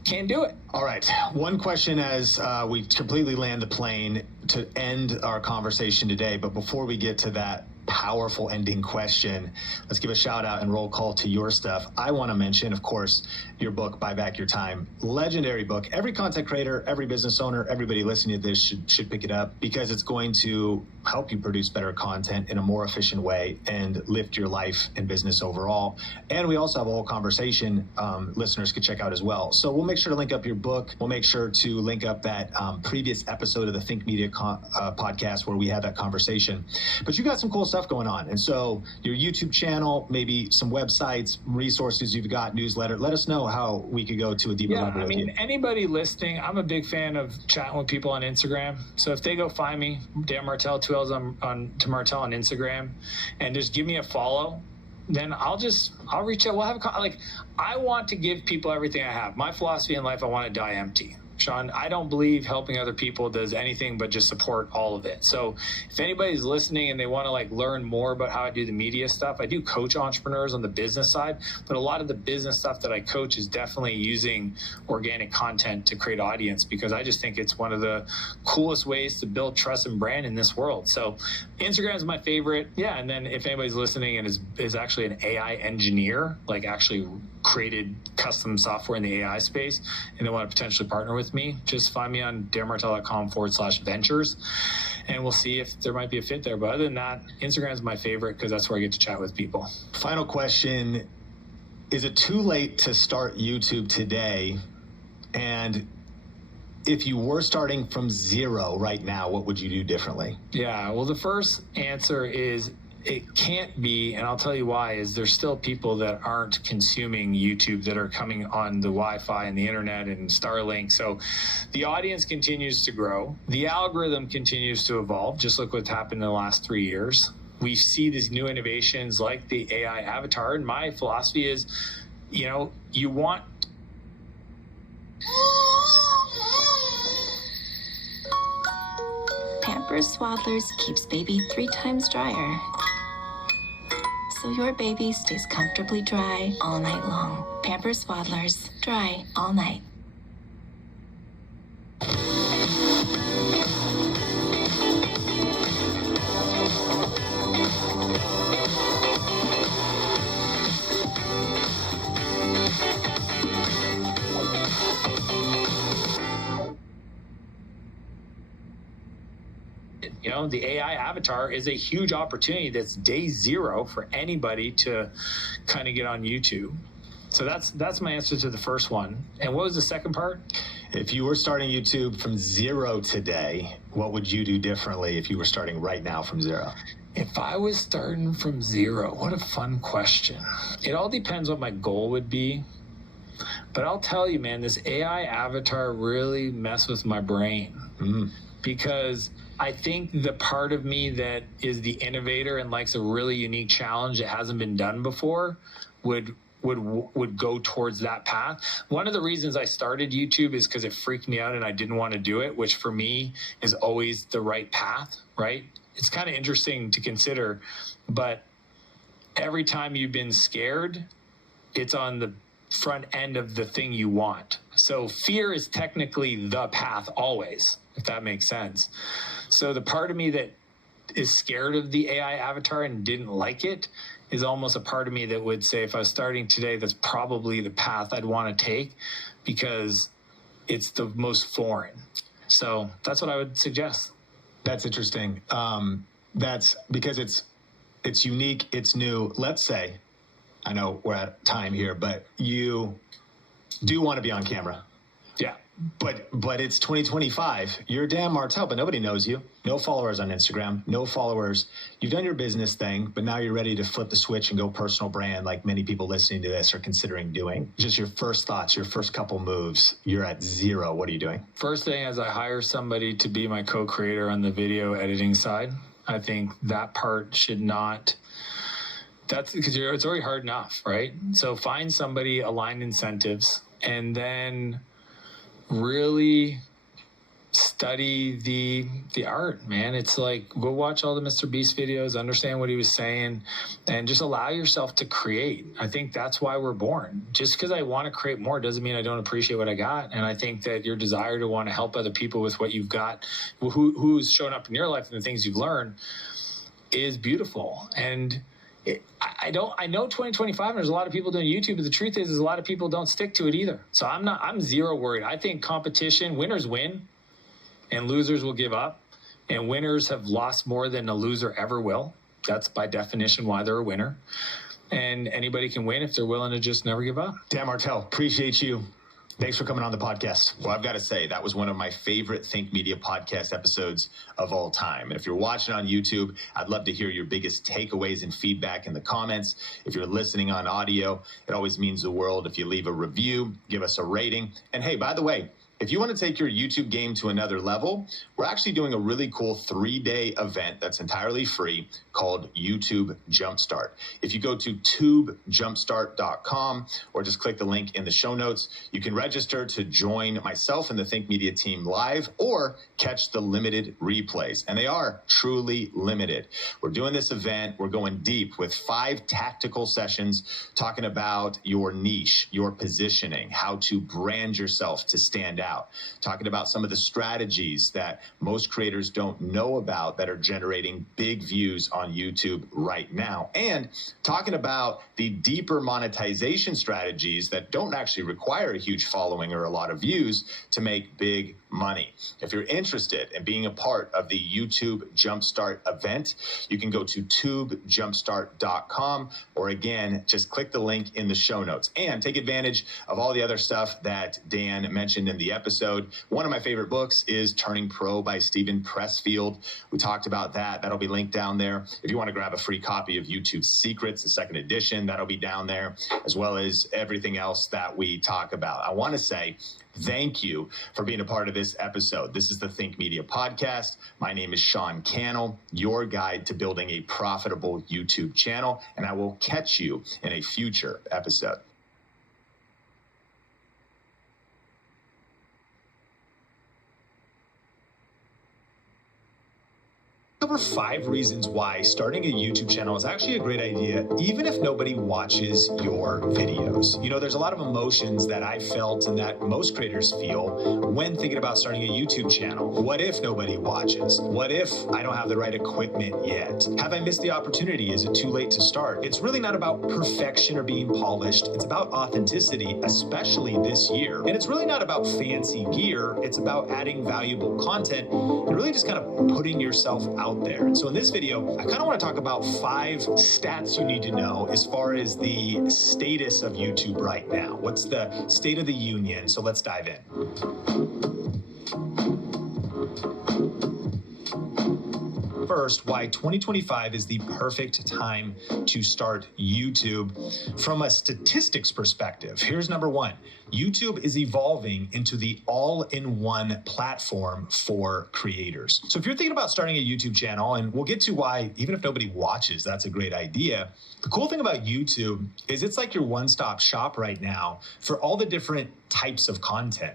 can't do it. All right. One question as we completely land the plane to end our conversation today. But before we get to that powerful ending question, let's give a shout out and roll call to your stuff. I want to mention, of course, your book, Buy Back Your Time. Legendary book. Every content creator, every business owner, everybody listening to this should pick it up because it's going to help you produce better content in a more efficient way and lift your life and business overall. And we also have a whole conversation listeners could check out as well. So we'll make sure to link up your book. We'll make sure to link up that previous episode of the Think Media podcast where we had that conversation. But you got some cool stuff going on. And so your YouTube channel, maybe some websites, resources you've got, newsletter, let us know how we could go to a deeper level. I mean, anybody listening, I'm a big fan of chatting with people on Instagram. So if they go find me, Dan Martell, 2 L's on to Martell on Instagram, and just give me a follow, then I'll reach out. We'll have I want to give people everything I have. My philosophy in life, I want to die empty. Sean, I don't believe helping other people does anything but just support all of it. So if anybody's listening and they want to learn more about how I do the media stuff, I do coach entrepreneurs on the business side, but a lot of the business stuff that I coach is definitely using organic content to create audience because I just think it's one of the coolest ways to build trust and brand in this world. So Instagram is my favorite. Yeah. And then if anybody's listening and is actually an AI engineer, actually created custom software in the AI space and they want to potentially partner with me, just find me on danmartell.com/ventures and we'll see if there might be a fit there. But other than that, Instagram is my favorite because that's where I get to chat with people. Final question. Is it too late to start YouTube today? And if you were starting from zero right now, what would you do differently? Yeah, well, the first answer is it can't be, and I'll tell you why, is there's still people that aren't consuming YouTube that are coming on the Wi-Fi and the internet and Starlink. So the audience continues to grow. The algorithm continues to evolve. Just look what's happened in the last 3 years. We see these new innovations like the AI avatar. And my philosophy is, you want... Pampers Swaddlers keeps baby 3 times drier, so your baby stays comfortably dry all night long. Pampers Swaddlers, dry all night. You know, the AI avatar is a huge opportunity that's day zero for anybody to kind of get on YouTube. So that's my answer to the first one. And what was the second part? If you were starting YouTube from zero today, what would you do differently if you were starting right now from zero? If I was starting from zero, what a fun question. It all depends what my goal would be. But I'll tell you, man, this AI avatar really messed with my brain. Because I think the part of me that is the innovator and likes a really unique challenge that hasn't been done before would go towards that path. One of the reasons I started YouTube is because it freaked me out and I didn't want to do it, which for me is always the right path, right? It's kind of interesting to consider, but every time you've been scared, it's on the front end of the thing you want. So fear is technically the path always, if that makes sense. So the part of me that is scared of the AI avatar and didn't like it is almost a part of me that would say, if I was starting today, that's probably the path I'd want to take because it's the most foreign. So that's what I would suggest. That's interesting. That's because it's unique, it's new. Let's say, I know we're at time here, but you do want to be on camera. Yeah. But it's 2025. You're Dan Martell, but nobody knows you. No followers on Instagram, no followers. You've done your business thing, but now you're ready to flip the switch and go personal brand like many people listening to this are considering doing. Just your first thoughts, your first couple moves. You're at zero. What are you doing? First thing is I hire somebody to be my co-creator on the video editing side. I think that part should not... That's because it's already hard enough, right? So find somebody, align incentives, and then really study the art, man. It's like, go watch all the Mr. Beast videos, understand what he was saying, and just allow yourself to create. I think that's why we're born. Just because I want to create more doesn't mean I don't appreciate what I got. And I think that your desire to want to help other people with what you've got, who's shown up in your life and the things you've learned is beautiful. And I know 2025 and there's a lot of people doing YouTube, but the truth is a lot of people don't stick to it either. So I'm zero worried. I think competition, winners win and losers will give up, and winners have lost more than a loser ever will. That's by definition why they're a winner, and anybody can win if they're willing to just never give up. Dan Martell, appreciate you. Thanks for coming on the podcast. Well, I've got to say, that was one of my favorite Think Media podcast episodes of all time. And if you're watching on YouTube, I'd love to hear your biggest takeaways and feedback in the comments. If you're listening on audio, it always means the world if you leave a review, give us a rating. And hey, by the way, if you want to take your YouTube game to another level, we're actually doing a really cool 3-day event that's entirely free called YouTube Jumpstart. If you go to tubejumpstart.com or just click the link in the show notes, you can register to join myself and the Think Media team live or catch the limited replays. And they are truly limited. We're doing this event. We're going deep with 5 tactical sessions talking about your niche, your positioning, how to brand yourself to stand out, talking about some of the strategies that most creators don't know about that are generating big views on YouTube right now, and talking about the deeper monetization strategies that don't actually require a huge following or a lot of views to make big money. If you're interested in being a part of the YouTube Jumpstart event, you can go to tubejumpstart.com, or again, just click the link in the show notes and take advantage of all the other stuff that Dan mentioned in the episode. One of my favorite books is Turning Pro by Steven Pressfield. We talked about that. That'll be linked down there. If you want to grab a free copy of YouTube Secrets, the 2nd edition, that'll be down there, as well as everything else that we talk about. I want to say thank you for being a part of this episode. This is the Think Media Podcast. My name is Sean Cannell, your guide to building a profitable YouTube channel, and I will catch you in a future episode. over 5 reasons why starting a YouTube channel is actually a great idea, even if nobody watches your videos. You know, there's a lot of emotions that I felt and that most creators feel when thinking about starting a YouTube channel. What if nobody watches? What if I don't have the right equipment yet? Have I missed the opportunity? Is it too late to start? It's really not about perfection or being polished. It's about authenticity, especially this year. And it's really not about fancy gear. It's about adding valuable content and really just kind of putting yourself out there. And so in this video, I kind of want to talk about 5 stats you need to know as far as the status of YouTube right now. What's the state of the union? So let's dive in. First, why 2025 is the perfect time to start YouTube from a statistics perspective. Here's number 1. YouTube is evolving into the all-in-one platform for creators. So if you're thinking about starting a YouTube channel, and we'll get to why, even if nobody watches, that's a great idea. The cool thing about YouTube is it's like your one-stop shop right now for all the different types of content.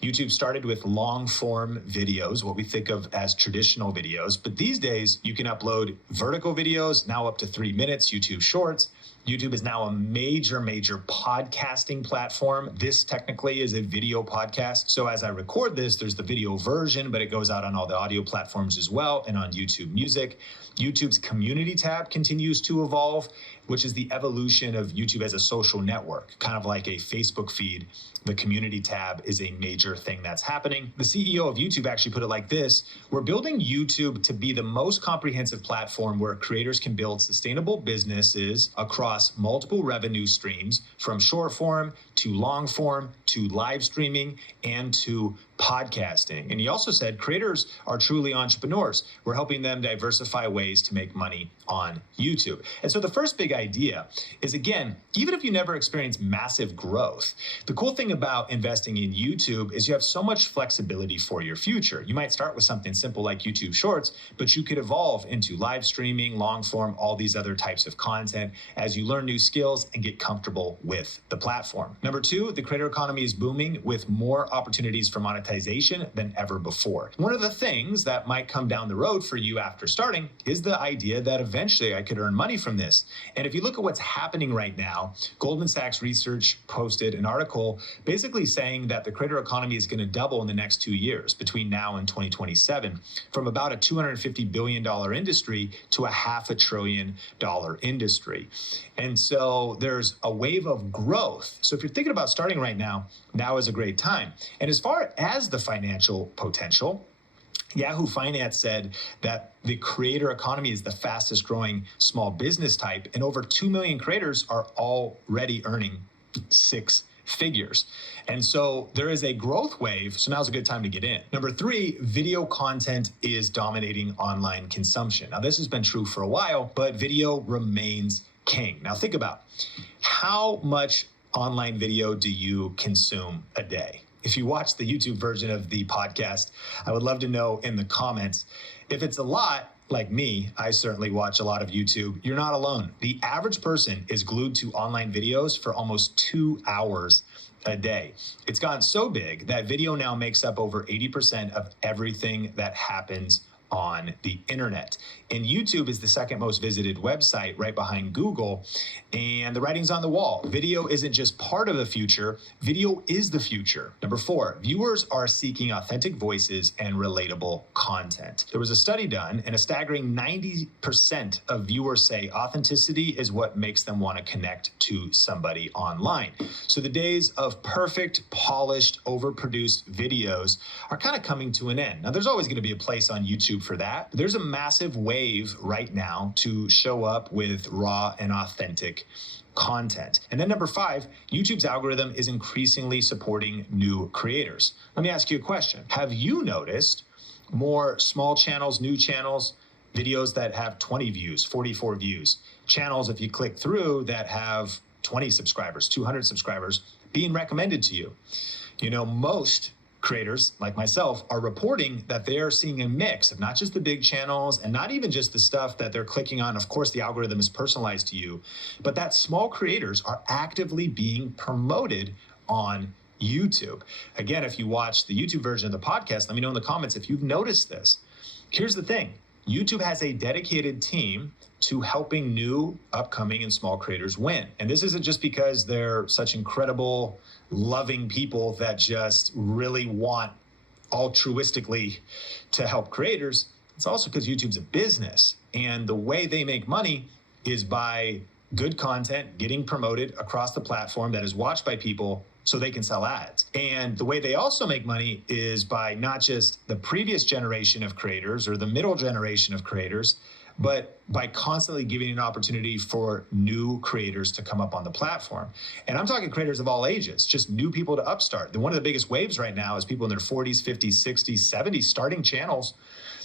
YouTube started with long-form videos, what we think of as traditional videos, but these days you can upload vertical videos, now up to 3 minutes, YouTube Shorts. YouTube is now a major podcasting platform. This technically is a video podcast. So as I record this, there's the video version, but it goes out on all the audio platforms as well and on YouTube Music. YouTube's community tab continues to evolve, which is the evolution of YouTube as a social network, kind of like a Facebook feed. The community tab is a major thing that's happening. The CEO of YouTube actually put it like this: we're building YouTube to be the most comprehensive platform where creators can build sustainable businesses across multiple revenue streams, from short form to long form to live streaming and to podcasting. And he also said creators are truly entrepreneurs. We're helping them diversify ways to make money on YouTube. And so the first big idea is, again, even if you never experience massive growth, the cool thing about investing in YouTube is you have so much flexibility for your future. You might start with something simple like YouTube Shorts, but you could evolve into live streaming, long form, all these other types of content as you learn new skills and get comfortable with the platform. Number 2, the creator economy is booming with more opportunities for monetization than ever before. One of the things that might come down the road for you after starting is the idea that eventually I could earn money from this. And if you look at what's happening right now, Goldman Sachs Research posted an article basically saying that the creator economy is going to double in the next 2 years, between now and 2027, from about a $250 billion industry to a $500 billion industry. And so there's a wave of growth. So if you're thinking about starting right now, now is a great time. And as far as the financial potential, Yahoo Finance said that the creator economy is the fastest growing small business type, and over 2 million creators are already earning 6 figures. And so there is a growth wave, so now's a good time to get in. Number 3, video content is dominating online consumption. Now, this has been true for a while, but video remains king. Now, think about how much online video do you consume a day? If you watch the YouTube version of the podcast, I would love to know in the comments. If it's a lot, like me, I certainly watch a lot of YouTube, you're not alone. The average person is glued to online videos for almost 2 hours a day. It's gotten so big that video now makes up over 80% of everything that happens on the internet. And YouTube is the second most visited website right behind Google. And the writing's on the wall. Video isn't just part of the future, video is the future. Number 4, viewers are seeking authentic voices and relatable content. There was a study done, and a staggering 90% of viewers say authenticity is what makes them want to connect to somebody online. So the days of perfect, polished, overproduced videos are kind of coming to an end. Now, there's always going to be a place on YouTube for that. There's a massive wave right now to show up with raw and authentic content. And then number 5, YouTube's algorithm is increasingly supporting new creators. Let me ask you a question. Have you noticed more small channels, new channels, videos that have 20 views, 44 views, channels, if you click through, that have 20 subscribers, 200 subscribers being recommended to you? You know, most creators like myself are reporting that they are seeing a mix of not just the big channels and not even just the stuff that they're clicking on. Of course, the algorithm is personalized to you, but that small creators are actively being promoted on YouTube. Again, if you watch the YouTube version of the podcast, let me know in the comments if you've noticed this. Here's the thing. YouTube has a dedicated team to helping new, upcoming, and small creators win. And this isn't just because they're such incredible, loving people that just really want altruistically to help creators. It's also because YouTube's a business, and the way they make money is by good content getting promoted across the platform that is watched by people so they can sell ads. And the way they also make money is by not just the previous generation of creators or the middle generation of creators, but by constantly giving an opportunity for new creators to come up on the platform. And I'm talking creators of all ages, just new people to upstart. One of the biggest waves right now is people in their 40s, 50s, 60s, 70s starting channels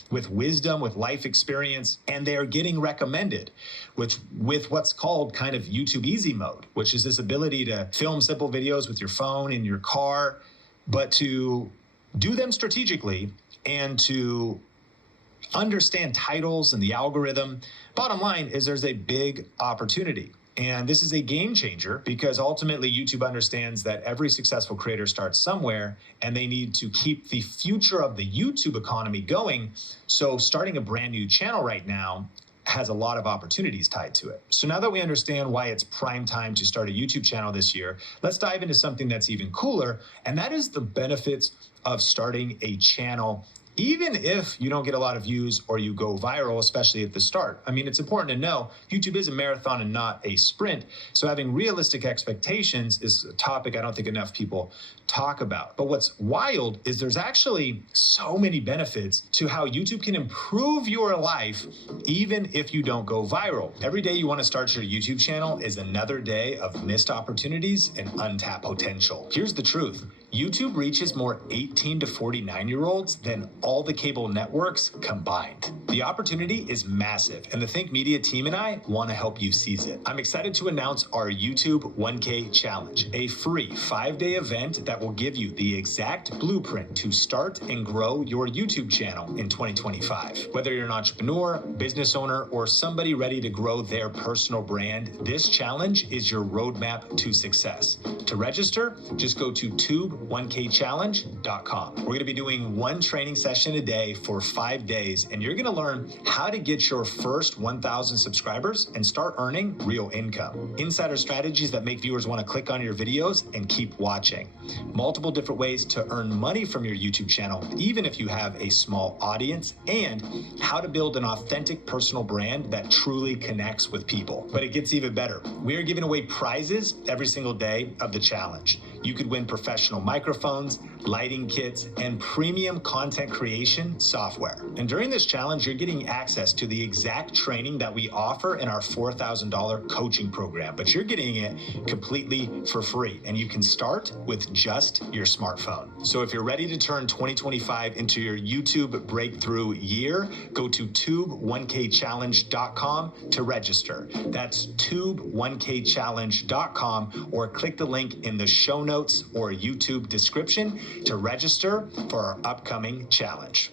with wisdom, with life experience, and they are getting recommended with what's called kind of YouTube easy mode, which is this ability to film simple videos with your phone in your car, but to do them strategically and to understand titles and the algorithm. Bottom line is there's a big opportunity. And this is a game changer because ultimately YouTube understands that every successful creator starts somewhere and they need to keep the future of the YouTube economy going. So starting a brand new channel right now has a lot of opportunities tied to it. So now that we understand why it's prime time to start a YouTube channel this year, let's dive into something that's even cooler. And that is the benefits of starting a channel even if you don't get a lot of views or you go viral, especially at the start. I mean, it's important to know YouTube is a marathon and not a sprint. So having realistic expectations is a topic I don't think enough people talk about. But what's wild is there's actually so many benefits to how YouTube can improve your life even if you don't go viral. Every day you want to start your YouTube channel is another day of missed opportunities and untapped potential. Here's the truth. YouTube reaches more 18 to 49-year-olds than all the cable networks combined. The opportunity is massive, and the Think Media team and I want to help you seize it. I'm excited to announce our YouTube 1K Challenge, a free 5-day event that will give you the exact blueprint to start and grow your YouTube channel in 2025. Whether you're an entrepreneur, business owner, or somebody ready to grow their personal brand, this challenge is your roadmap to success. To register, just go to tube1kchallenge.com. We're going to be doing one training session a day for 5 days, and you're going to learn how to get your first 1,000 subscribers and start earning real income. Insider strategies that make viewers want to click on your videos and keep watching. Multiple different ways to earn money from your YouTube channel, even if you have a small audience, and how to build an authentic personal brand that truly connects with people. But it gets even better. We are giving away prizes every single day of the challenge. You could win professional microphones, lighting kits, and premium content creation software. And during this challenge, you're getting access to the exact training that we offer in our $4,000 coaching program, but you're getting it completely for free, and you can start with just your smartphone. So if you're ready to turn 2025 into your YouTube breakthrough year, go to tube1kchallenge.com to register. That's tube1kchallenge.com, or click the link in the show notes or YouTube description to register for our upcoming challenge.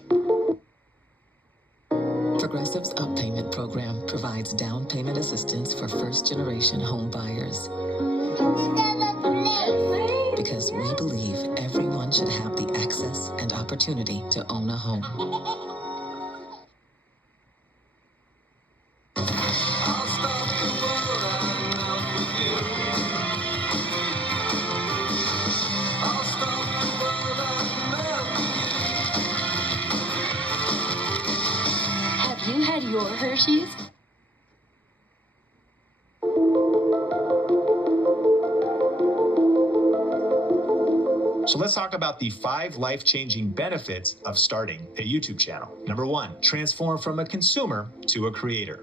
Progressive's Up Payment program provides down payment assistance for first-generation home buyers. Because we believe everyone should have the access and opportunity to own a home. You had your Hershey's? So let's talk about the 5 life-changing benefits of starting a YouTube channel. Number 1, transform from a consumer to a creator.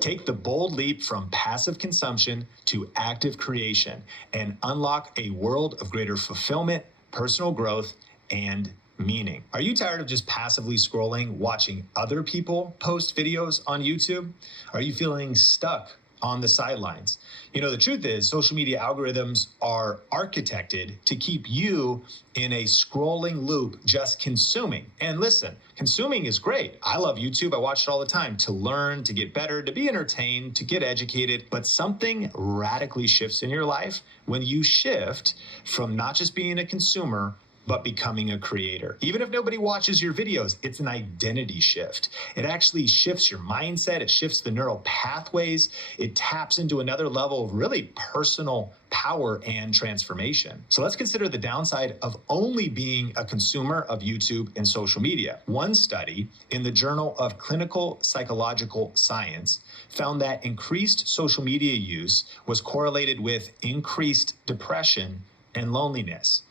Take the bold leap from passive consumption to active creation and unlock a world of greater fulfillment, personal growth, and meaning. Are you tired of just passively scrolling, watching other people post videos on YouTube? Are you feeling stuck on the sidelines? You know, the truth is social media algorithms are architected to keep you in a scrolling loop, just consuming. And listen, consuming is great. I love YouTube. I watch it all the time to learn, to get better, to be entertained, to get educated. But something radically shifts in your life when you shift from not just being a consumer but becoming a creator. Even if nobody watches your videos, it's an identity shift. It actually shifts your mindset. It shifts the neural pathways. It taps into another level of really personal power and transformation. So let's consider the downside of only being a consumer of YouTube and social media. One study in the Journal of Clinical Psychological Science found that increased social media use was correlated with increased depression and loneliness.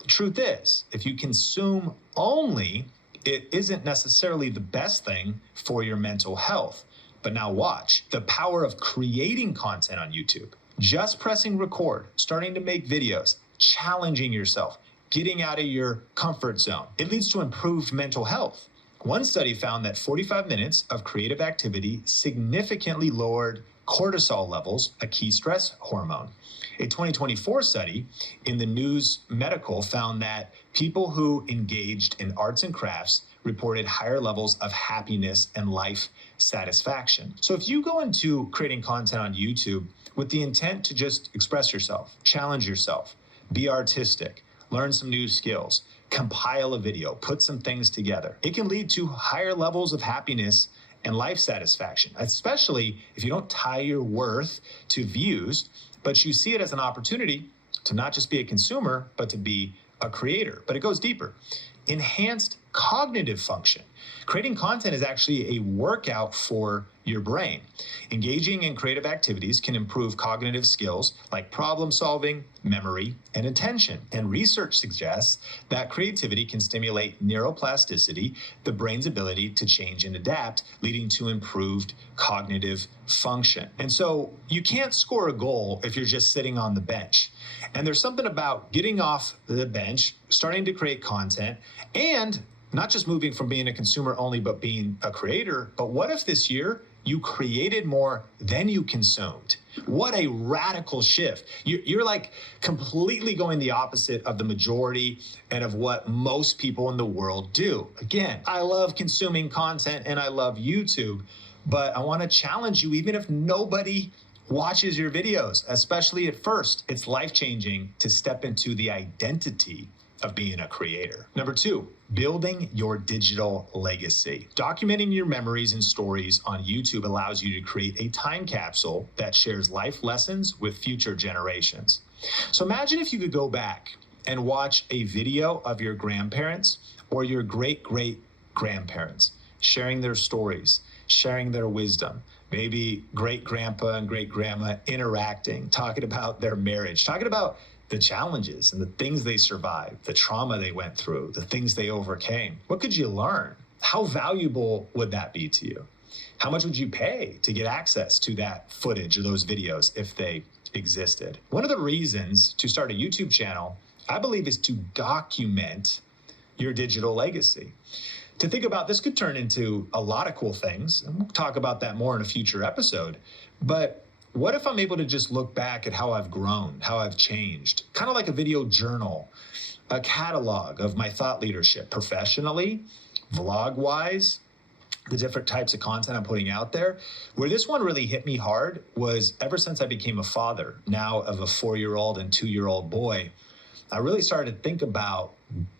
The truth is, if you consume only, it isn't necessarily the best thing for your mental health. But now watch the power of creating content on YouTube. Just pressing record, starting to make videos, challenging yourself, getting out of your comfort zone. It leads to improved mental health. One study found that 45 minutes of creative activity significantly lowered cortisol levels, a key stress hormone. A 2024 study in the News Medical found that people who engaged in arts and crafts reported higher levels of happiness and life satisfaction. So if you go into creating content on YouTube with the intent to just express yourself, challenge yourself, be artistic, learn some new skills, compile a video, put some things together, it can lead to higher levels of happiness and life satisfaction, especially if you don't tie your worth to views, but you see it as an opportunity to not just be a consumer, but to be a creator. But it goes deeper. Enhanced cognitive function. Creating content is actually a workout for your brain. Engaging in creative activities can improve cognitive skills like problem solving, memory, and attention. And research suggests that creativity can stimulate neuroplasticity, the brain's ability to change and adapt, leading to improved cognitive function. And so you can't score a goal if you're just sitting on the bench. And there's something about getting off the bench, starting to create content, and not just moving from being a consumer only, but being a creator. But what if this year you created more than you consumed? What a radical shift. You're like completely going the opposite of the majority and of what most people in the world do. Again, I love consuming content and I love YouTube, but I want to challenge you, even if nobody watches your videos, especially at first, it's life-changing to step into the identity of being a creator. Number 2, building your digital legacy. Documenting your memories and stories on YouTube allows you to create a time capsule that shares life lessons with future generations. So imagine if you could go back and watch a video of your grandparents or your great-great-grandparents sharing their stories, sharing their wisdom, maybe great-grandpa and great-grandma interacting, talking about their marriage, talking about the challenges and the things they survived, the trauma they went through, the things they overcame. What could you learn? How valuable would that be to you? How much would you pay to get access to that footage or those videos if they existed? One of the reasons to start a YouTube channel, I believe, is to document your digital legacy. To think about this could turn into a lot of cool things, and we'll talk about that more in a future episode. But what if I'm able to just look back at how I've grown, how I've changed? Kind of like a video journal, a catalog of my thought leadership professionally, vlog-wise, the different types of content I'm putting out there. Where this one really hit me hard was ever since I became a father, now of a 4-year-old and 2-year-old boy, I really started to think about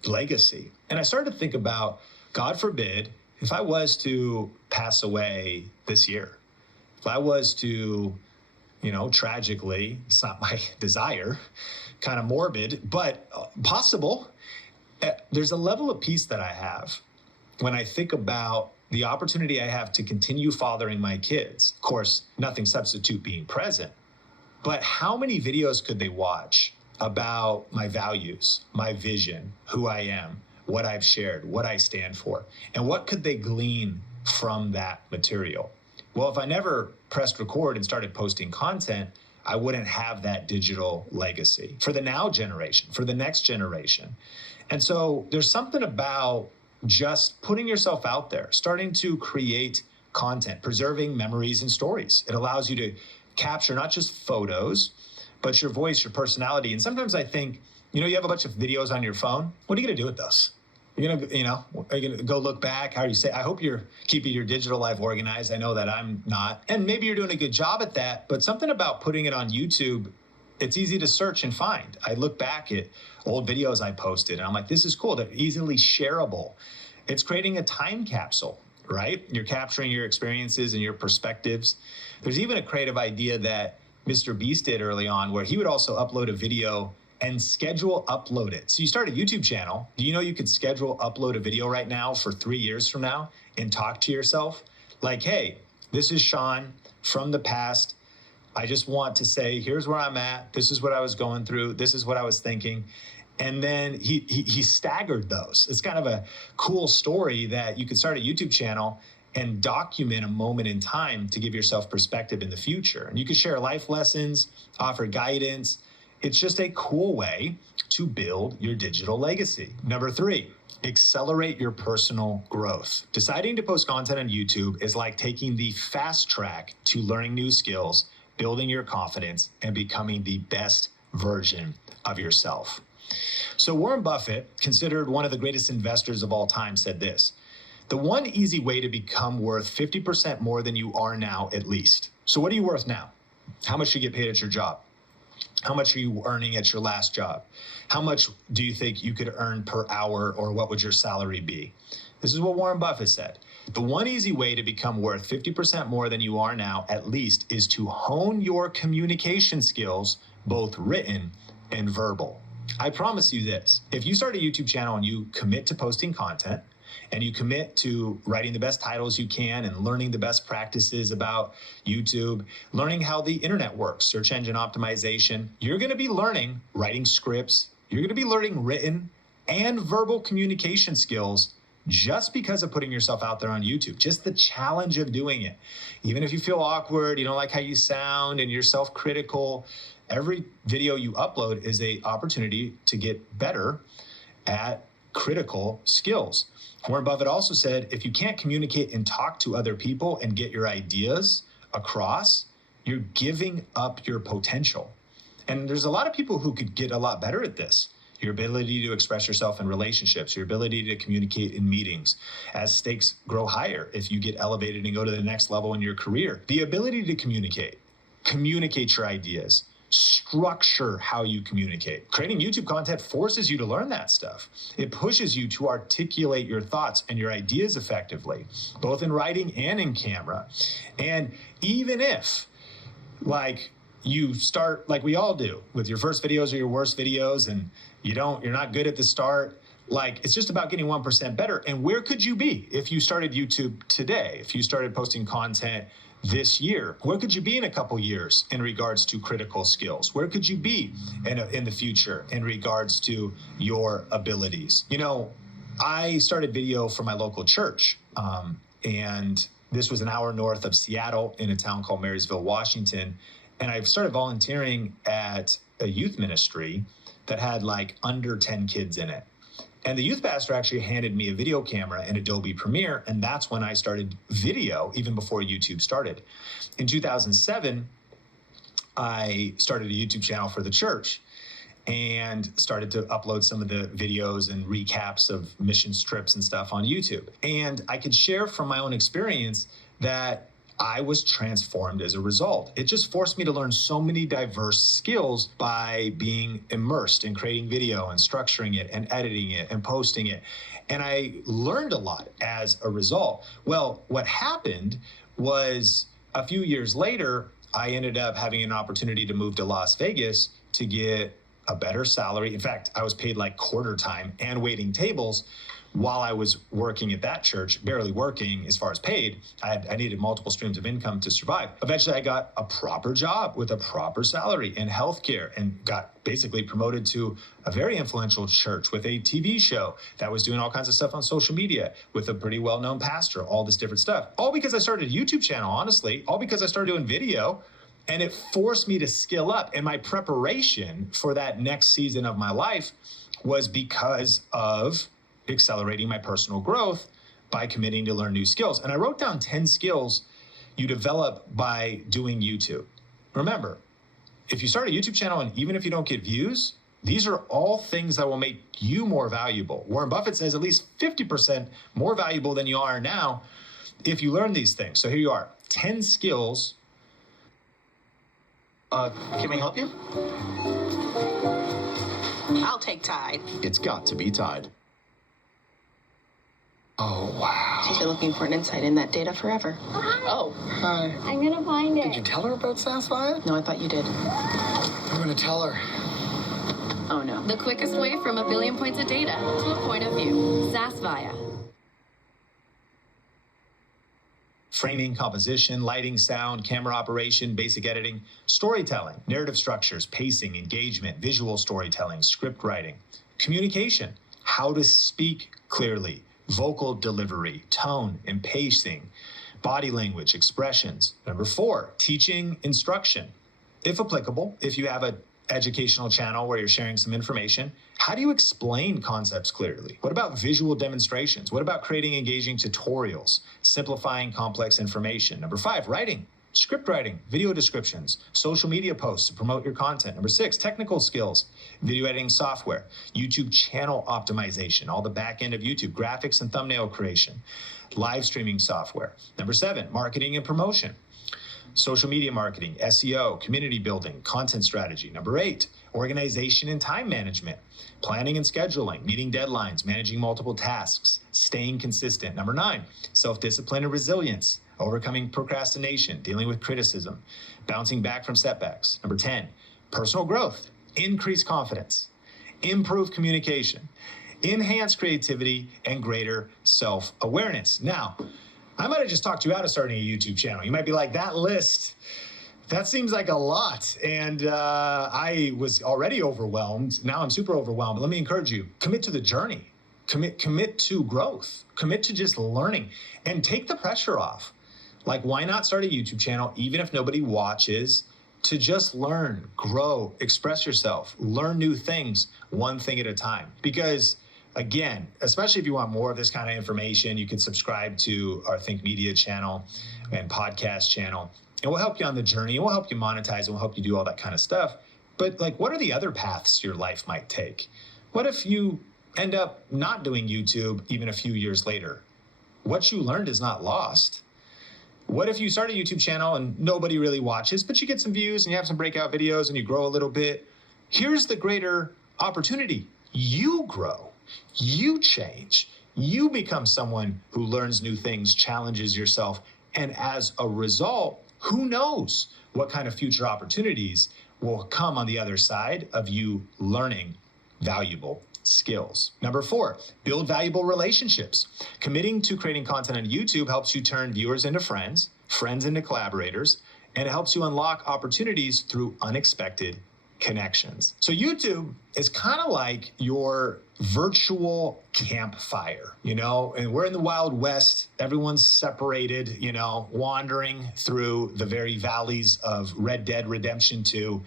legacy. And I started to think about, God forbid, if I was to pass away this year, if I was to, tragically, it's not my desire, kind of morbid, but possible. There's a level of peace that I have when I think about the opportunity I have to continue fathering my kids. Of course, nothing substitute being present, but how many videos could they watch about my values, my vision, who I am, what I've shared, what I stand for, and what could they glean from that material? Well, if I never pressed record and started posting content, I wouldn't have that digital legacy for the now generation, for the next generation. And so there's something about just putting yourself out there, starting to create content, preserving memories and stories. It allows you to capture not just photos, but your voice, your personality. And sometimes I think, you have a bunch of videos on your phone. What are you going to do with those? You're going to, are you going to go look back? How do you say? I hope you're keeping your digital life organized. I know that I'm not. And maybe you're doing a good job at that, but something about putting it on YouTube it's easy to search and find. I look back at old videos I posted and I'm like, this is cool. They're easily shareable. It's creating a time capsule, right? You're capturing your experiences and your perspectives. There's even a creative idea that Mr. Beast did early on where he would also upload a video and schedule upload it. So you start a YouTube channel. Do you know you could schedule upload a video right now for 3 years from now and talk to yourself? Like, hey, this is Sean from the past. I just want to say, here's where I'm at. This is what I was going through. This is what I was thinking. And then he staggered those. It's kind of a cool story that you could start a YouTube channel and document a moment in time to give yourself perspective in the future. And you can share life lessons, offer guidance. It's just a cool way to build your digital legacy. Number 3, accelerate your personal growth. Deciding to post content on YouTube is like taking the fast track to learning new skills, building your confidence, and becoming the best version of yourself. So Warren Buffett, considered one of the greatest investors of all time, said this: the one easy way to become worth 50% more than you are now, at least. So what are you worth now? How much do you get paid at your job? How much are you earning at your last job? How much do you think you could earn per hour, or what would your salary be? This is what Warren Buffett said. The one easy way to become worth 50% more than you are now, at least, is to hone your communication skills, both written and verbal. I promise you this: if you start a YouTube channel and you commit to posting content, and you commit to writing the best titles you can and learning the best practices about YouTube, learning how the internet works, search engine optimization, you're going to be learning writing scripts. You're going to be learning written and verbal communication skills just because of putting yourself out there on YouTube. Just the challenge of doing it. Even if you feel awkward, you don't like how you sound, and you're self-critical, every video you upload is an opportunity to get better at critical skills. Warren Buffett also said, if you can't communicate and talk to other people and get your ideas across, you're giving up your potential. And there's a lot of people who could get a lot better at this. Your ability to express yourself in relationships, your ability to communicate in meetings, as stakes grow higher, if you get elevated and go to the next level in your career. The ability to communicate your ideas, structure how you communicate. Creating YouTube content forces you to learn that stuff. It pushes you to articulate your thoughts and your ideas effectively, both in writing and in camera. And even if, like, you start like we all do with your first videos or your worst videos, and you're not good at the start, like, it's just about getting 1% better. And where could you be if you started YouTube today? If you started posting content this year, where could you be in a couple years in regards to critical skills? Where could you be in the future in regards to your abilities? You know, I started video for my local church, and this was an hour north of Seattle in a town called Marysville, Washington. And I started volunteering at a youth ministry that had like under 10 kids in it. And the youth pastor actually handed me a video camera and Adobe Premiere, and that's when I started video, even before YouTube started. In 2007, I started a YouTube channel for the church and started to upload some of the videos and recaps of mission trips and stuff on YouTube. And I could share from my own experience that I was transformed as a result. It just forced me to learn so many diverse skills by being immersed in creating video and structuring it and editing it and posting it. And I learned a lot as a result. Well, what happened was a few years later, I ended up having an opportunity to move to Las Vegas to get a better salary. In fact, I was paid like quarter time and waiting tables while I was working at that church, barely working as far as paid. I needed multiple streams of income to survive. Eventually, I got a proper job with a proper salary in healthcare and got basically promoted to a very influential church with a TV show that was doing all kinds of stuff on social media with a pretty well-known pastor, all this different stuff. All because I started a YouTube channel, honestly, all because I started doing video. And it forced me to skill up. And my preparation for that next season of my life was because of accelerating my personal growth by committing to learn new skills. And I wrote down 10 skills you develop by doing YouTube. Remember, if you start a YouTube channel and even if you don't get views, these are all things that will make you more valuable. Warren Buffett says at least 50% more valuable than you are now if you learn these things. So here you are, 10 skills Can we help you? I'll take Tide. It's got to be Tide. Oh, wow. She's been looking for an insight in that data forever. Oh. Hi. I'm gonna find it. Did you tell her about Sapphire? No, I thought you did. I'm gonna tell her. Oh, no. The quickest way from a billion points of data to a point of view. SassVia. Framing, composition, lighting, sound, camera operation, basic editing, storytelling, narrative structures, pacing, engagement, visual storytelling, script writing, communication, how to speak clearly, vocal delivery, tone and pacing, body language, expressions. Number 4, teaching, instruction. If applicable, if you have an educational channel where you're sharing some information, how do you explain concepts clearly? What about visual demonstrations? What about creating engaging tutorials, simplifying complex information? Number 5, writing, script writing, video descriptions, social media posts to promote your content. Number 6, technical skills, video editing software, YouTube channel optimization, all the back end of YouTube, graphics and thumbnail creation, live streaming software. Number 7, marketing and promotion, social media marketing, SEO, community building, content strategy. Number 8, organization and time management, planning and scheduling, meeting deadlines, managing multiple tasks, staying consistent. Number 9, self-discipline and resilience, overcoming procrastination, dealing with criticism, bouncing back from setbacks. Number 10, personal growth, increase confidence, improve communication, enhance creativity, and greater self-awareness. Now, I might have just talked you out of starting a YouTube channel. You might be like, that list, that seems like a lot. And I was already overwhelmed. Now I'm super overwhelmed. But let me encourage you, commit to the journey. Commit to growth. Commit to just learning and take the pressure off. Like, why not start a YouTube channel, even if nobody watches, to just learn, grow, express yourself, learn new things, one thing at a time. Because again, especially if you want more of this kind of information, you can subscribe to our Think Media channel and podcast channel. And we'll help you on the journey, and we'll help you monetize, and we'll help you do all that kind of stuff. But like, what are the other paths your life might take? What if you end up not doing YouTube even a few years later? What you learned is not lost. What if you start a YouTube channel and nobody really watches, but you get some views and you have some breakout videos and you grow a little bit? Here's the greater opportunity. You grow. You change. You become someone who learns new things, challenges yourself, and as a result, who knows what kind of future opportunities will come on the other side of you learning valuable skills. Number 4, build valuable relationships. Committing to creating content on YouTube helps you turn viewers into friends, friends into collaborators, and it helps you unlock opportunities through unexpected connections. So YouTube is kind of like your virtual campfire, you know, and we're in the Wild West. Everyone's separated, you know, wandering through the very valleys of Red Dead Redemption 2.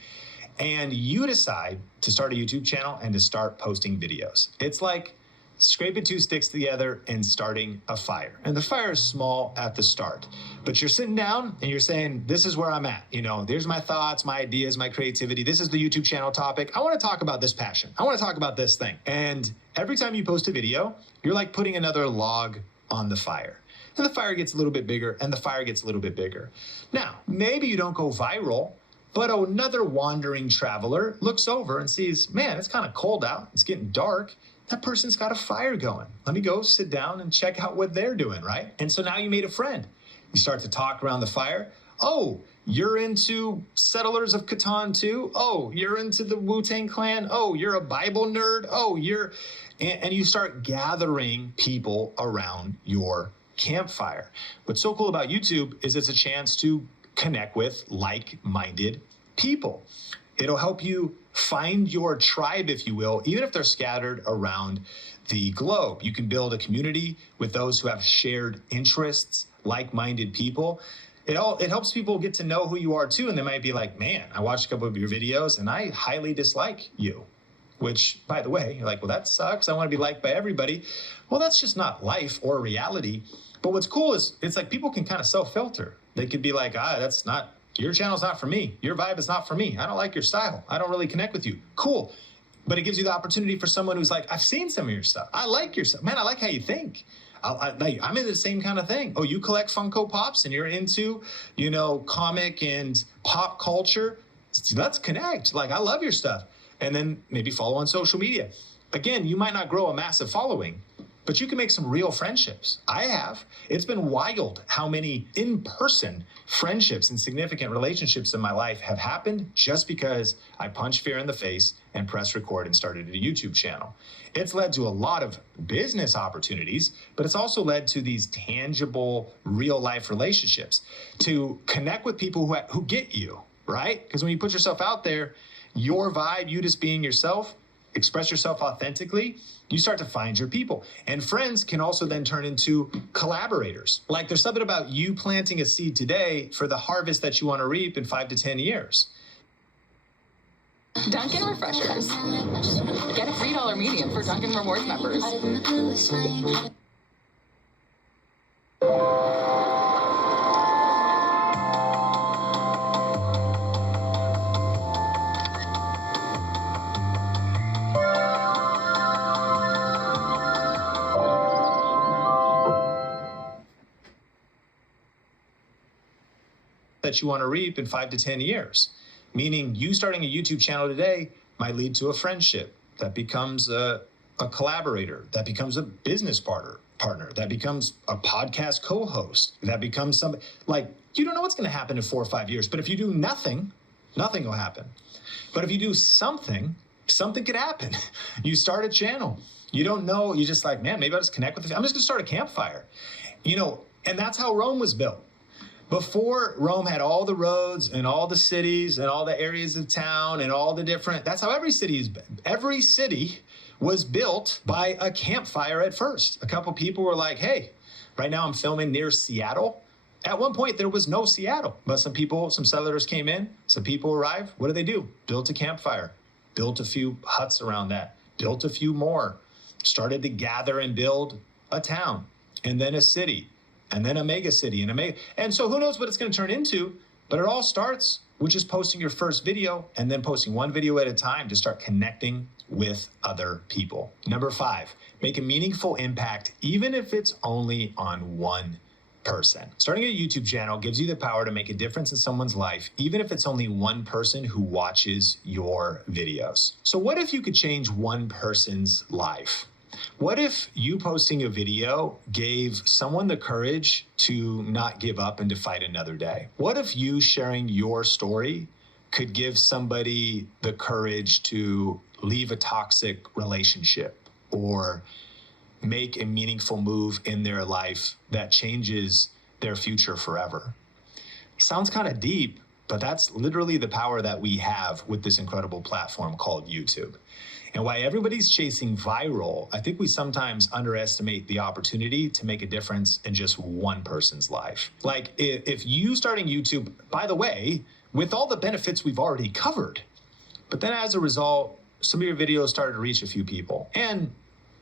And you decide to start a YouTube channel and to start posting videos. It's like scraping 2 sticks together and starting a fire. And the fire is small at the start, but you're sitting down and you're saying, this is where I'm at. You know, there's my thoughts, my ideas, my creativity. This is the YouTube channel topic. I want to talk about this passion. I want to talk about this thing. And every time you post a video, you're like putting another log on the fire. And the fire gets a little bit bigger and the fire gets a little bit bigger. Now, maybe you don't go viral, but another wandering traveler looks over and sees, man, it's kind of cold out. It's getting dark. That person's got a fire going. Let me go sit down and check out what they're doing, right? And so now you made a friend. You start to talk around the fire. Oh, you're into Settlers of Catan too? Oh, you're into the Wu-Tang Clan? Oh, you're a Bible nerd? Oh, and you start gathering people around your campfire. What's so cool about YouTube is it's a chance to connect with like-minded people. It'll help you find your tribe, if you will, even if they're scattered around the globe. You can build a community with those who have shared interests, like-minded people. It helps people get to know who you are too, and they might be like, man, I watched a couple of your videos and I highly dislike you. Which, by the way, you're like, well, that sucks. I want to be liked by everybody. Well, that's just not life or reality. But what's cool is it's like people can kind of self-filter. They could be like, that's not, your channel's not for me. Your vibe is not for me. I don't like your style. I don't really connect with you. Cool. But it gives you the opportunity for someone who's like, I've seen some of your stuff. I like your stuff. Man, I like how you think. I'm into the same kind of thing. Oh, you collect Funko Pops and you're into, you know, comic and pop culture. let's connect. Like, I love your stuff. And then maybe follow on social media. Again, you might not grow a massive following, but you can make some real friendships. I have. It's been wild how many in-person friendships and significant relationships in my life have happened just because I punched fear in the face and pressed record and started a YouTube channel. It's led to a lot of business opportunities, but it's also led to these tangible, real-life relationships to connect with people who get you, right? Because when you put yourself out there, your vibe, you just being yourself, express yourself authentically, you start to find your people. And friends can also then turn into collaborators. Like, there's something about you planting a seed today for the harvest that you want to reap in 5 to 10 years. Dunkin' Refreshers. Get a $3 medium for Dunkin' Rewards members. That you want to reap in 5 to 10 years. Meaning you starting a YouTube channel today might lead to a friendship that becomes a collaborator, that becomes a business partner, that becomes a podcast co-host, that becomes somebody. Like, you don't know what's going to happen in 4 or 5 years, but if you do nothing, nothing will happen. But if you do something, something could happen. You start a channel. You don't know. You're just like, man, maybe I'll just connect with I'm just going to start a campfire. And that's how Rome was built. Before Rome had all the roads and all the cities and all the areas of town and all the different, that's how every city was built by a campfire at first. A couple people were like, hey, right now I'm filming near Seattle. At one point there was no Seattle, but some settlers came in, some people arrived. What do? Built a campfire, built a few huts around that, built a few more, started to gather and build a town and then a city. And then a mega city and so who knows what it's going to turn into, but it all starts with just posting your first video and then posting one video at a time to start connecting with other people. Number 5, make a meaningful impact, even if it's only on one person. Starting a YouTube channel gives you the power to make a difference in someone's life, even if it's only one person who watches your videos. So what if you could change one person's life? What if you posting a video gave someone the courage to not give up and to fight another day? What if you sharing your story could give somebody the courage to leave a toxic relationship or make a meaningful move in their life that changes their future forever? Sounds kind of deep, but that's literally the power that we have with this incredible platform called YouTube. And why everybody's chasing viral, I think we sometimes underestimate the opportunity to make a difference in just one person's life. Like, if you starting YouTube, by the way, with all the benefits we've already covered, but then as a result, some of your videos started to reach a few people. And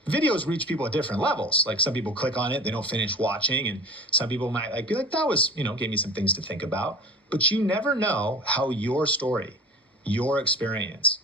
videos reach people at different levels. Like, some people click on it, they don't finish watching, and some people might be like, that was, gave me some things to think about. But you never know how your story, your experience,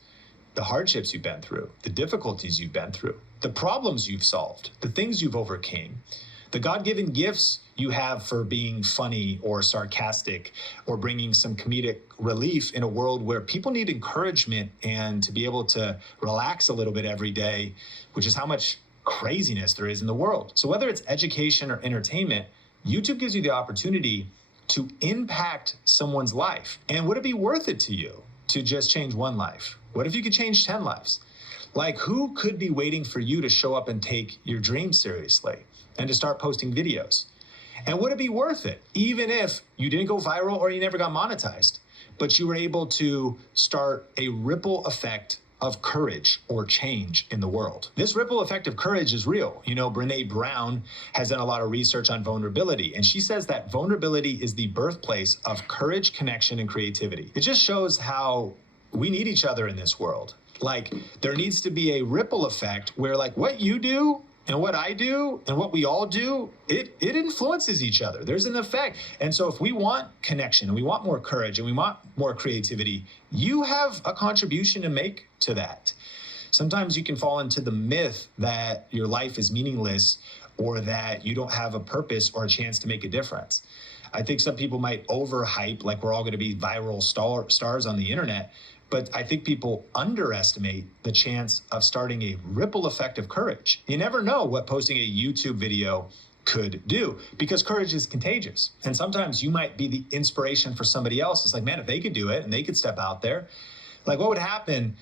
the hardships you've been through, the difficulties you've been through, the problems you've solved, the things you've overcame, the God-given gifts you have for being funny or sarcastic or bringing some comedic relief in a world where people need encouragement and to be able to relax a little bit every day, which is how much craziness there is in the world. So whether it's education or entertainment, YouTube gives you the opportunity to impact someone's life. And would it be worth it to you to just change one life? What if you could change 10 lives? Like, who could be waiting for you to show up and take your dreams seriously and to start posting videos? And would it be worth it, even if you didn't go viral or you never got monetized, but you were able to start a ripple effect of courage or change in the world? This ripple effect of courage is real. Brené Brown has done a lot of research on vulnerability, and she says that vulnerability is the birthplace of courage, connection, and creativity. It just shows how we need each other in this world. Like, there needs to be a ripple effect where, like, what you do and what I do and what we all do, it influences each other. There's an effect. And so if we want connection and we want more courage and we want more creativity, you have a contribution to make to that. Sometimes you can fall into the myth that your life is meaningless or that you don't have a purpose or a chance to make a difference. I think some people might overhype, like we're all going to be viral stars on the internet. But I think people underestimate the chance of starting a ripple effect of courage. You never know what posting a YouTube video could do, because courage is contagious. And sometimes you might be the inspiration for somebody else. It's like, man, if they could do it and they could step out there, like what would happen?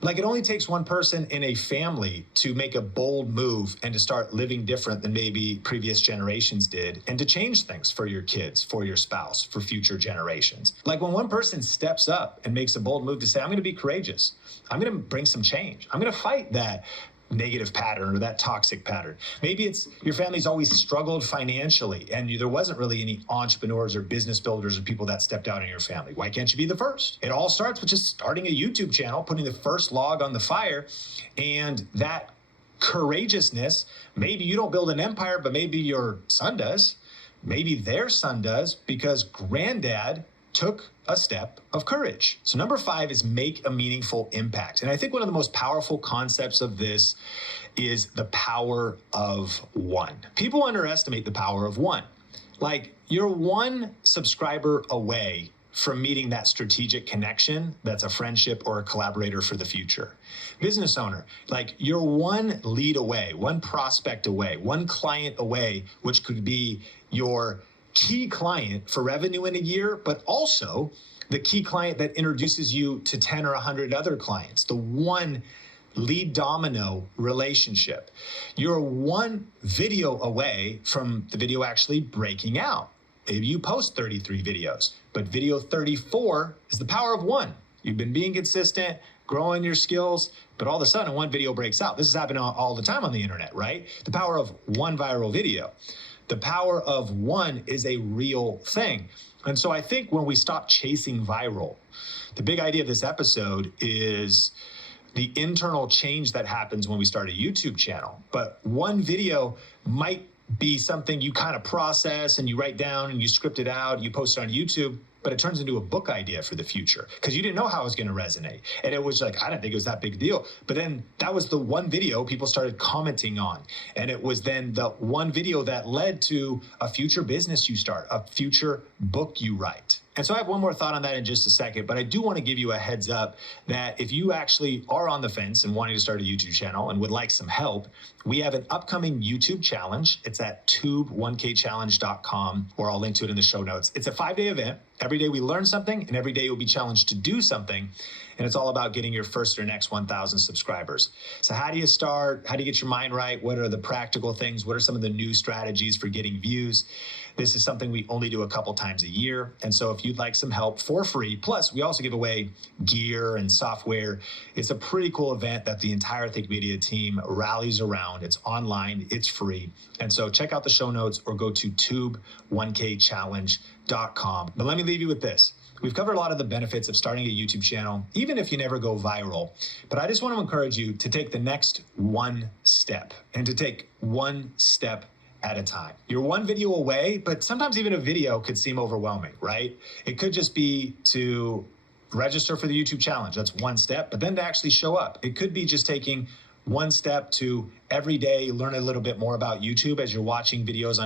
Like it only takes one person in a family to make a bold move and to start living different than maybe previous generations did, and to change things for your kids, for your spouse, for future generations. Like when one person steps up and makes a bold move to say, I'm going to be courageous. I'm going to bring some change. I'm going to fight that negative pattern or that toxic pattern. Maybe it's your family's always struggled financially and there wasn't really any entrepreneurs or business builders or people that stepped out in your family. Why can't you be the first? It all starts with just starting a YouTube channel, putting the first log on the fire, and that courageousness. Maybe you don't build an empire, but maybe your son does. Maybe their son does, because granddad took a step of courage. So number 5 is make a meaningful impact. And I think one of the most powerful concepts of this is the power of one. People underestimate the power of one. Like you're one subscriber away from meeting that strategic connection that's a friendship or a collaborator for the future. Business owner, like you're one lead away, one prospect away, one client away, which could be your key client for revenue in a year, but also the key client that introduces you to 10 or 100 other clients, the one lead domino relationship. You're one video away from the video actually breaking out. Maybe you post 33 videos, but video 34 is the power of one. You've been being consistent, growing your skills, but all of a sudden one video breaks out. This is happening all the time on the internet, right? The power of one viral video. The power of one is a real thing. And so I think when we stop chasing viral, the big idea of this episode is the internal change that happens when we start a YouTube channel. But one video might be something you kind of process and you write down and you script it out, you post it on YouTube, but it turns into a book idea for the future because you didn't know how it was going to resonate. And it was like, I didn't think it was that big a deal. But then that was the one video people started commenting on. And it was then the one video that led to a future business you start, a future book you write. And so I have one more thought on that in just a second, but I do want to give you a heads up that if you actually are on the fence and wanting to start a YouTube channel and would like some help, we have an upcoming YouTube challenge. It's at tube1kchallenge.com, or I'll link to it in the show notes. It's a 5-day event. Every day we learn something, and every day you'll be challenged to do something. And it's all about getting your first or next 1,000 subscribers. So how do you start? How do you get your mind right? What are the practical things? What are some of the new strategies for getting views? This is something we only do a couple times a year. And so if you'd like some help for free, plus we also give away gear and software. It's a pretty cool event that the entire Think Media team rallies around. It's online, it's free. And so check out the show notes or go to tube1kchallenge.com. But let me leave you with this. We've covered a lot of the benefits of starting a YouTube channel, even if you never go viral. But I just want to encourage you to take the next one step, and to take one step at a time. You're one video away, but sometimes even a video could seem overwhelming, right? It could just be to register for the YouTube challenge. That's one step, but then to actually show up. It could be just taking one step to every day learn a little bit more about YouTube as you're watching videos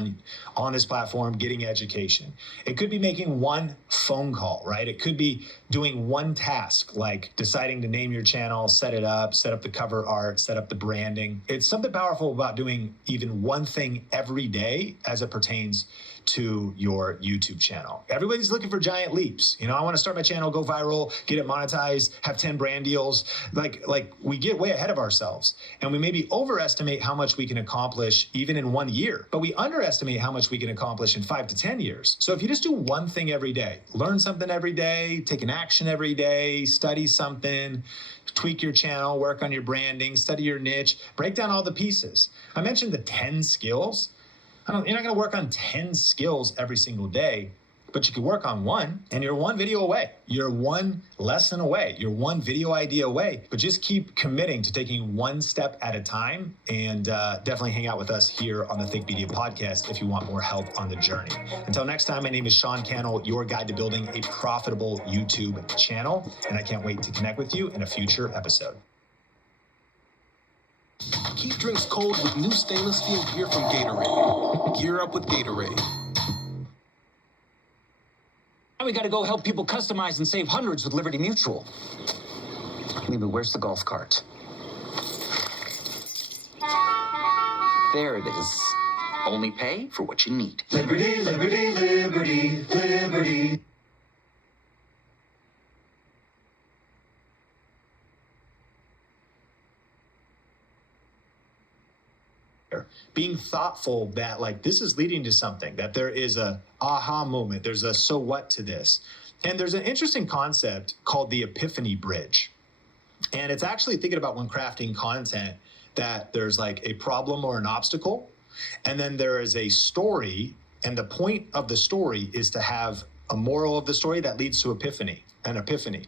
on this platform, getting education. It could be making one phone call, right? It could be doing one task, like deciding to name your channel, set it up, set up the cover art, set up the branding. It's something powerful about doing even one thing every day as it pertains to your YouTube channel. Everybody's looking for giant leaps. You know, I want to start my channel, go viral, get it monetized, have 10 brand deals. Like we get way ahead of ourselves, and we maybe overestimate how much we can accomplish even in 1 year, but we underestimate how much we can accomplish in 5 to 10 years. So if you just do one thing every day, learn something every day, take an action every day, study something, tweak your channel, work on your branding, study your niche, break down all the pieces. I mentioned the 10 skills. You're not going to work on 10 skills every single day, but you can work on one, and you're one video away. You're one lesson away. You're one video idea away, but just keep committing to taking one step at a time, and definitely hang out with us here on the Think Media podcast if you want more help on the journey. Until next time, my name is Sean Cannell, your guide to building a profitable YouTube channel, and I can't wait to connect with you in a future episode. Keep drinks cold with new stainless steel gear from Gatorade. Gear up with Gatorade. And we gotta go help people customize and save hundreds with Liberty Mutual. Lima, where's the golf cart? There it is. Only pay for what you need. Liberty, liberty, liberty, liberty. Being thoughtful that like this is leading to something, that there is a aha moment, there's a so what to this. And there's an interesting concept called the epiphany bridge. And it's actually thinking about when crafting content that there's like a problem or an obstacle, and then there is a story, and the point of the story is to have a moral of the story that leads to an epiphany.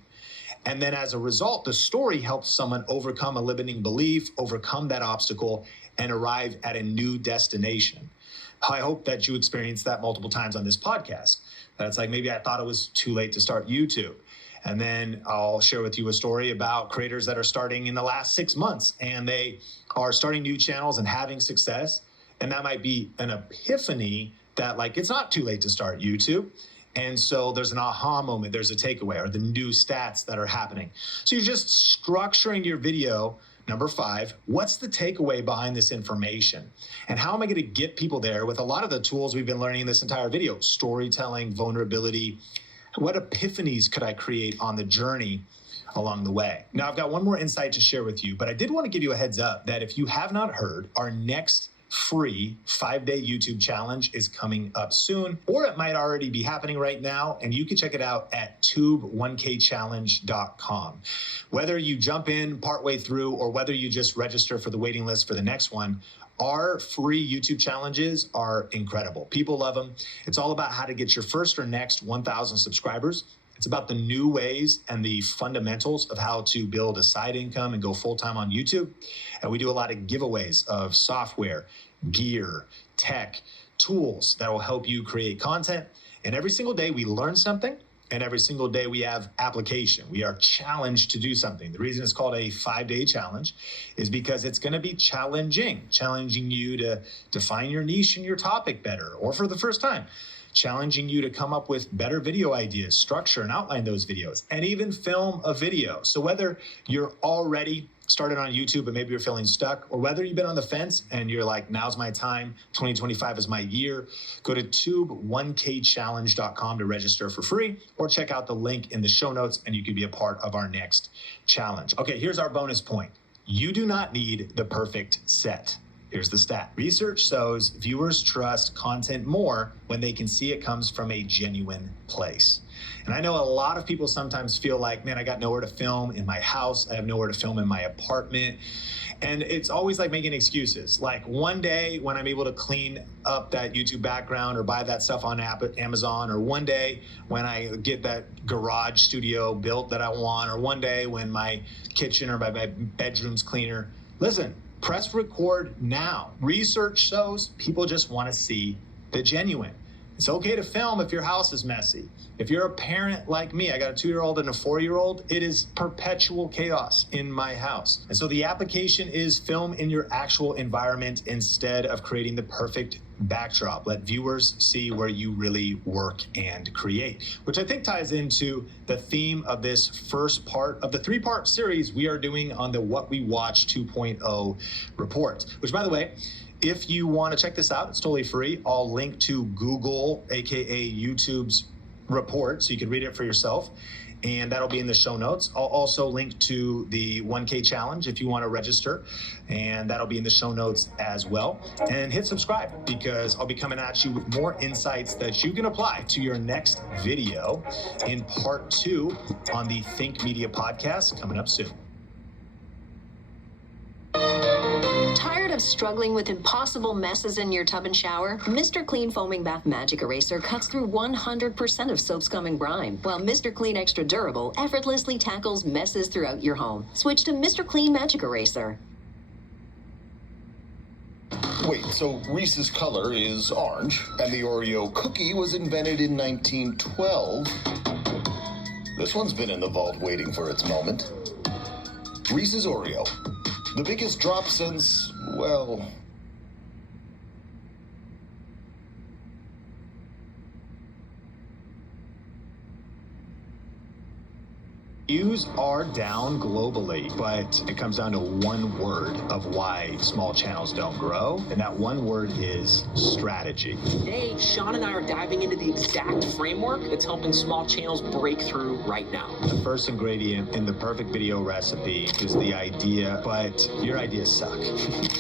And then as a result, the story helps someone overcome a limiting belief, overcome that obstacle, and arrive at a new destination. I hope that you experienced that multiple times on this podcast. That's like, maybe I thought it was too late to start YouTube. And then I'll share with you a story about creators that are starting in the last 6 months, and they are starting new channels and having success. And that might be an epiphany that like, it's not too late to start YouTube. And so there's an aha moment, there's a takeaway, or the new stats that are happening. So you're just structuring your video. Number 5, what's the takeaway behind this information? And how am I going to get people there with a lot of the tools we've been learning in this entire video? Storytelling, vulnerability. What epiphanies could I create on the journey along the way? Now, I've got one more insight to share with you, but I did want to give you a heads up that if you have not heard, our next free 5-day YouTube challenge is coming up soon, or it might already be happening right now, and you can check it out at tube1kchallenge.com. Whether you jump in partway through or whether you just register for the waiting list for the next one, our free YouTube challenges are incredible. People love them. It's all about how to get your first or next 1,000 subscribers. It's about the new ways and the fundamentals of how to build a side income and go full-time on YouTube. And we do a lot of giveaways of software, gear, tech, tools that will help you create content. And every single day we learn something, and every single day we have application. We are challenged to do something. The reason it's called a 5-day challenge is because it's going to be challenging you to define your niche and your topic better, or for the first time, challenging you to come up with better video ideas, structure and outline those videos, and even film a video. So whether you're already started on YouTube and maybe you're feeling stuck, or whether you've been on the fence and you're like, now's my time, 2025 is my year, go to tube1kchallenge.com to register for free, or check out the link in the show notes and you can be a part of our next challenge. Okay, here's our bonus point. You do not need the perfect set. Here's the stat. Research shows viewers trust content more when they can see it comes from a genuine place. And I know a lot of people sometimes feel like, man, I got nowhere to film in my house. I have nowhere to film in my apartment. And it's always like making excuses. Like one day when I'm able to clean up that YouTube background or buy that stuff on Amazon, or one day when I get that garage studio built that I want, or one day when my kitchen or my bedroom's cleaner. Listen, press record now. Research shows people just want to see the genuine. It's okay to film if your house is messy. If you're a parent like me, I got a 2-year-old and a 4-year-old, it is perpetual chaos in my house. And so the application is film in your actual environment instead of creating the perfect backdrop. Let viewers see where you really work and create, which I think ties into the theme of this first part of the 3-part series we are doing on the What We Watch 2.0 report, which, by the way, if you want to check this out, it's totally free. I'll link to Google, aka YouTube's report, so you can read it for yourself, and that'll be in the show notes. I'll also link to the 1K challenge if you want to register, and that'll be in the show notes as well. And hit subscribe, because I'll be coming at you with more insights that you can apply to your next video in part 2 on the Think Media podcast coming up soon. Tired of struggling with impossible messes in your tub and shower? Mr. Clean Foaming Bath Magic Eraser cuts through 100% of soap, scum, and grime, while Mr. Clean Extra Durable effortlessly tackles messes throughout your home. Switch to Mr. Clean Magic Eraser. Wait, so Reese's color is orange, and the Oreo cookie was invented in 1912. This one's been in the vault waiting for its moment. Reese's Oreo. The biggest drop since, well... Views are down globally, but it comes down to one word of why small channels don't grow, and that one word is strategy. Today, Sean and I are diving into the exact framework that's helping small channels break through right now. The first ingredient in the perfect video recipe is the idea, but your ideas suck.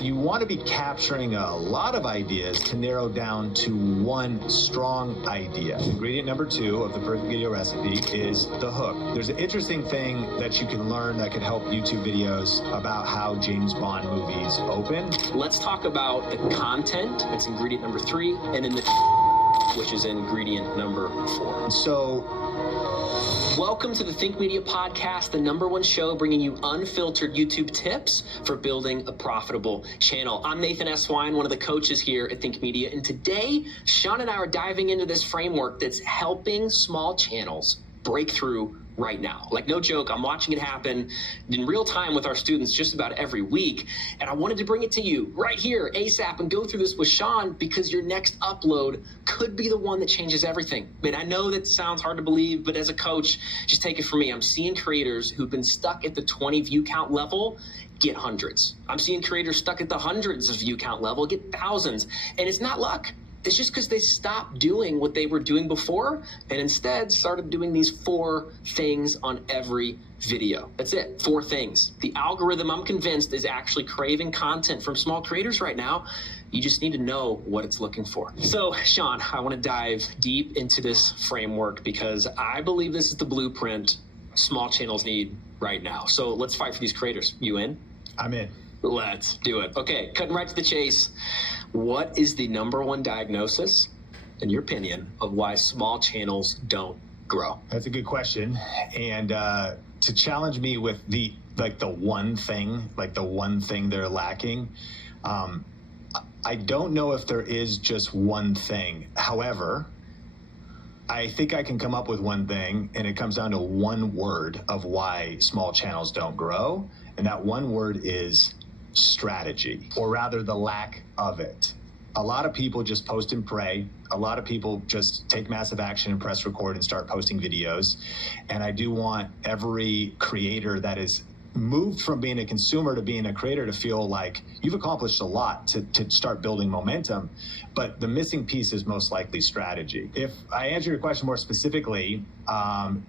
You want to be capturing a lot of ideas to narrow down to one strong idea. Ingredient number 2 of the perfect video recipe is the hook. There's an interesting thing that you can learn that could help YouTube videos about how James Bond movies open. Let's talk about the content. That's ingredient number 3, and then the which is ingredient number 4. So, welcome to the Think Media Podcast, the #1 show bringing you unfiltered YouTube tips for building a profitable channel. I'm Nathan S. Wine, one of the coaches here at Think Media, and today, Sean and I are diving into this framework that's helping small channels break through right now. Like, no joke, I'm watching it happen in real time with our students just about every week, and I wanted to bring it to you right here ASAP and go through this with Sean because your next upload could be the one that changes everything. Man, I know that sounds hard to believe, but as a coach, just take it from me. I'm seeing creators who've been stuck at the 20 view count level get hundreds. I'm seeing creators stuck at the hundreds of view count level get thousands, and it's not luck. It's just because they stopped doing what they were doing before and instead started doing these 4 things on every video. That's it, 4 things. The algorithm, I'm convinced, is actually craving content from small creators right now. You just need to know what it's looking for. So, Sean, I want to dive deep into this framework because I believe this is the blueprint small channels need right now. So let's fight for these creators. You in? I'm in. Let's do it. Okay, cutting right to the chase. What is the #1 diagnosis, in your opinion, of why small channels don't grow? That's a good question. And to challenge me with the one thing they're lacking, I don't know if there is just one thing. However, I think I can come up with one thing, and it comes down to one word of why small channels don't grow. And that one word is strategy, or rather the lack of it. A lot of people just post and pray. A lot of people just take massive action and press record and start posting videos. And I do want every creator that is moved from being a consumer to being a creator to feel like you've accomplished a lot to start building momentum. But the missing piece is most likely strategy. If I answer your question more specifically,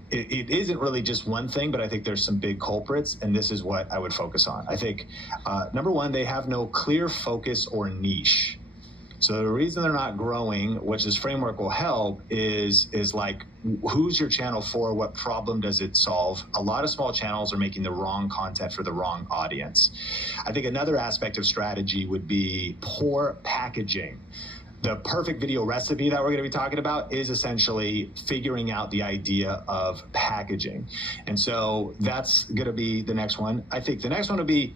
it isn't really just one thing, but I think there's some big culprits, and this is what I would focus on. I think, number 1, they have no clear focus or niche. So the reason they're not growing, which this framework will help, is like, who's your channel for? What problem does it solve? A lot of small channels are making the wrong content for the wrong audience. I think another aspect of strategy would be poor packaging. The perfect video recipe that we're going to be talking about is essentially figuring out the idea of packaging. And so that's going to be the next one. I think the next one would be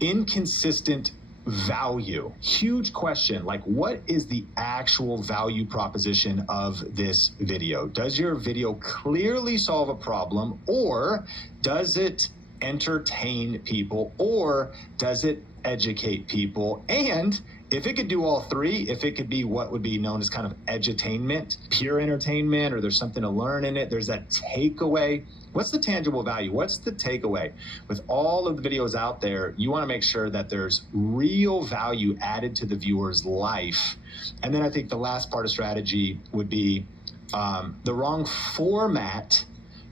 inconsistent value. Huge question, like, what is the actual value proposition of this video? Does your video clearly solve a problem, or does it entertain people, or does it educate people? And if it could do all 3, if it could be what would be known as kind of edutainment, pure entertainment, or there's something to learn in it, there's that takeaway. What's the tangible value? What's the takeaway? With all of the videos out there, you want to make sure that there's real value added to the viewer's life. And then I think the last part of strategy would be the wrong format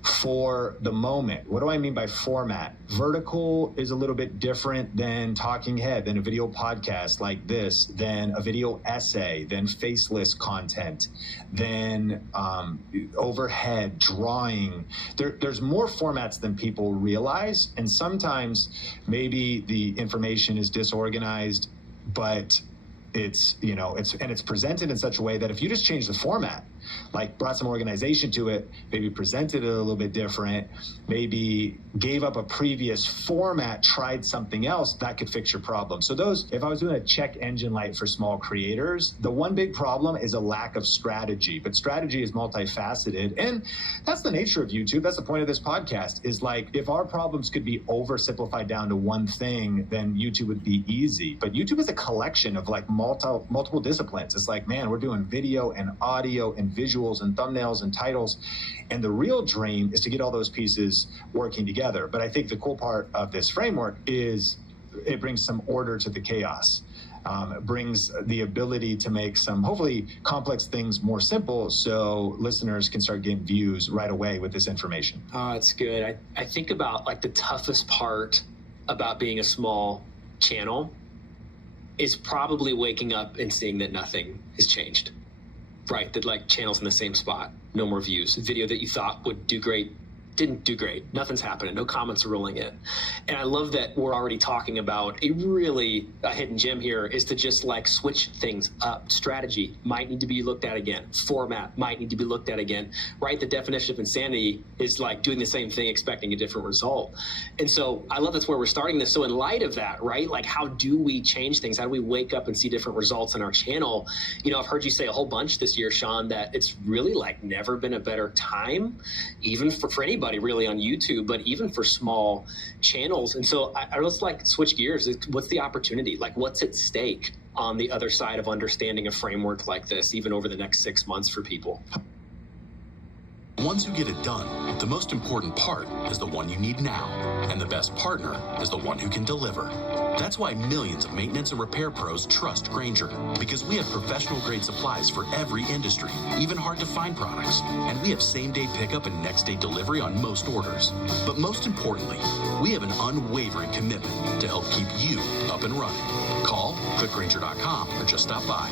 for the moment. What do I mean by format? Vertical is a little bit different than talking head, than a video podcast like this, than a video essay, than faceless content, than overhead drawing. There's more formats than people realize, and sometimes maybe the information is disorganized, but it's presented in such a way that if you just change the format, like brought some organization to it, maybe presented it a little bit different, maybe gave up a previous format, tried something else, that could fix your problem. So those, if I was doing a check engine light for small creators, the one big problem is a lack of strategy. But strategy is multifaceted, and that's the nature of YouTube. That's the point of this podcast, is like, if our problems could be oversimplified down to one thing, then YouTube would be easy. But YouTube is a collection of like multiple disciplines. It's like, man, we're doing video and audio and visuals and thumbnails and titles. And the real dream is to get all those pieces working together. But I think the cool part of this framework is it brings some order to the chaos. It brings the ability to make some hopefully complex things more simple so listeners can start getting views right away with this information. Oh, that's good. I think about like the toughest part about being a small channel is probably waking up and seeing that nothing has changed, right? That like channel's in the same spot, no more views. A video that you thought would do great didn't do great. Nothing's happening. No comments are rolling in. And I love that we're already talking about a really hidden gem here is to just like switch things up. Strategy might need to be looked at again. Format might need to be looked at again, right? The definition of insanity is like doing the same thing, expecting a different result. And so I love that's where we're starting this. So in light of that, right? Like how do we change things? How do we wake up and see different results in our channel? You know, I've heard you say a whole bunch this year, Sean, that it's really like never been a better time, even for anybody really on YouTube, but even for small channels. And so I let's like switch gears. What's the opportunity? Like what's at stake on the other side of understanding a framework like this, even over the next 6 months for people? Once you get it done, the most important part is the one you need now, and the best partner is the one who can deliver. That's why millions of maintenance and repair pros trust Grainger, because we have professional-grade supplies for every industry, even hard-to-find products, and we have same-day pickup and next-day delivery on most orders. But most importantly, we have an unwavering commitment to help keep you up and running. Call, click Grainger.com, or just stop by.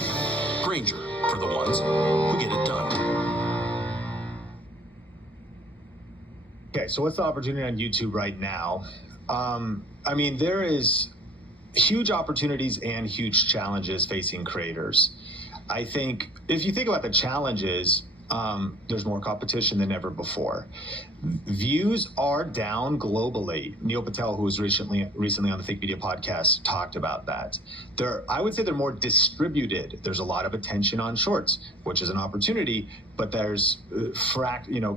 Grainger, for the ones who get it done. Okay, so what's the opportunity on YouTube right now? I mean, there is huge opportunities and huge challenges facing creators. I think if you think about the challenges, there's more competition than ever before. Views are down globally. Neil Patel, who was recently on the Think Media podcast, talked about that. I would say they're more distributed. There's a lot of attention on shorts, which is an opportunity, but there's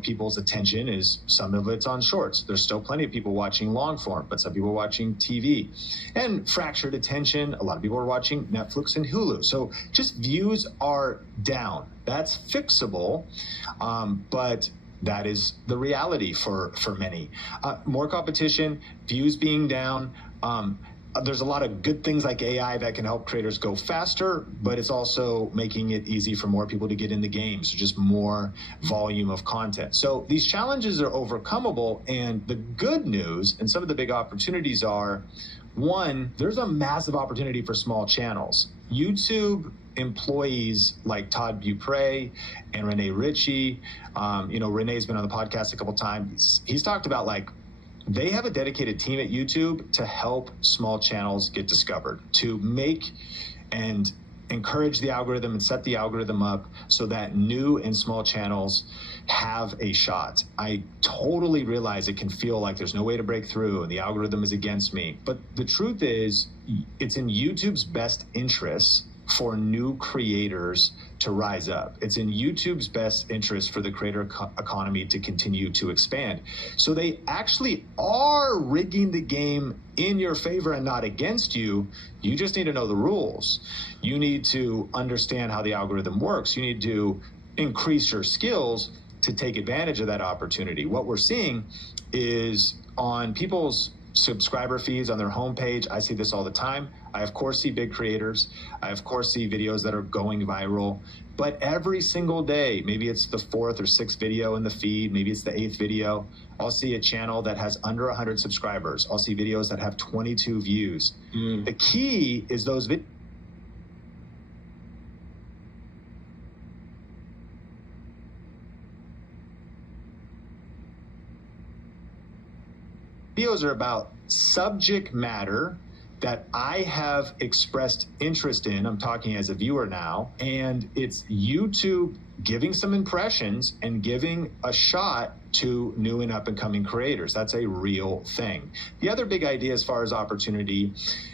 people's attention is some of it's on shorts. There's still plenty of people watching long form, but some people are watching TV. And fractured attention, a lot of people are watching Netflix and Hulu. So just views are down. That's fixable, but that is the reality for many. More competition, views being down. There's a lot of good things like AI that can help creators go faster, but it's also making it easy for more people to get in the game. So just more volume of content. So these challenges are overcomable. And the good news and some of the big opportunities are, one, there's a massive opportunity for small channels. YouTube employees like Todd Bupre and Renee Ritchie. Renee's been on the podcast a couple times. He's talked about like they have a dedicated team at YouTube to help small channels get discovered, to make and encourage the algorithm and set the algorithm up so that new and small channels have a shot. I totally realize it can feel like there's no way to break through and the algorithm is against me. But the truth is, it's in YouTube's best interests for new creators to rise up. It's in YouTube's best interest for the creator economy to continue to expand. So they actually are rigging the game in your favor and not against you. You just need to know the rules. You need to understand how the algorithm works. You need to increase your skills to take advantage of that opportunity. What we're seeing is on people's subscriber feeds on their homepage. I see this all the time. I, of course, see big creators. I, of course, see videos that are going viral. But every single day, maybe it's the 4th or 6th video in the feed, maybe it's the 8th video, I'll see a channel that has under 100 subscribers. I'll see videos that have 22 views. The key is those videos are about subject matter that I have expressed interest in. I'm talking as a viewer now, and it's YouTube giving some impressions and giving a shot to new and up and coming creators. That's a real thing. The other big idea as far as opportunity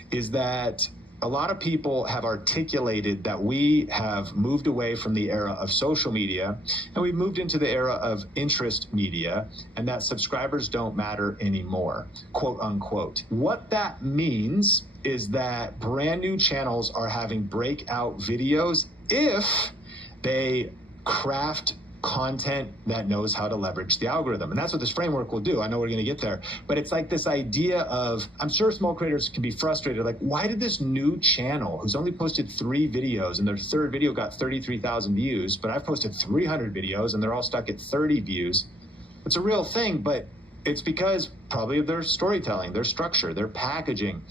is that a lot of people have articulated that we have moved away from the era of social media and we've moved into the era of interest media, and that subscribers don't matter anymore, quote unquote. What that means is that brand new channels are having breakout videos if they craft content that knows how to leverage the algorithm. And that's what this framework will do. I know we're going to get there, but it's like this idea of, I'm sure small creators can be frustrated. Like, why did this new channel who's only posted 3 videos and their third video got 33,000 views, but I've posted 300 videos and they're all stuck at 30 views? It's a real thing, but it's because probably of their storytelling, their structure, their packaging,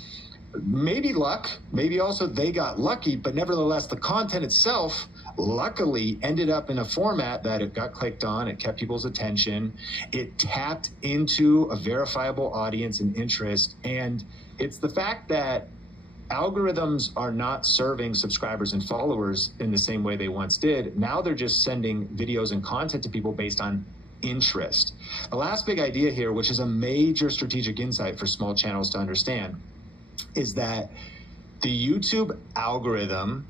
maybe luck, maybe also they got lucky, but nevertheless, the content itself luckily ended up in a format that it got clicked on, it kept people's attention, it tapped into a verifiable audience and interest. And it's the fact that algorithms are not serving subscribers and followers in the same way they once did. Now they're just sending videos and content to people based on interest. The last big idea here, which is a major strategic insight for small channels to understand, is that the YouTube algorithm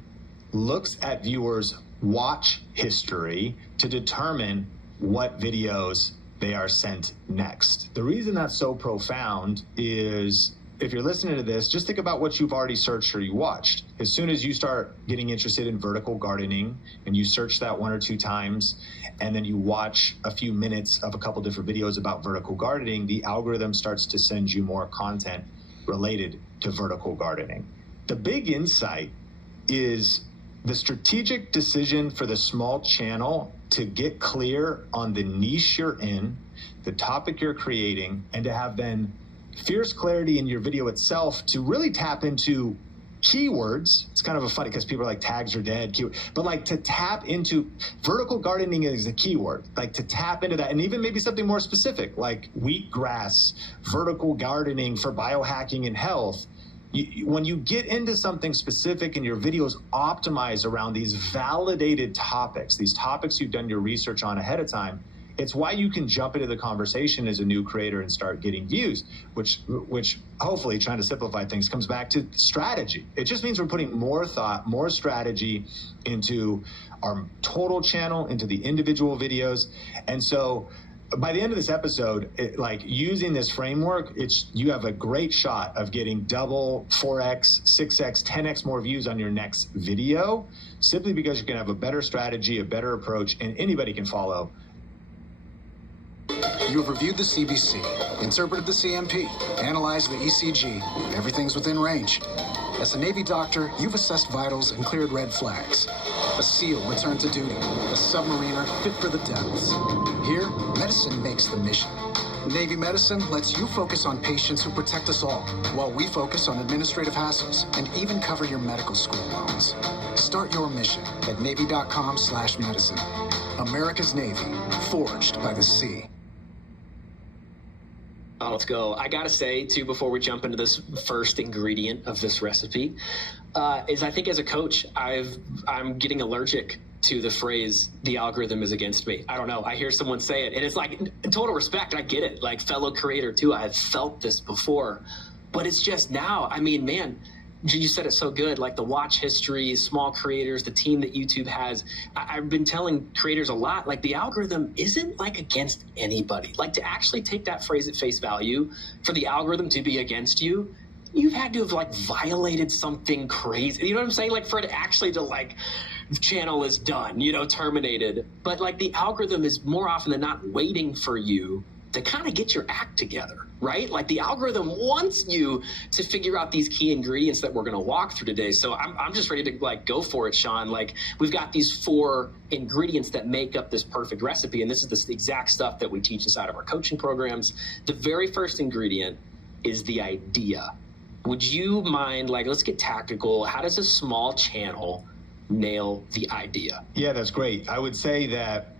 looks at viewers' watch history to determine what videos they are sent next. The reason that's so profound is, if you're listening to this, just think about what you've already searched or you watched. As soon as you start getting interested in vertical gardening and you search that 1 or 2 times, and then you watch a few minutes of a couple different videos about vertical gardening, the algorithm starts to send you more content related to vertical gardening. The big insight is the strategic decision for the small channel to get clear on the niche you're in, the topic you're creating, and to have then fierce clarity in your video itself to really tap into keywords. It's kind of a funny because people are like, tags are dead, but like to tap into vertical gardening is a keyword, like to tap into that, and even maybe something more specific like wheatgrass, vertical gardening for biohacking and health. When you get into something specific and your videos optimize around these validated topics, these topics you've done your research on ahead of time, it's why you can jump into the conversation as a new creator and start getting views, which hopefully, trying to simplify things, comes back to strategy. It just means we're putting more thought, more strategy into our total channel, into the individual videos. And so by the end of this episode, like using this framework, you have a great shot of getting double, 4x, 6x, 10x more views on your next video, simply because you can have a better strategy, a better approach, and anybody can follow. You have reviewed the CBC, interpreted the CMP, analyzed the ECG. Everything's within range. As a Navy doctor, you've assessed vitals and cleared red flags. A SEAL returned to duty, a submariner fit for the depths. Here, medicine makes the mission. Navy medicine lets you focus on patients who protect us all, while we focus on administrative hassles and even cover your medical school loans. Start your mission at Navy.com/medicine. America's Navy, forged by the sea. Oh, let's go. I gotta say, too, before we jump into this first ingredient of this recipe, is I think as a coach, I'm getting allergic to the phrase, the algorithm is against me. I don't know. I hear someone say it, and it's like, total respect, I get it. Like, fellow creator, too, I've felt this before. But it's just now, I mean, man, you said it so good, like the watch history, small creators, the team that YouTube has. I've been telling creators a lot, like the algorithm isn't like against anybody. Like to actually take that phrase at face value, for the algorithm to be against you, you've had to have like violated something crazy. You know what I'm saying? Like for it actually to like, channel is done, terminated. But like the algorithm is more often than not waiting for you to kind of get your act together, right? Like the algorithm wants you to figure out these key ingredients that we're going to walk through today. So I'm just ready to like go for it, Sean. Like we've got these 4 ingredients that make up this perfect recipe. And this is the exact stuff that we teach inside of our coaching programs. The very first ingredient is the idea. Would you mind, like, let's get tactical. How does a small channel nail the idea? Yeah, that's great. I would say that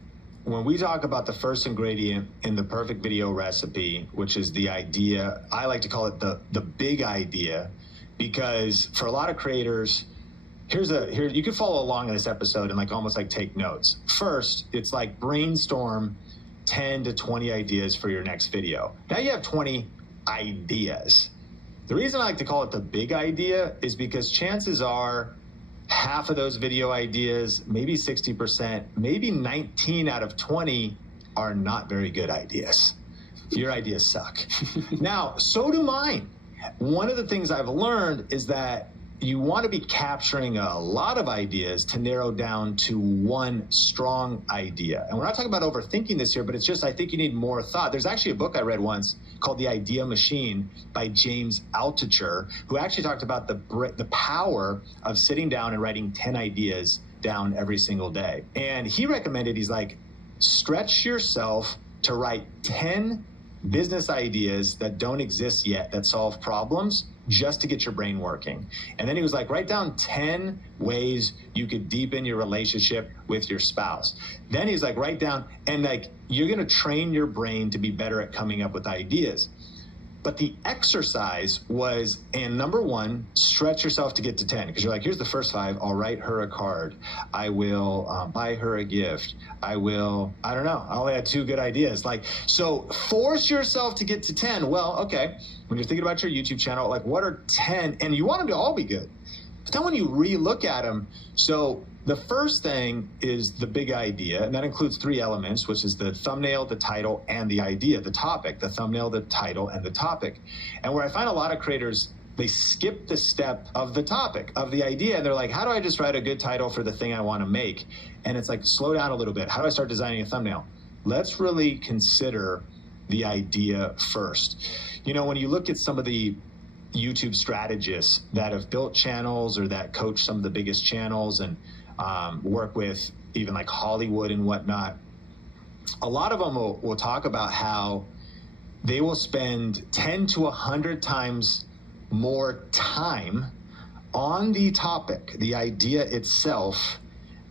when we talk about the first ingredient in the perfect video recipe, which is the idea, I like to call it the big idea, because for a lot of creators, here you can follow along in this episode and like almost like take notes. First, it's like brainstorm 10 to 20 ideas for your next video. Now you have 20 ideas. The reason I like to call it the big idea is because chances are half of those video ideas, maybe 60%, maybe 19 out of 20 are not very good ideas. Your ideas suck. Now, so do mine. One of the things I've learned is that you want to be capturing a lot of ideas to narrow down to one strong idea. And we're not talking about overthinking this here, but it's just, I think you need more thought. There's actually a book I read once called The Idea Machine by James Altucher, who actually talked about the power of sitting down and writing 10 ideas down every single day. And he recommended, he's like, stretch yourself to write 10 business ideas that don't exist yet that solve problems, just to get your brain working. And then he was like, write down 10 ways you could deepen your relationship with your spouse. Then he's like, write down, and like, you're gonna train your brain to be better at coming up with ideas. But the exercise was, and number one, stretch yourself to get to 10. Because you're like, here's the first 5. I'll write her a card. I will buy her a gift. I will, I don't know. I only had 2 good ideas. Like, so force yourself to get to 10. Well, okay. When you're thinking about your YouTube channel, like, what are 10? And you want them to all be good. But then when you re-look at them, so the first thing is the big idea, and that includes 3 elements, which is the thumbnail, the title, and the idea, the topic, the thumbnail, the title, and the topic. And where I find a lot of creators, they skip the step of the topic, of the idea, and they're like, how do I just write a good title for the thing I want to make? And it's like, slow down a little bit. How do I start designing a thumbnail? Let's really consider the idea first. You know, when you look at some of the YouTube strategists that have built channels or that coach some of the biggest channels and work with even like Hollywood and whatnot, a lot of them will talk about how they will spend 10 to 100 times more time on the topic, the idea itself,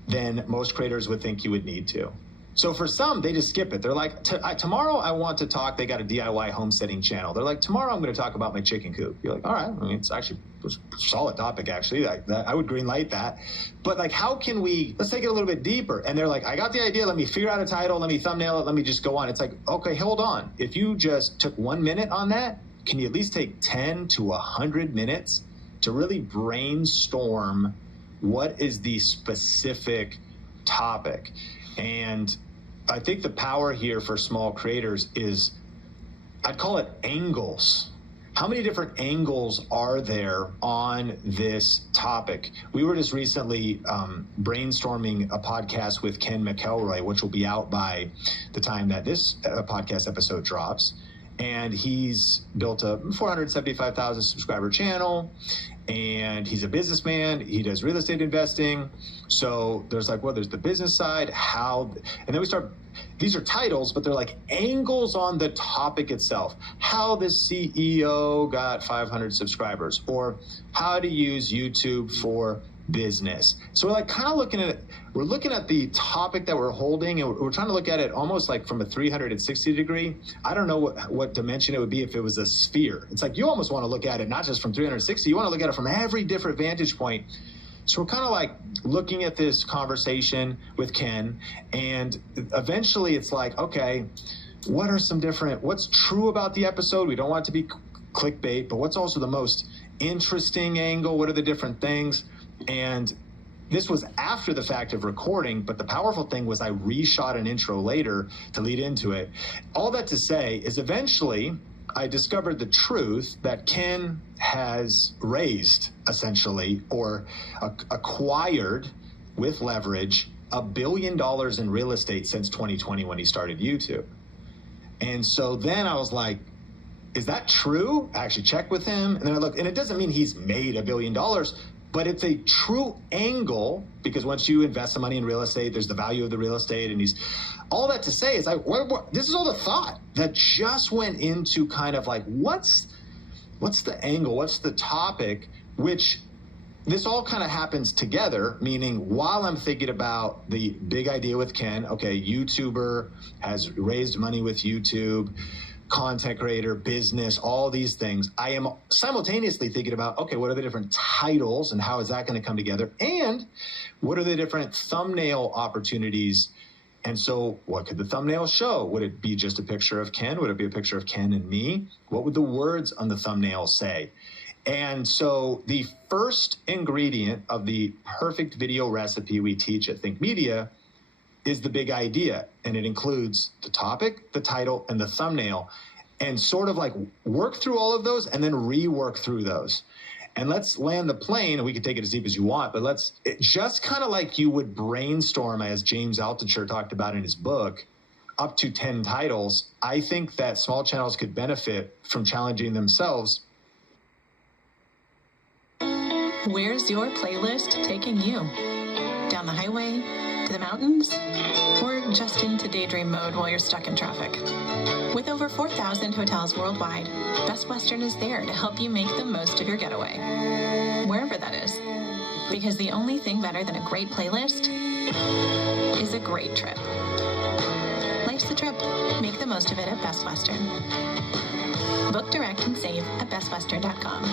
than most creators would think you would need to. So for some, they just skip it. They're like, tomorrow I want to talk, they got a DIY homesteading channel. They're like, tomorrow I'm going to talk about my chicken coop. You're like, all right, I mean, it's actually a solid topic, actually. I would green light that. But like, how can we, let's take it a little bit deeper. And they're like, I got the idea, let me figure out a title, let me thumbnail it, let me just go on. It's like, okay, hold on. If you just took 1 minute on that, can you at least take 10 to 100 minutes to really brainstorm what is the specific topic? And I think the power here for small creators is, I'd call it angles. How many different angles are there on this topic? We were just recently brainstorming a podcast with Ken McElroy, which will be out by the time that this podcast episode drops. And he's built a 475,000 subscriber channel, and he's a businessman. He does real estate investing. So there's like, well, there's the business side, how, and then we start, these are titles, but they're like angles on the topic itself. How the CEO got 500 subscribers, or how to use YouTube for business. So we're like kind of looking at it, we're looking at the topic that we're holding, and we're trying to look at it almost like from a 360 degree. I don't know what dimension it would be if it was a sphere. It's like you almost want to look at it not just from 360, you want to look at it from every different vantage point. So we're kind of like looking at this conversation with Ken, and eventually it's like, okay, what are some different, what's true about the episode? We don't want it to be clickbait, but what's also the most interesting angle? What are the different things? And this was after the fact of recording, but the powerful thing was I reshot an intro later to lead into it. All that to say is eventually I discovered the truth that Ken has raised, essentially, or acquired with leverage, $1 billion in real estate since 2020 when he started YouTube. And so then I was like, is that true? I actually checked with him, and then I looked, and it doesn't mean he's made $1 billion, but it's a true angle, because once you invest some money in real estate, there's the value of the real estate. And all that to say is this is all the thought that just went into kind of like, what's the angle? What's the topic? Which this all kind of happens together, meaning while I'm thinking about the big idea with Ken, okay, YouTuber has raised money with YouTube, content creator, business, all these things. I am simultaneously thinking about, okay, what are the different titles and how is that going to come together? And what are the different thumbnail opportunities? And so what could the thumbnail show? Would it be just a picture of Ken? Would it be a picture of Ken and me? What would the words on the thumbnail say? And so the first ingredient of the perfect video recipe we teach at Think Media is the big idea. And it includes the topic, the title, and the thumbnail, and sort of like work through all of those and then rework through those. and let's land the plane, and we can take it as deep as you want, but just kind of like you would brainstorm, as James Altucher talked about in his book, up to 10 titles. I think that small channels could benefit from challenging themselves. Where's your playlist taking you? Down the highway? To the mountains? Or just into daydream mode while you're stuck in traffic? With over 4,000 hotels worldwide, Best Western is there to help you make the most of your getaway, wherever that is. Because the only thing better than a great playlist is a great trip. Life's the trip. Make the most of it at Best Western. Book direct and save at bestwestern.com.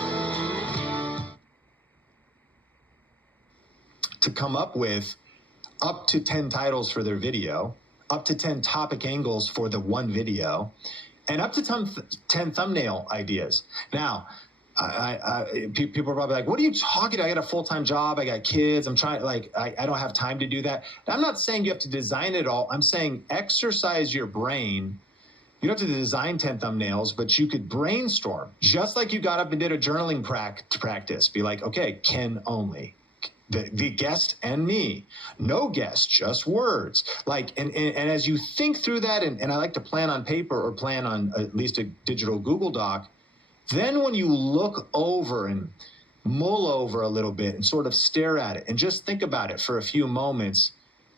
To come up with up to 10 titles for their video, up to 10 topic angles for the one video, and up to 10 thumbnail ideas. Now, people are probably like, what are you talking about? I got a full-time job. I got kids. I'm trying, I don't have time to do that. I'm not saying you have to design it all. I'm saying exercise your brain. You don't have to design 10 thumbnails, but you could brainstorm. Just like you got up and did a journaling practice. Be like, okay, Ken only. The guest and me, no guest, just words. And as you think through that, and I like to plan on paper or plan on at least a digital Google Doc, then when you look over and mull over a little bit and sort of stare at it and just think about it for a few moments,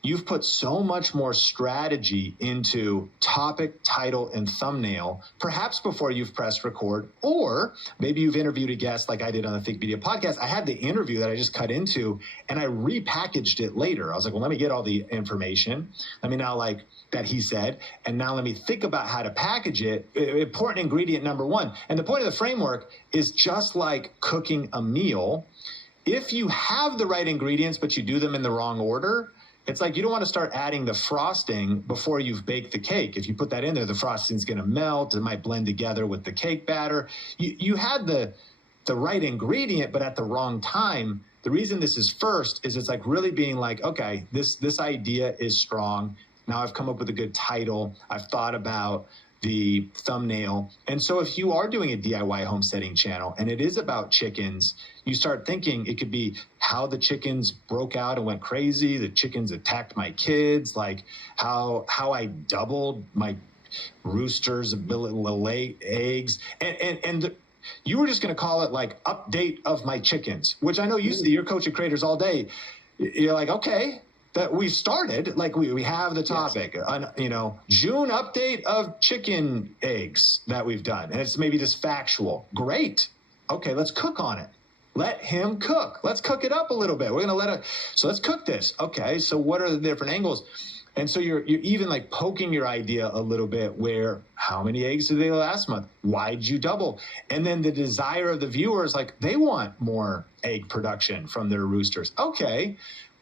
you've put so much more strategy into topic, title, and thumbnail, perhaps before you've pressed record, or maybe you've interviewed a guest like I did on the Think Media podcast. I had the interview that I just cut into, and I repackaged it later. I was like, well, let me get all the information. Let me now that he said, and now let me think about how to package it. Important ingredient number one. And the point of the framework is just like cooking a meal. If you have the right ingredients, but you do them in the wrong order, it's like you don't want to start adding the frosting before you've baked the cake. If you put that in there, the frosting's going to melt. It might blend together with the cake batter. You had the right ingredient, but at the wrong time. The reason this is first is it's like really being like, okay, this idea is strong. Now I've come up with a good title. I've thought about the thumbnail. And so if you are doing a DIY homesteading channel and it is about chickens, you start thinking it could be how the chickens broke out and went crazy. The chickens attacked my kids, like how I doubled my roosters' ability to lay eggs. And you were just going to call it like update of my chickens, which I know you see, you're coaching creators all day. You're like, okay, that we've started, like we have the topic, yes. June update of chicken eggs that we've done. And it's maybe just factual. Great. Okay, let's cook on it. Let him cook. Let's cook it up a little bit. We're going to so let's cook this. Okay, so what are the different angles? And so you're even like poking your idea a little bit where, how many eggs did they lay last month? Why'd you double? And then the desire of the viewer is like, they want more egg production from their roosters. Okay.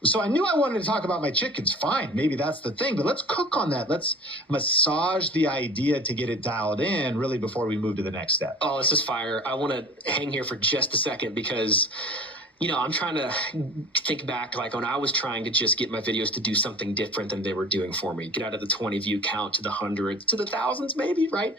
So I knew I wanted to talk about my chickens. Fine, maybe that's the thing, but let's cook on that. Let's massage the idea to get it dialed in really before we move to the next step. Oh, this is fire. I want to hang here for just a second because, I'm trying to think back like when I was trying to just get my videos to do something different than they were doing for me. Get out of the 20 view count to the hundreds, to the thousands maybe, right?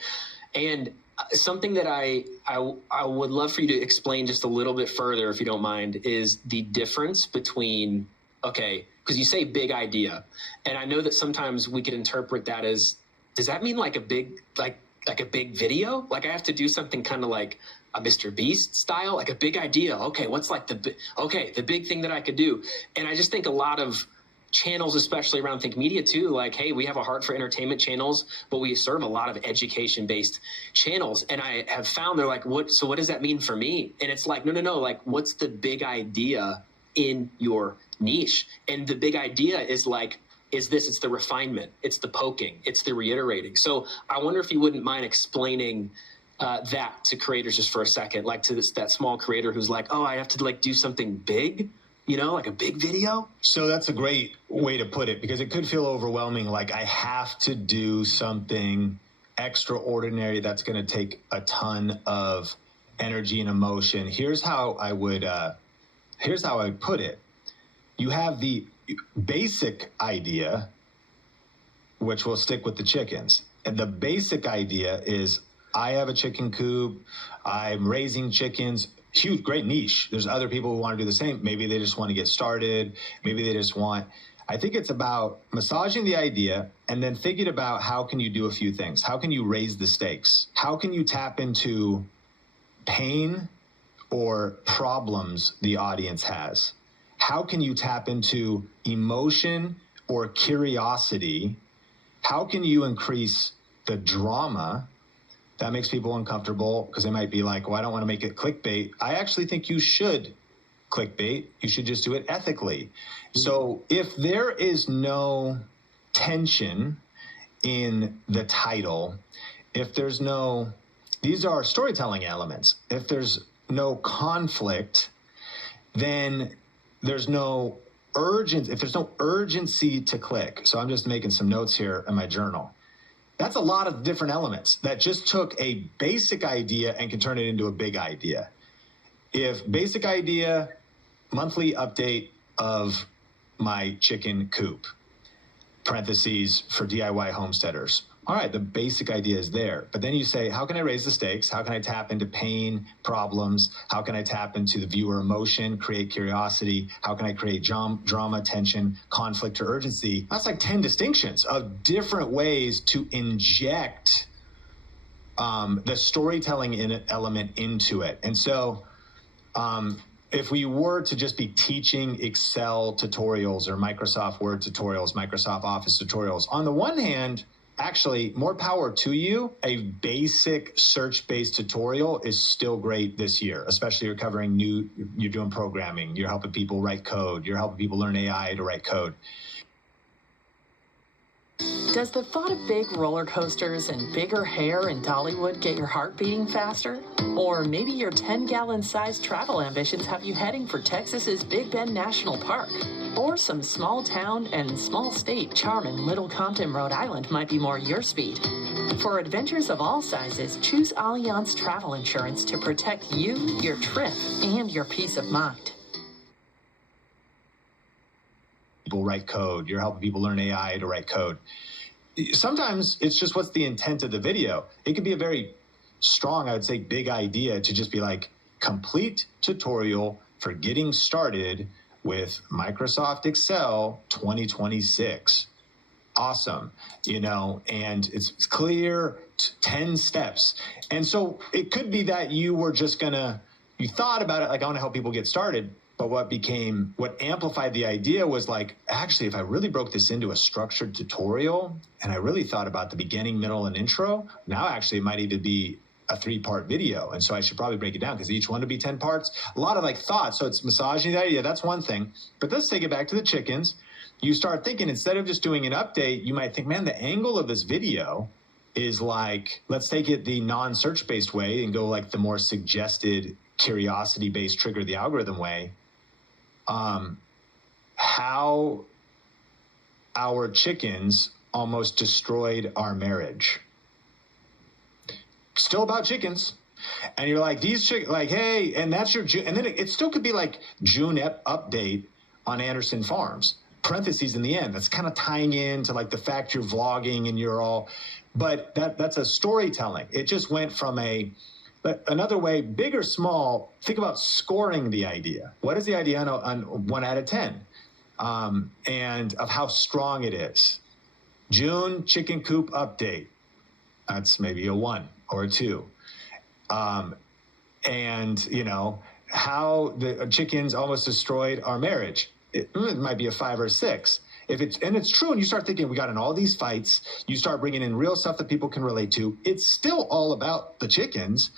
And something that I would love for you to explain just a little bit further, if you don't mind, is the difference between, okay, because you say big idea, and I know that sometimes we could interpret that as, does that mean like a big, like a big video? Like I have to do something kind of like a Mr. Beast style, like a big idea. Okay, what's like the big thing that I could do? And I just think a lot of channels, especially around Think Media too, like, hey, we have a heart for entertainment channels, but we serve a lot of education-based channels. And I have found they're like, so what does that mean for me? And it's like, no, like what's the big idea in your niche? And the big idea is like, it's the refinement, it's the poking, it's the reiterating. So I wonder if you wouldn't mind explaining that to creators just for a second, like to that small creator who's like, oh, I have to like do something big, like a big video. So that's a great way to put it, because it could feel overwhelming. Like I have to do something extraordinary that's going to take a ton of energy and emotion. Here's how I would put it. You have the basic idea, which will stick with the chickens. And the basic idea is I have a chicken coop. I'm raising chickens. Huge, great niche. There's other people who want to do the same. Maybe they just want to get started. Maybe they just want, I think it's about massaging the idea and then thinking about how can you do a few things? How can you raise the stakes? How can you tap into pain or problems the audience has? How can you tap into emotion or curiosity? How can you increase the drama that makes people uncomfortable? Because they might be like, well, I don't want to make it clickbait. I actually think you should clickbait. You should just do it ethically. So if there is no tension in the title, if there's no, these are storytelling elements. If there's no conflict, then there's no urgency. If there's no urgency to click. So I'm just making some notes here in my journal. That's a lot of different elements that just took a basic idea and can turn it into a big idea. If basic idea, monthly update of my chicken coop, parentheses for DIY homesteaders. All right, the basic idea is there. But then you say, how can I raise the stakes? How can I tap into pain, problems? How can I tap into the viewer emotion, create curiosity? How can I create drama, tension, conflict, or urgency? That's like 10 distinctions of different ways to inject the storytelling element into it. And so if we were to just be teaching Excel tutorials or Microsoft Word tutorials, Microsoft Office tutorials, on the one hand, actually, more power to you. A basic search-based tutorial is still great this year, especially you're covering you're doing programming, you're helping people write code, you're helping people learn AI to write code. Does the thought of big roller coasters and bigger hair in Dollywood get your heart beating faster? Or maybe your 10-gallon sized travel ambitions have you heading for Texas's Big Bend National Park? Or some small town and small state charm in Little Compton, Rhode Island might be more your speed. For adventures of all sizes, choose Allianz Travel Insurance to protect you, your trip, and your peace of mind. People write code, you're helping people learn AI to write code. Sometimes it's just what's the intent of the video. It could be a very strong, I would say, big idea to just be like, complete tutorial for getting started with Microsoft Excel 2026. Awesome, and it's clear, 10 steps. And so it could be that you were just you thought about it like, I want to help people get started. But what amplified the idea was like, actually, if I really broke this into a structured tutorial and I really thought about the beginning, middle, and intro, now actually it might even be a 3-part video. And so I should probably break it down because each one would be 10 parts. A lot of thoughts. So it's massaging the idea. That's one thing. But let's take it back to the chickens. You start thinking, instead of just doing an update, you might think, man, the angle of this video is like, let's take it the non-search based way and go like the more suggested curiosity based trigger the algorithm way. How our chickens almost destroyed our marriage. Still about chickens. And you're like, these chickens, like, hey, and that's your June. And then it still could be like June update on Anderson Farms. Parentheses in the end. That's kind of tying into like the fact you're vlogging and you're all, but that's a storytelling. It just went from another way, big or small, think about scoring the idea. What is the idea on 1 out of 10? And of how strong it is. June chicken coop update. That's maybe a 1 or a 2. And, how the chickens almost destroyed our marriage. It might be a 5 or 6. It's true, and you start thinking, we got in all these fights, you start bringing in real stuff that people can relate to. It's still all about the chickens,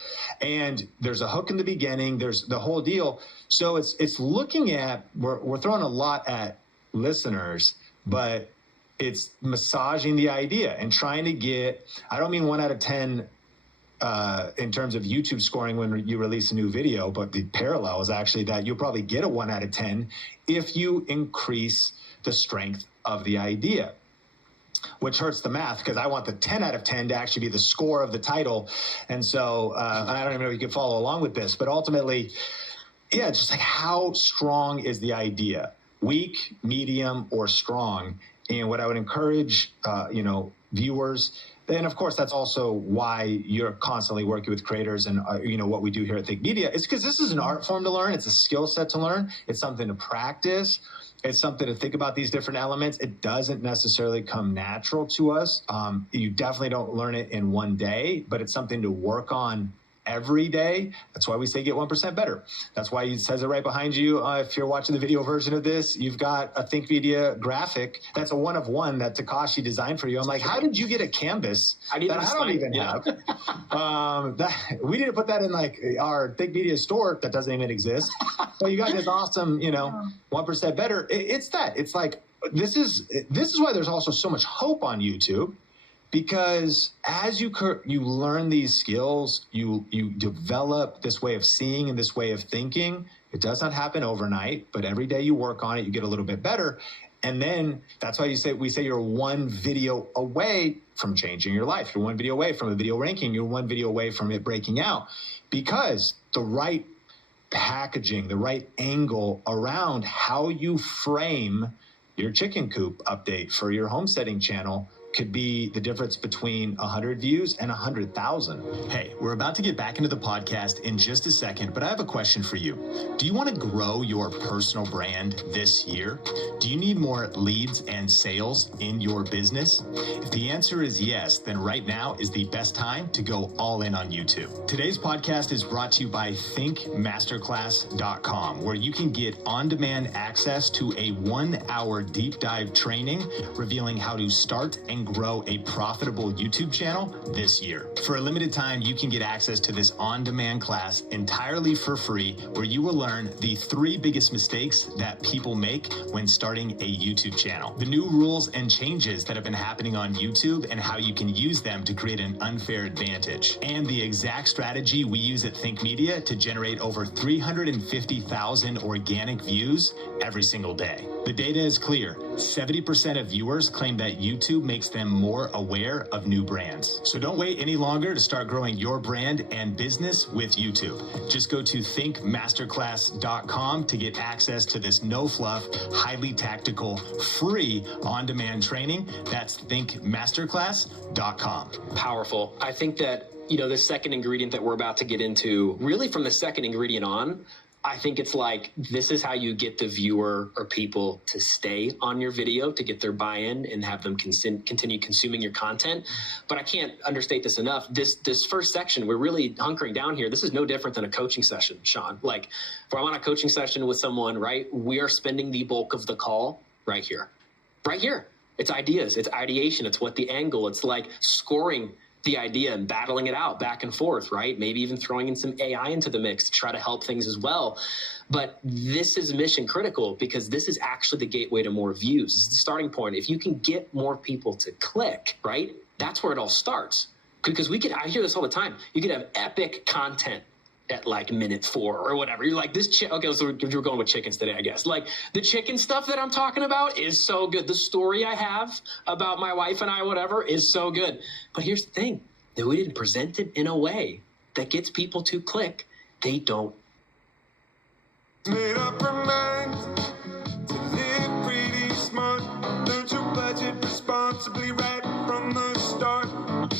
and there's a hook in the beginning, there's the whole deal. So it's looking at, we're throwing a lot at listeners, but it's massaging the idea and trying to get, I don't mean 1 out of 10 in terms of YouTube scoring when you release a new video, but the parallel is actually that you'll probably get a 1 out of 10 if you increase the strength of the idea, which hurts the math because I want the 10 out of 10 to actually be the score of the title. And so I don't even know if you can follow along with this, but ultimately, yeah, it's just like, how strong is the idea? Weak, medium, or strong? And what I would encourage, viewers, and of course, that's also why you're constantly working with creators and, what we do here at Think Media is because this is an art form to learn. It's a skill set to learn. It's something to practice. It's something to think about these different elements. It doesn't necessarily come natural to us. You definitely don't learn it in one day, but it's something to work on every day. That's why we say get 1% better. That's why it says it right behind you. If you're watching the video version of this, you've got a Think Media graphic. That's a one of one that Takashi designed for you. I'm like, how did you get a canvas that I don't even have? We need to put that in like our Think Media store that doesn't even exist. Well, you got this awesome, 1% better. It's that. It's like, this is why there's also so much hope on YouTube. Because as you learn these skills, you develop this way of seeing and this way of thinking. It does not happen overnight, but every day you work on it, you get a little bit better. And then that's why we say you're one video away from changing your life. You're one video away from a video ranking. You're one video away from it breaking out. Because the right packaging, the right angle around how you frame your chicken coop update for your homesteading channel could be the difference between 100 views and 100,000. Hey, we're about to get back into the podcast in just a second, but I have a question for you. Do you want to grow your personal brand this year? Do you need more leads and sales in your business? If the answer is yes, then right now is the best time to go all in on YouTube. Today's podcast is brought to you by thinkmasterclass.com, where you can get on-demand access to a 1-hour deep dive training revealing how to start and grow a profitable YouTube channel this year. For a limited time, you can get access to this on-demand class entirely for free, where you will learn the 3 biggest mistakes that people make when starting a YouTube channel, the new rules and changes that have been happening on YouTube and how you can use them to create an unfair advantage, and the exact strategy we use at Think Media to generate over 350,000 organic views every single day. The data is clear. 70% of viewers claim that YouTube makes them more aware of new brands. So don't wait any longer to start growing your brand and business with YouTube. Just go to thinkmasterclass.com to get access to this no-fluff, highly tactical, free on-demand training. That's thinkmasterclass.com. Powerful. I think that, the second ingredient that we're about to get into, really from the second ingredient on, I think it's like, this is how you get the viewer or people to stay on your video, to get their buy-in and have them continue consuming your content. But I can't understate this enough. This first section, we're really hunkering down here. This is no different than a coaching session, Sean. Like, if I'm on a coaching session with someone, right, we are spending the bulk of the call right here. Right here. It's ideas. It's ideation. It's what the angle. It's like scoring the idea and battling it out back and forth, right? Maybe even throwing in some AI into the mix to try to help things as well. But this is mission critical because this is actually the gateway to more views. This is the starting point. If you can get more people to click, right? That's where it all starts. Because I hear this all the time. You could have epic content at like minute 4 or whatever. You're like, okay, so we're going with chickens today, I guess. Like, the chicken stuff that I'm talking about is so good. The story I have about my wife and I, whatever, is so good. But here's the thing, that we didn't present it in a way that gets people to click. They don't. Made up her mind to live pretty smart. Learn to budget responsibly right from the start.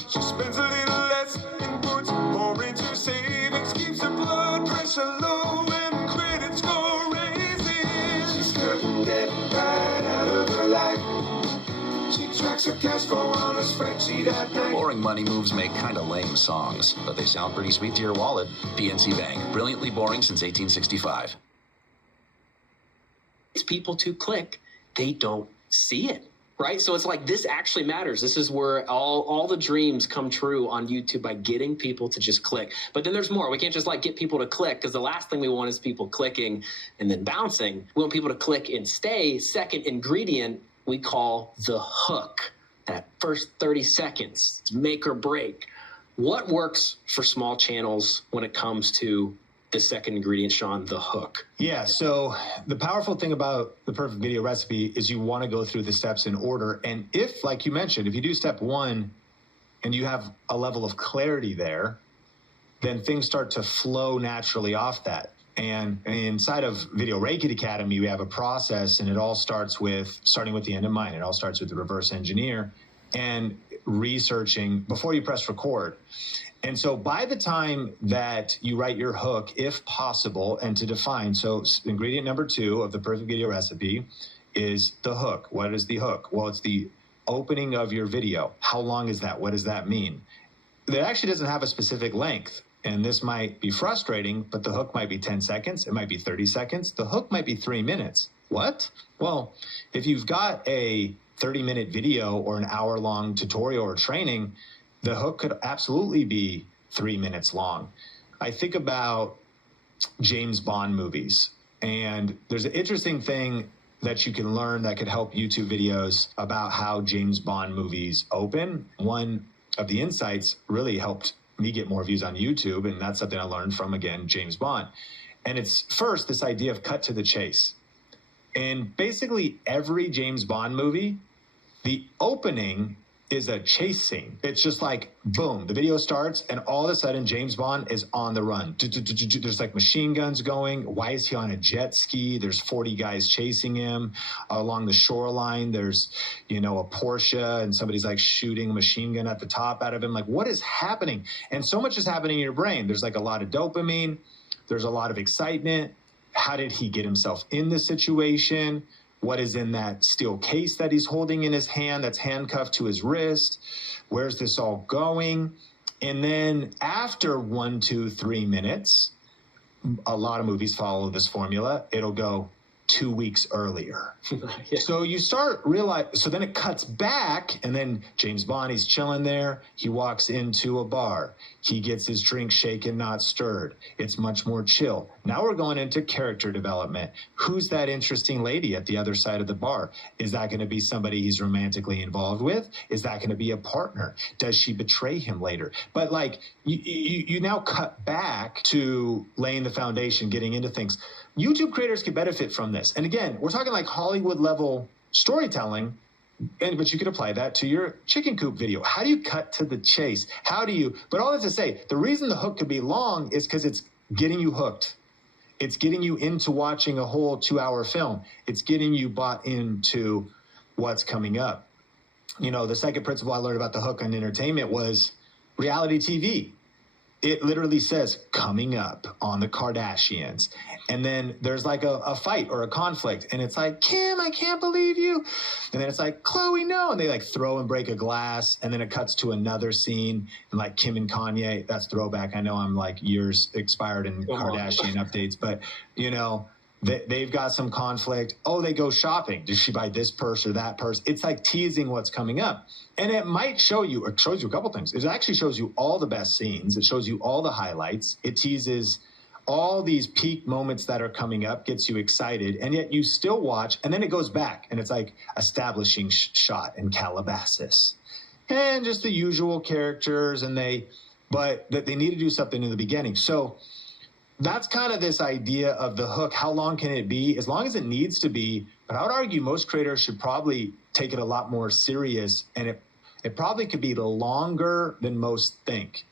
She spends a little less and puts more into savings. Keeps her blood pressure low and credit score raises. She's cutting debt right out of her life. She tracks her cash flow on a spreadsheet at night. Boring money moves make kind of lame songs, but they sound pretty sweet to your wallet. PNC Bank, brilliantly boring since 1865. People to click, they don't see it, right? So it's like, this actually matters. This is where all the dreams come true on YouTube, by getting people to just click. But then there's more. We can't just like get people to click, because the last thing we want is people clicking and then bouncing. We want people to click and stay. Second ingredient we call the hook. That first 30 seconds, it's make or break. What works for small channels when it comes to the second ingredient, Sean, the hook? Yeah, so the powerful thing about the perfect video recipe is you want to go through the steps in order. And if, like you mentioned, if you do step 1 and you have a level of clarity there, then things start to flow naturally off that. And inside of Video Reiki Academy, we have a process, and it all starts with starting with the end in mind. It all starts with the reverse engineer and researching before you press record. And so by the time that you write your hook, if possible, and to define, so ingredient number 2 of the perfect video recipe is the hook. What is the hook? Well, it's the opening of your video. How long is that? What does that mean? It actually doesn't have a specific length. And this might be frustrating, but the hook might be 10 seconds. It might be 30 seconds. The hook might be 3 minutes. What? Well, if you've got a 30-minute video or an hour-long tutorial or training, the hook could absolutely be 3 minutes long. I think about James Bond movies, and there's an interesting thing that you can learn that could help YouTube videos about how James Bond movies open. One of the insights really helped me get more views on YouTube, and that's something I learned from, again, James Bond. And it's first this idea of cut to the chase. In basically every James Bond movie, the opening is a chase scene. It's just like, boom, the video starts, and all of a sudden James Bond is on the run. There's like machine guns going. Why is he on a jet ski? There's 40 guys chasing him along the shoreline. There's, a Porsche, and somebody's like shooting a machine gun at the top out of him. Like, what is happening? And so much is happening in your brain. There's like a lot of dopamine. There's a lot of excitement. How did he get himself in this situation? What is in that steel case that he's holding in his hand that's handcuffed to his wrist? Where's this all going? And then after 1, 2, 3 minutes, a lot of movies follow this formula. It'll go 2 weeks earlier. Yeah. So you start realizing, so then it cuts back, and then James Bond, he's chilling there. He walks into a bar. He gets his drink shaken, not stirred. It's much more chill. Now we're going into character development. Who's that interesting lady at the other side of the bar? Is that going to be somebody he's romantically involved with? Is that going to be a partner? Does she betray him later? But like, you now cut back to laying the foundation, getting into things. YouTube creators can benefit from this. And again, we're talking like Hollywood level storytelling, but you could apply that to your chicken coop video. How do you cut to the chase? But all that to say, the reason the hook could be long is because it's getting you hooked. It's getting you into watching a whole 2-hour film. It's getting you bought into what's coming up. The second principle I learned about the hook on entertainment was reality TV. It literally says coming up on the Kardashians. And then there's like a fight or a conflict. And it's like, Kim, I can't believe you. And then it's like, Khloe, no. And they like throw and break a glass. And then it cuts to another scene. And like Kim and Kanye, that's throwback. I know I'm like years expired in Kardashian updates. But, they've got some conflict. Oh, they go shopping. Did she buy this purse or that purse? It's like teasing what's coming up. And it might shows you a couple things. It actually shows you all the best scenes. It shows you all the highlights. It teases all these peak moments that are coming up, gets you excited, and yet you still watch, and then it goes back, and it's like establishing shot in Calabasas. And just the usual characters, but that they need to do something in the beginning. So that's kind of this idea of the hook. How long can it be? As long as it needs to be. But I would argue most creators should probably take it a lot more serious. And it probably could be longer than most think.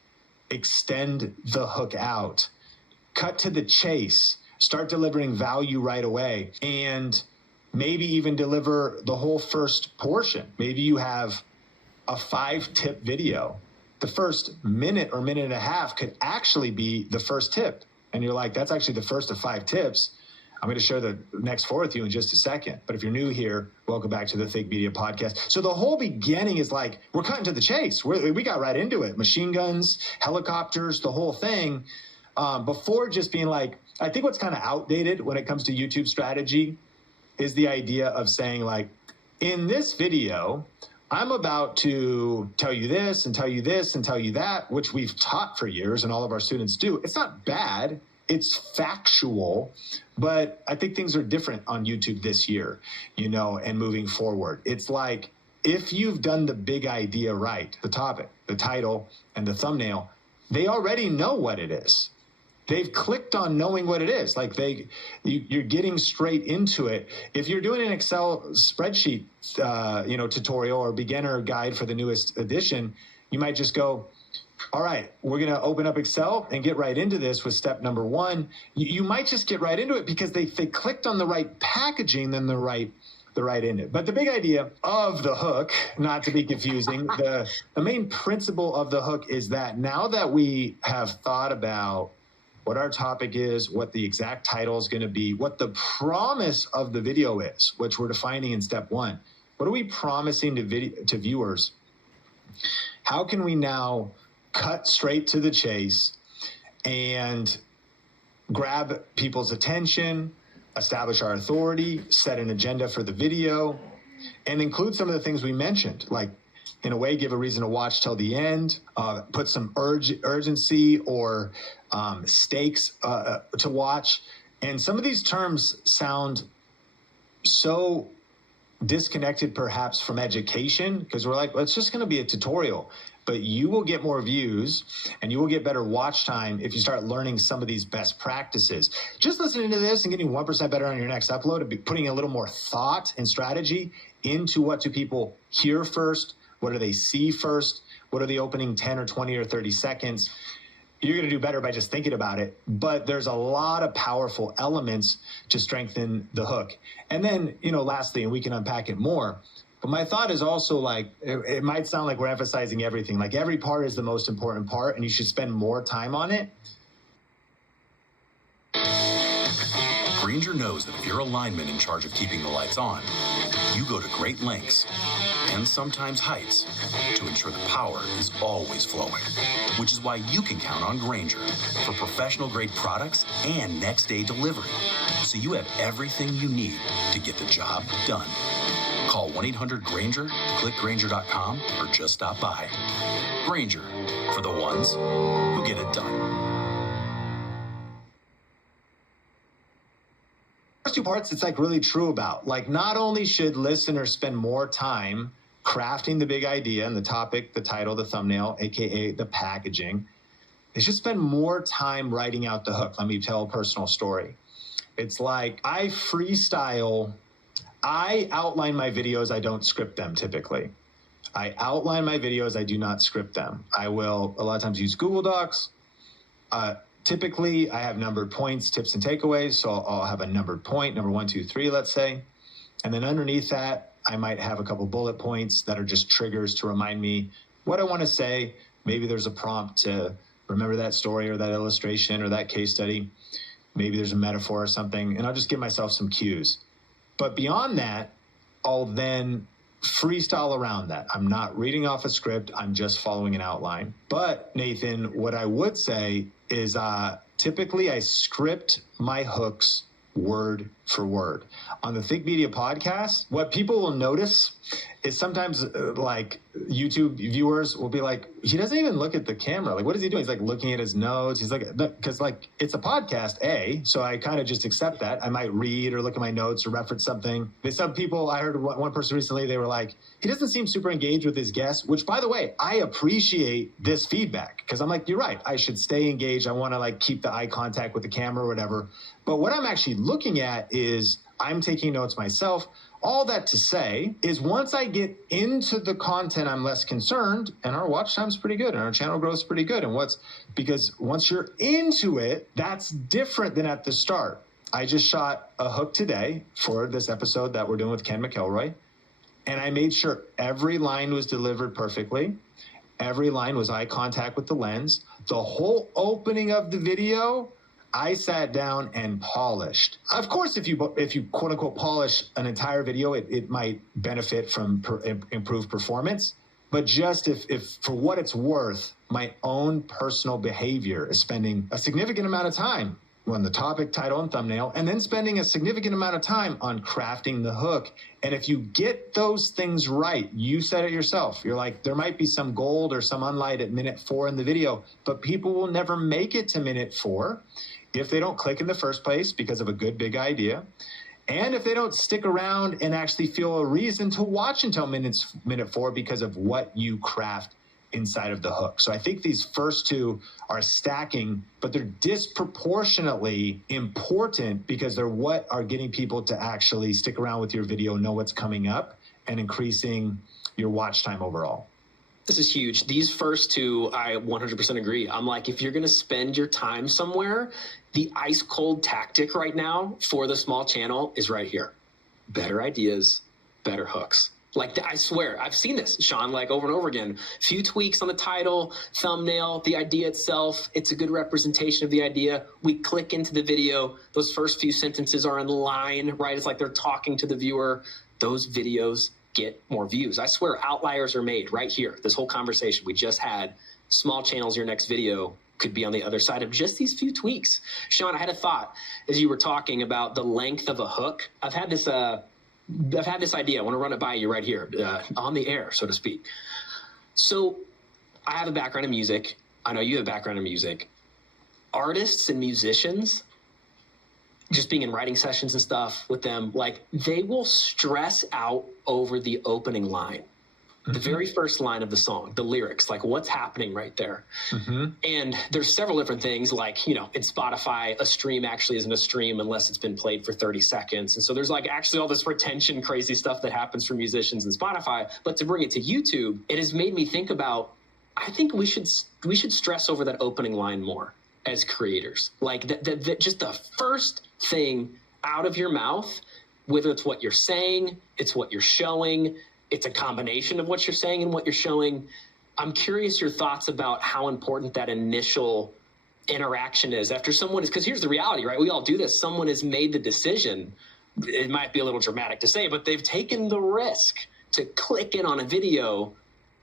Extend the hook out. Cut to the chase. Start delivering value right away. And maybe even deliver the whole first portion. Maybe you have a 5-tip video. The first minute or minute and a half could actually be the first tip. And you're like, that's actually the first of 5 tips. I'm going to share the next 4 with you in just a second. But if you're new here, welcome back to the Think Media Podcast. So the whole beginning is like, we're cutting to the chase. We got right into it. Machine guns, helicopters, the whole thing. Before just being like, I think what's kind of outdated when it comes to YouTube strategy is the idea of saying like, in this video, I'm about to tell you this and tell you this and tell you that, which we've taught for years and all of our students do. It's not bad. It's factual, but I think things are different on YouTube this year, and moving forward. It's like, if you've done the big idea right, the topic, the title, and the thumbnail, they already know what it is. They've clicked on knowing what it is. Like you're getting straight into it. If you're doing an Excel spreadsheet, tutorial or beginner guide for the newest edition, you might just go, All right, we're going to open up Excel and get right into this with step number one. You might just get right into it because they clicked on the right packaging, then the right in it. But the big idea of the hook, not to be confusing, the main principle of the hook is that now that we have thought about what our topic is, what the exact title is going to be, what the promise of the video is, which we're defining in step one. What are we promising to viewers? How can we now cut straight to the chase and grab people's attention, establish our authority, set an agenda for the video, and include some of the things we mentioned, like in a way, give a reason to watch till the end, put some urgency or stakes to watch. And some of these terms sound so disconnected perhaps from education because we're like, well, it's just going to be a tutorial. But you will get more views and you will get better watch time if you start learning some of these best practices. Just listening to this and getting 1% better on your next upload and putting a little more thought and strategy into what do people hear first, what do they see first, what are the opening 10 or 20 or 30 seconds. You're going to do better by just thinking about it. But there's a lot of powerful elements to strengthen the hook. And then, lastly, and we can unpack it more, but my thought is also like, it might sound like we're emphasizing everything. Like every part is the most important part and you should spend more time on it. Grainger knows that if you're a lineman in charge of keeping the lights on, you go to great lengths and sometimes heights to ensure the power is always flowing, which is why you can count on Grainger for professional grade products and next day delivery. So you have everything you need to get the job done. Call 1-800-GRAINGER, click Grainger.com, or just stop by. Grainger, for the ones who get it done. First two parts, it's like really true about. Like not only should listeners spend more time crafting the big idea and the topic, the title, the thumbnail, aka the packaging, they should spend more time writing out the hook. Let me tell a personal story. It's like I outline my videos. I don't script them typically. I outline my videos. I do not script them. I will a lot of times use Google Docs. Typically, I have numbered points, tips, and takeaways. So I'll have a numbered point, number 1, 2, 3, let's say. And then underneath that, I might have a couple bullet points that are just triggers to remind me what I want to say. Maybe there's a prompt to remember that story or that illustration or that case study. Maybe there's a metaphor or something. And I'll just give myself some cues. But beyond that, I'll then freestyle around that. I'm not reading off a script. I'm just following an outline. But Nathan, what I would say is typically I script my hooks word for word. On the Think Media podcast, what people will notice is sometimes like YouTube viewers will be like, he doesn't even look at the camera. Like, what is he doing? He's like looking at his notes. He's like, because like it's a podcast, so I kind of just accept that. I might read or look at my notes or reference something. There's some people, I heard one person recently, they were like, he doesn't seem super engaged with his guests, which by the way, I appreciate this feedback because I'm like, you're right. I should stay engaged. I want to like keep the eye contact with the camera or whatever. But what I'm actually looking at is I'm taking notes myself. All that to say is once I get into the content, I'm less concerned and our watch time's pretty good and our channel growth is pretty good. And because once you're into it, that's different than at the start. I just shot a hook today for this episode that we're doing with Ken McElroy. And I made sure every line was delivered perfectly. Every line was eye contact with the lens. The whole opening of the video, I sat down and polished. Of course, if you quote unquote polish an entire video, it might benefit from improved performance. But just if for what it's worth, my own personal behavior is spending a significant amount of time on the topic, title, and thumbnail, and then spending a significant amount of time on crafting the hook. And if you get those things right, you said it yourself. You're like, there might be some gold or some unlight at minute 4 in the video, but people will never make it to minute 4 if they don't click in the first place because of a good big idea. And if they don't stick around and actually feel a reason to watch until minute 4 because of what you craft inside of the hook. So I think these first two are stacking, but they're disproportionately important because they're what are getting people to actually stick around with your video, know what's coming up, and increasing your watch time overall. This is huge. These first two, I 100% agree. I'm like, if you're going to spend your time somewhere, the ice cold tactic right now for the small channel is right here. Better ideas, better hooks. Like, I swear, I've seen this, Sean, like over and over again. Few tweaks on the title, thumbnail, the idea itself. It's a good representation of the idea. We click into the video. Those first few sentences are in line, right? It's like they're talking to the viewer. Those videos get more views. I swear, outliers are made right here. This whole conversation we just had. Small channels, your next video could be on the other side of just these few tweaks. Sean, I had a thought as you were talking about the length of a hook. I've had this idea. I want to run it by you right here, on the air, so to speak. So I have a background in music. I know you have a background in music. Artists and musicians, just being in writing sessions and stuff with them, like, they will stress out over the opening line. The very first line of the song, the lyrics, like what's happening right there. And there's several different things, like, in Spotify, a stream actually isn't a stream unless it's been played for 30 seconds. And so there's like actually all this retention crazy stuff that happens for musicians in Spotify. But to bring it to YouTube, it has made me think about, I think we should stress over that opening line more as creators. Like that just the first thing out of your mouth, whether it's what you're saying, it's what you're showing, it's a combination of what you're saying and what you're showing. I'm curious your thoughts about how important that initial interaction is after someone is, because here's the reality, right? We all do this. Someone has made the decision. It might be a little dramatic to say, but they've taken the risk to click in on a video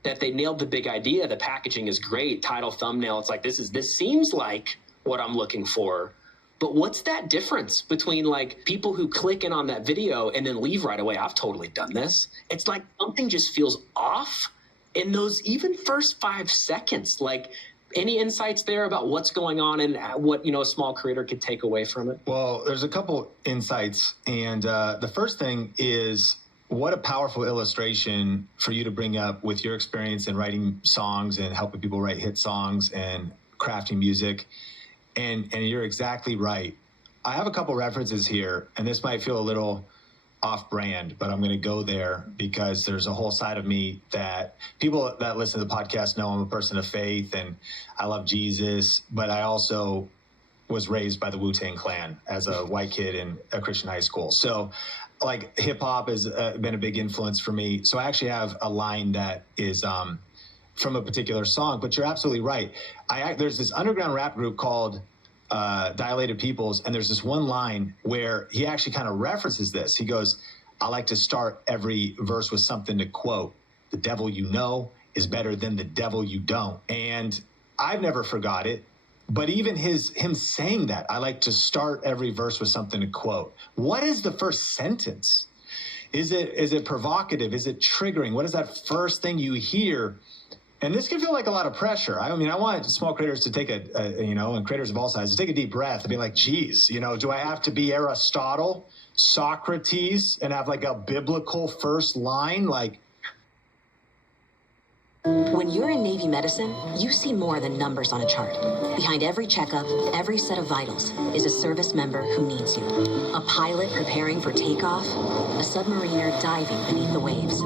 that they nailed the big idea. The packaging is great. Title, thumbnail. It's like, this seems like what I'm looking for. But what's that difference between like people who click in on that video and then leave right away? I've totally done this. It's like something just feels off in those even first 5 seconds. Like, any insights there about what's going on and what, a small creator could take away from it? Well, there's a couple insights. And the first thing is, what a powerful illustration for you to bring up with your experience in writing songs and helping people write hit songs and crafting music. And you're exactly right. I have a couple references here, and this might feel a little off-brand, but I'm going to go there because there's a whole side of me that people that listen to the podcast know I'm a person of faith and I love Jesus, but I also was raised by the Wu-Tang Clan as a white kid in a Christian high school. So like hip-hop has been a big influence for me. So I actually have a line that is from a particular song, but you're absolutely right. There's this underground rap group called Dilated Peoples, and there's this one line where he actually kind of references this. He goes, I like to start every verse with something to quote. The devil you know is better than the devil you don't. And I've never forgot it, but even him saying that, I like to start every verse with something to quote. What is the first sentence? Is it provocative? Is it triggering? What is that first thing you hear? And this can feel like a lot of pressure. I mean, I want small creators to take and creators of all sizes, take a deep breath and be like, geez, do I have to be Aristotle, Socrates, and have like a biblical first line? Like, when you're in Navy medicine, you see more than numbers on a chart. Behind every checkup, every set of vitals, is a service member who needs you. A pilot preparing for takeoff, a submariner diving beneath the waves.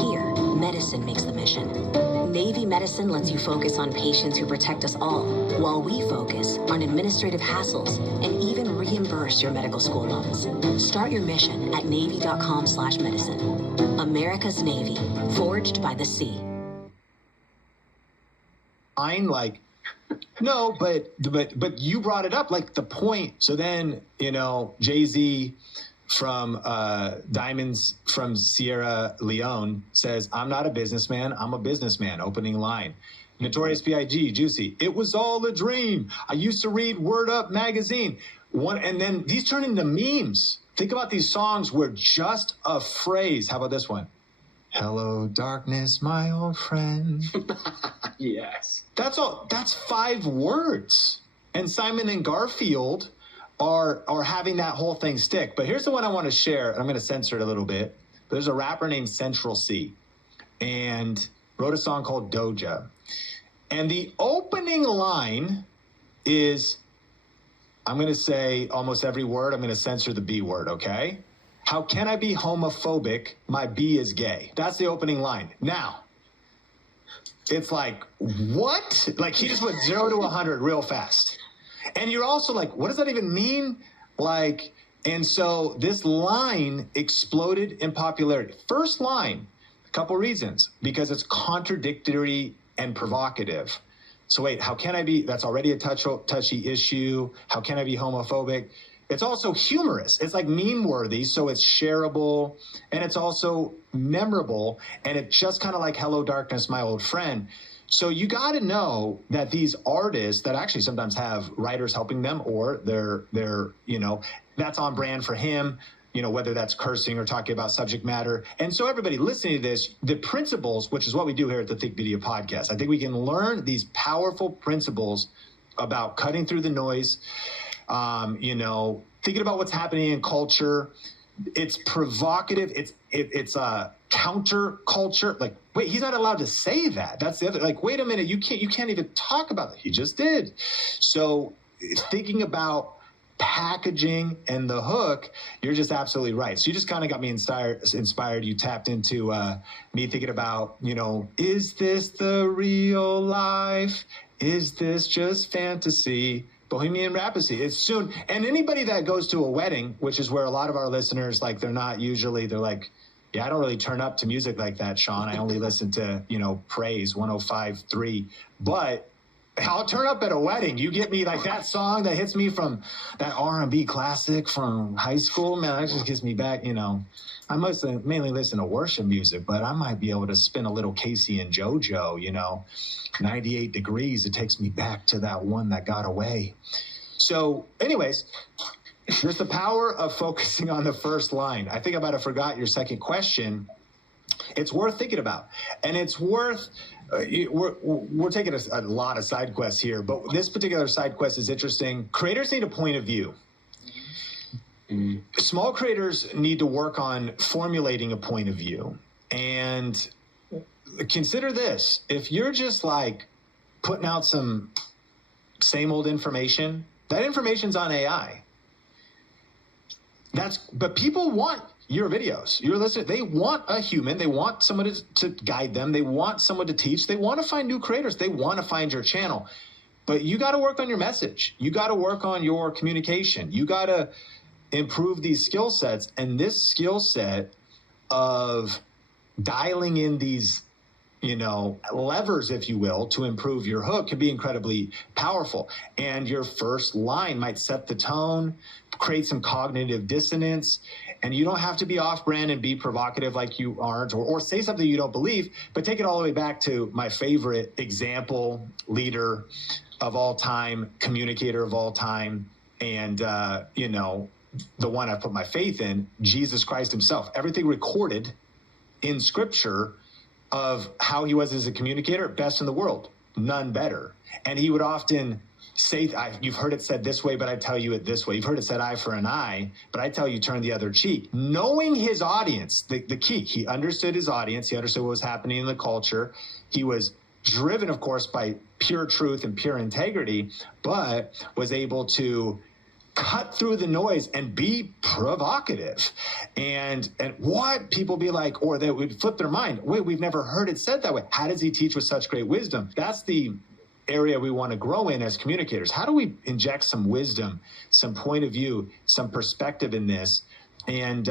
Here, medicine makes the mission. Navy medicine lets you focus on patients who protect us all, while we focus on administrative hassles and even reimburse your medical school loans. Start your mission at Navy.com/medicine. America's Navy, forged by the sea. Like, no, but you brought it up, like the point. So then, Jay-Z from Diamonds from Sierra Leone says, I'm not a businessman, I'm a businessman. Opening line. Notorious B.I.G., Juicy. It was all a dream. I used to read Word Up magazine. And then these turn into memes. Think about these songs where just a phrase. How about this one? Hello, darkness, my old friend. Yes. That's all. That's 5 words. And Simon and Garfield are having that whole thing stick. But here's the one I want to share. I'm going to censor it a little bit. There's a rapper named Central C and wrote a song called Doja. And the opening line is, I'm going to say almost every word. I'm going to censor the B word, okay? How can I be homophobic? My B is gay. That's the opening line. Now, it's like, what? Like, he just went 0 to 100 real fast. And you're also like, what does that even mean? Like, and so this line exploded in popularity. First line, a couple reasons. Because it's contradictory and provocative. So wait, how can I be, that's already a touchy issue. How can I be homophobic? It's also humorous. It's like meme worthy, so it's shareable, and it's also memorable, and it's just kind of like Hello Darkness, My Old Friend. So you got to know that these artists that actually sometimes have writers helping them, or they're that's on brand for him, whether that's cursing or talking about subject matter. And so everybody listening to this, the principles, which is what we do here at the Think Media Podcast, I think we can learn these powerful principles about cutting through the noise, thinking about what's happening in culture. It's provocative. It's a counter culture. Like, wait, he's not allowed to say that. That's the other, like, wait a minute, you can't even talk about that. He just did. So thinking about packaging and the hook, you're just absolutely right. So you just kind of got me inspired. You tapped into me thinking about, is this the real life? Is this just fantasy? Bohemian Rhapsody. It's soon. And anybody that goes to a wedding, which is where a lot of our listeners, like, they're like, yeah, I don't really turn up to music like that, Sean. I only listen to, Praise 105.3. But I'll turn up at a wedding. You get me like that song that hits me from that R&B classic from high school. Man, that just gets me back, I must mainly listen to worship music, but I might be able to spin a little Casey and JoJo, 98 Degrees. It takes me back to that one that got away. So anyways, there's the power of focusing on the first line. I think I might have forgot your second question. It's worth thinking about. And it's worth, we're taking a lot of side quests here, but this particular side quest is interesting. Creators need a point of view. Small creators need to work on formulating a point of view. And consider this. If you're just like putting out some same old information, that information's on AI. But people want your videos. Your listeners, they want a human. They want someone to guide them. They want someone to teach. They want to find new creators. They want to find your channel. But you got to work on your message. You got to work on your communication. You got to improve these skill sets. And this skill set of dialing in these, levers, if you will, to improve your hook can be incredibly powerful. And your first line might set the tone, create some cognitive dissonance. And you don't have to be off-brand and be provocative like you aren't, or say something you don't believe, but take it all the way back to my favorite example, leader of all time, communicator of all time, and, the one I put my faith in, Jesus Christ himself. Everything recorded in Scripture of how he was as a communicator, best in the world, none better. And he would often say, you've heard it said this way, but I tell you it this way. You've heard it said eye for an eye, but I tell you turn the other cheek. Knowing his audience, the key, he understood his audience. He understood what was happening in the culture. He was driven, of course, by pure truth and pure integrity, but was able to cut through the noise and be provocative. And what people be like, or they would flip their mind. Wait, we've never heard it said that way. How does he teach with such great wisdom? That's the area we want to grow in as communicators. How do we inject some wisdom, some point of view, some perspective in this? And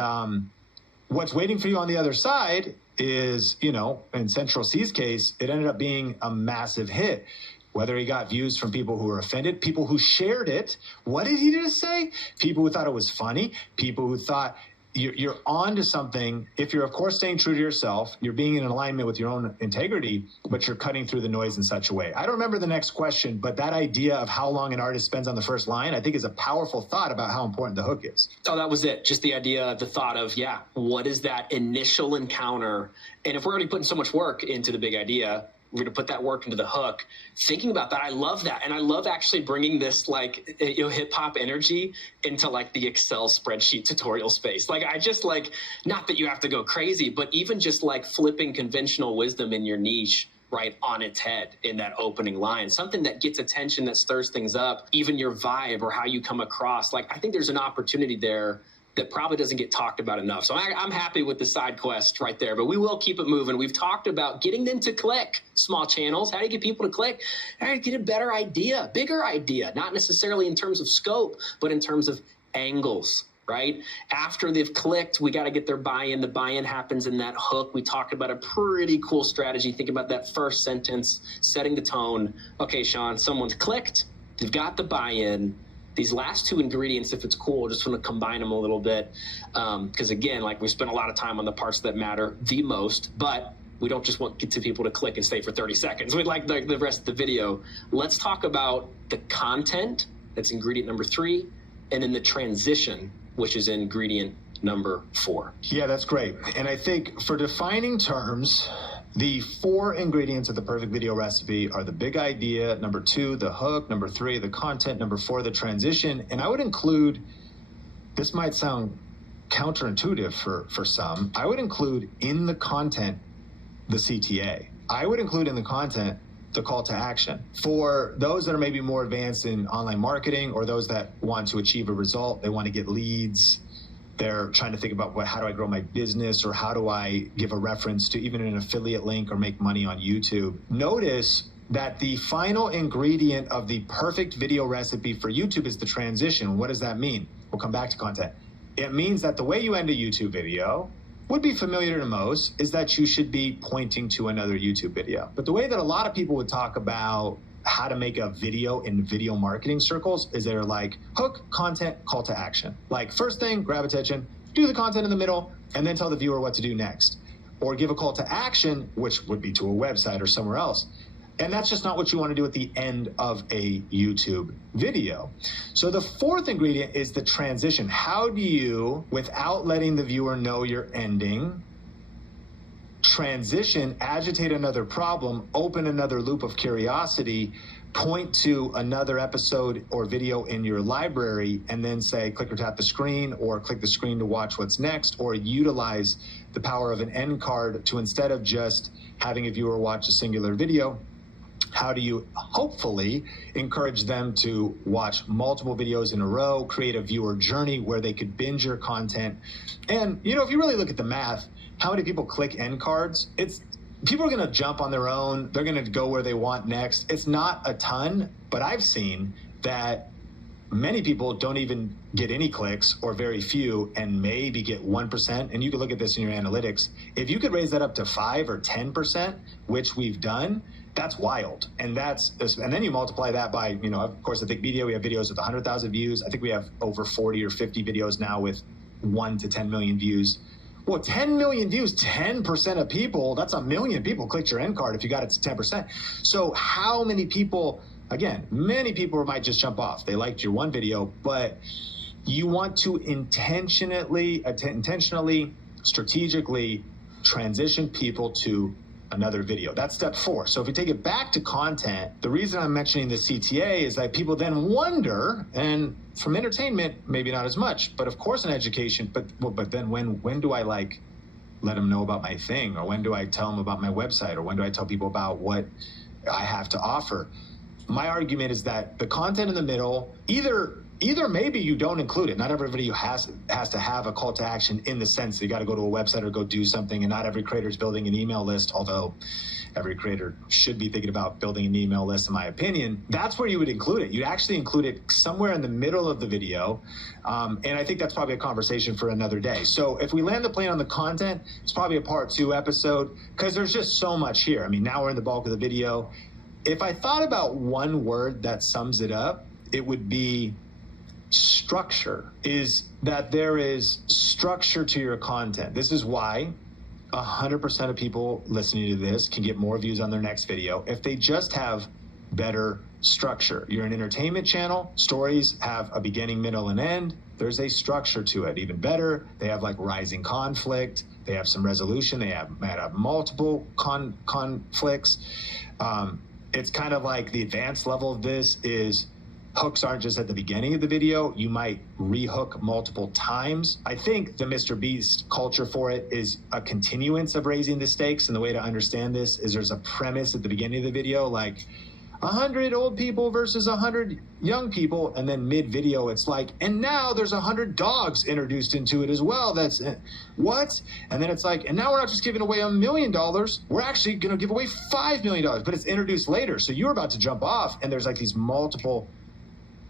what's waiting for you on the other side is, in Central C's case, it ended up being a massive hit. Whether he got views from people who were offended, people who shared it. What did he just say? People who thought it was funny, people who thought you're on to something. If you're, of course, staying true to yourself, you're being in alignment with your own integrity, but you're cutting through the noise in such a way. I don't remember the next question, but that idea of how long an artist spends on the first line, I think is a powerful thought about how important the hook is. Oh, that was it. Just the idea, the thought of, what is that initial encounter? And if we're already putting so much work into the big idea, we're going to put that work into the hook. Thinking about that, I love that. And I love actually bringing this hip hop energy into the Excel spreadsheet tutorial space. I just not that you have to go crazy, but even just flipping conventional wisdom in your niche right on its head in that opening line, something that gets attention, that stirs things up, even your vibe or how you come across. I think there's an opportunity there that probably doesn't get talked about enough. So I'm happy with the side quest right there, but we will keep it moving. We've talked about getting them to click small channels. How do you get people to click? How do you get a better idea, bigger idea, not necessarily in terms of scope, but in terms of angles, right? After they've clicked, we got to get their buy-in. The buy-in happens in that hook. We talked about a pretty cool strategy. Think about that first sentence, setting the tone. Okay, Sean, someone's clicked. They've got the buy-in. These last two ingredients, if it's cool, just want to combine them a little bit. Because again, like we spent a lot of time on the parts that matter the most, but we don't just want to get to people to click and stay for 30 seconds. We'd like the rest of the video. Let's talk about the content. That's ingredient number 3. And then the transition, which is ingredient number 4. Yeah, that's great. And I think for defining terms, the 4 ingredients of the perfect video recipe are the big idea, number 2, the hook, number 3, the content, number 4, the transition. And I would include, this might sound counterintuitive for some, I would include in the content the CTA. I would include in the content the call to action. For those that are maybe more advanced in online marketing, or those that want to achieve a result, they want to get leads, they're trying to think about how do I grow my business, or how do I give a reference to even an affiliate link or make money on YouTube. Notice that the final ingredient of the perfect video recipe for YouTube is the transition. What does that mean? We'll come back to content. It means that the way you end a YouTube video would be familiar to most, is that you should be pointing to another YouTube video. But the way that a lot of people would talk about how to make a video in video marketing circles is they're like hook, content, call to action. Like first thing, grab attention, do the content in the middle, and then tell the viewer what to do next. Or give a call to action, which would be to a website or somewhere else. And that's just not what you want to do at the end of a YouTube video. So the 4th ingredient is the transition. How do you, without letting the viewer know you're ending, transition, agitate another problem, open another loop of curiosity, point to another episode or video in your library, and then say, click or tap the screen, or click the screen to watch what's next, or utilize the power of an end card to, instead of just having a viewer watch a singular video, how do you hopefully encourage them to watch multiple videos in a row, create a viewer journey where they could binge your content? And, you know, if you really look at the math, how many people click end cards? People are going to jump on their own. They're going to go where they want next. It's not a ton, but I've seen that many people don't even get any clicks, or very few, and maybe get 1%. And you can look at this in your analytics. If you could raise that up to 5 or 10%, which we've done, that's wild. And then you multiply that by, you know, of course, I think media, we have videos with 100,000 views. I think we have over 40 or 50 videos now with 1 to 10 million views. Well, 10 million views, 10% of people, that's a million people clicked your end card if you got it to 10%. So how many people, again, many people might just jump off. They liked your one video, but you want to intentionally, strategically transition people to another video. That's step 4. So if we take it back to content, the reason I'm mentioning the CTA is that people then wonder, and from entertainment, maybe not as much, but of course in education, but then when do I let them know about my thing? Or when do I tell them about my website? Or when do I tell people about what I have to offer? My argument is that the content in the middle, either maybe you don't include it. Not every video has to have a call to action in the sense that you got to go to a website or go do something, and not every creator is building an email list, although every creator should be thinking about building an email list, in my opinion. That's where you would include it. You'd actually include it somewhere in the middle of the video, and I think that's probably a conversation for another day. So if we land the plane on the content, it's probably a part 2 episode, because there's just so much here. I mean, now we're in the bulk of the video. If I thought about one word that sums it up, it would be structure. Is that there is structure to your content. This is why 100% of people listening to this can get more views on their next video if they just have better structure. You're an entertainment channel. Stories have a beginning, middle, and end. There's a structure to it. Even better, they have like rising conflict. They have some resolution. They might have multiple conflicts. It's kind of like the advanced level of this is hooks aren't just at the beginning of the video. You might rehook multiple times. I think the Mr. Beast culture for it is a continuance of raising the stakes. And the way to understand this is there's a premise at the beginning of the video. Like, 100 old people versus 100 young people, and then mid-video it's like, and now there's 100 dogs introduced into it as well. That's what? And then it's like, and now we're not just giving away $1 million, we're actually going to give away $5 million, but it's introduced later. So you're about to jump off, and there's like these multiple,